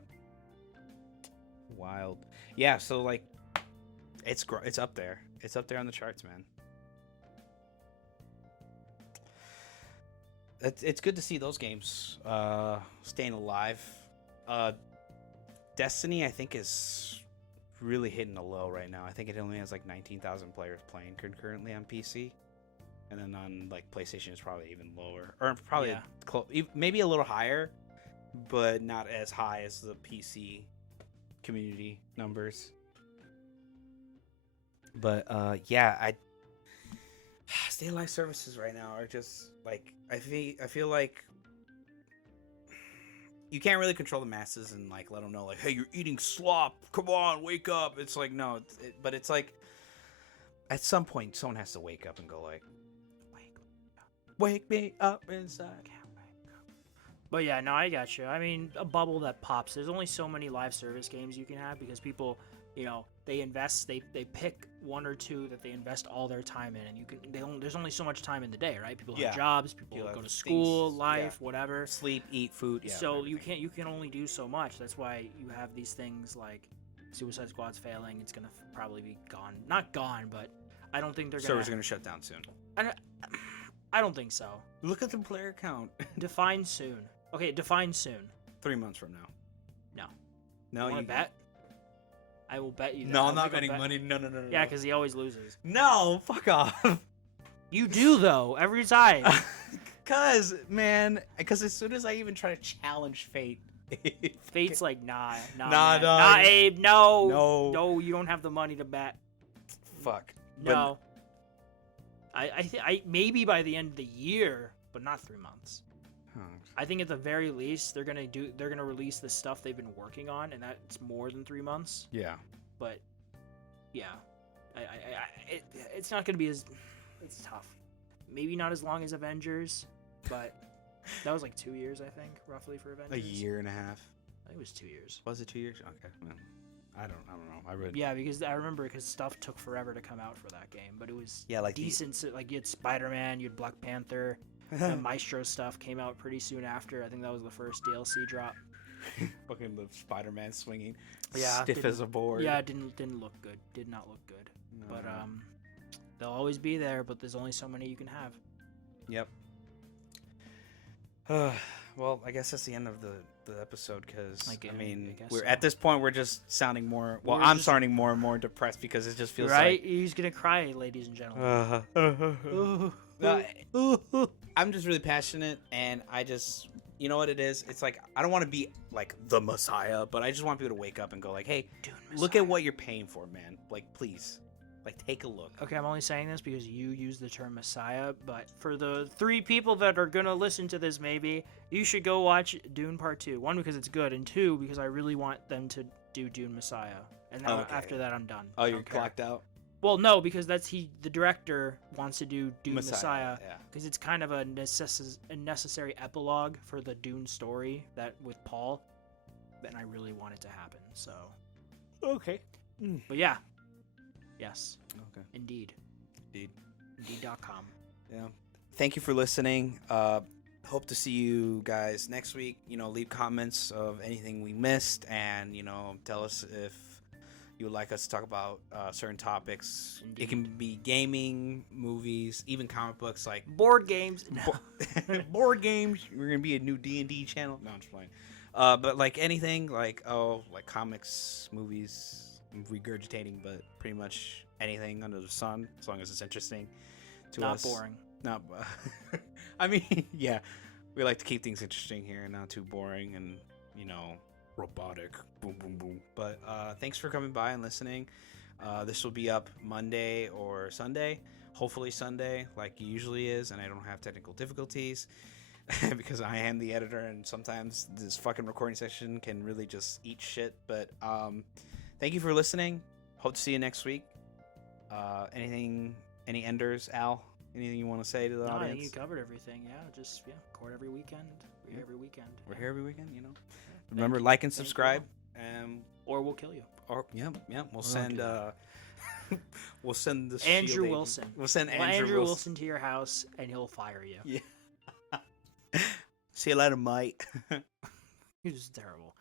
Wild. Yeah. So like, it's up there. It's up there on the charts, man. It's good to see those games staying alive. Destiny, I think, is really hitting a low right now. I think it only has like 19,000 players playing concurrently on PC, and then on like PlayStation it's probably even lower, or probably maybe a little higher, but not as high as the PC community numbers. But yeah, Stay Alive services right now are just like I feel like you can't really control the masses and like let them know like, hey, you're eating slop. Come on, wake up. It's like no, but it's like at some point someone has to wake up and go like, wake me up inside. But yeah, no, I got you. I mean, a bubble that pops. There's only so many live service games you can have because people, you know, they invest. They pick one or two that they invest all their time in, and you can. There's only so much time in the day, right? People have jobs. People go to school, life, whatever. Sleep, eat, food. Yeah, so you can only do so much. That's why you have these things like Suicide Squad's failing. It's gonna probably be gone. Not gone, but I don't think they're gonna. Server's gonna shut down soon. I don't think so. Look at the player count. Define soon. Okay, define soon. 3 months from now. No, you bet? I will bet you that. No, I'm not betting money. No. Yeah, because he always loses. No, fuck off. You do, though, every time. Because as soon as I even try to challenge fate. Fate's like, nah, dog. Abe, no, you don't have the money to bet. Fuck. No. I maybe by the end of the year, but not 3 months. I think at the very least they're gonna release the stuff they've been working on, and that's more than 3 months. Yeah. But yeah, it's not gonna be as it's tough. Maybe not as long as Avengers, but that was like 2 years, I think, roughly for Avengers. A year and a half. I think it was 2 years. Was it 2 years? Okay. Man. I don't know. Yeah, because I remember stuff took forever to come out for that game, but it was like decent. Like you had Spider-Man, you had Black Panther. The Maestro stuff came out pretty soon after. I think that was the first DLC drop. Fucking the Spider-Man swinging, yeah, stiff as a board. Yeah, it didn't look good. Did not look good. No. But they'll always be there. But there's only so many you can have. Yep. Well, I guess that's the end of the episode because we're at this point we're just sounding more. Well, I'm sounding more and more depressed because it just feels right. He's gonna cry, ladies and gentlemen. I'm just really passionate, and I just, you know what it is? It's like I don't want to be like the Messiah, but I just want people to wake up and go like, hey, look at what you're paying for, man. Like, please. Like, take a look. Okay, I'm only saying this because you use the term Messiah, but for the 3 people that are going to listen to this, maybe, you should go watch Dune Part 2. 1, because it's good, and 2, because I really want them to do Dune Messiah. And then after that, I'm done. Oh, you're clocked out? Well, no, because the director wants to do Dune Messiah, because it's kind of a necessary epilogue for the Dune story that with Paul, and I really want it to happen, so. Okay. But yeah. Yes. Okay. Indeed. Indeed.com. Yeah. Thank you for listening. Hope to see you guys next week. Leave comments of anything we missed, and tell us if you would like us to talk about certain topics. Indeed. It can be gaming, movies, even comic books, like board games. No. Board games. We're gonna be a new D&D channel. No, I'm just playing. But like anything, like comics, movies. Regurgitating, but pretty much anything under the sun, as long as it's interesting to us. Not boring. Not. I mean, yeah, we like to keep things interesting here, not too boring and robotic. Boom, boom, boom. But thanks for coming by and listening. This will be up Monday or Sunday. Hopefully Sunday, like it usually is, and I don't have technical difficulties because I am the editor, and sometimes this fucking recording session can really just eat shit. But thank you for listening. Hope to see you next week. Any enders, Al? Anything you want to say to the audience? I think you covered everything. Yeah, just record every weekend. We're here every weekend. We're here every weekend. Remember, like and subscribe. Or we'll kill you. Or we'll send. We'll send the Andrew Wilson. We'll send Andrew Wilson to your house, and he'll fire you. Yeah. See you later, mate. He was terrible.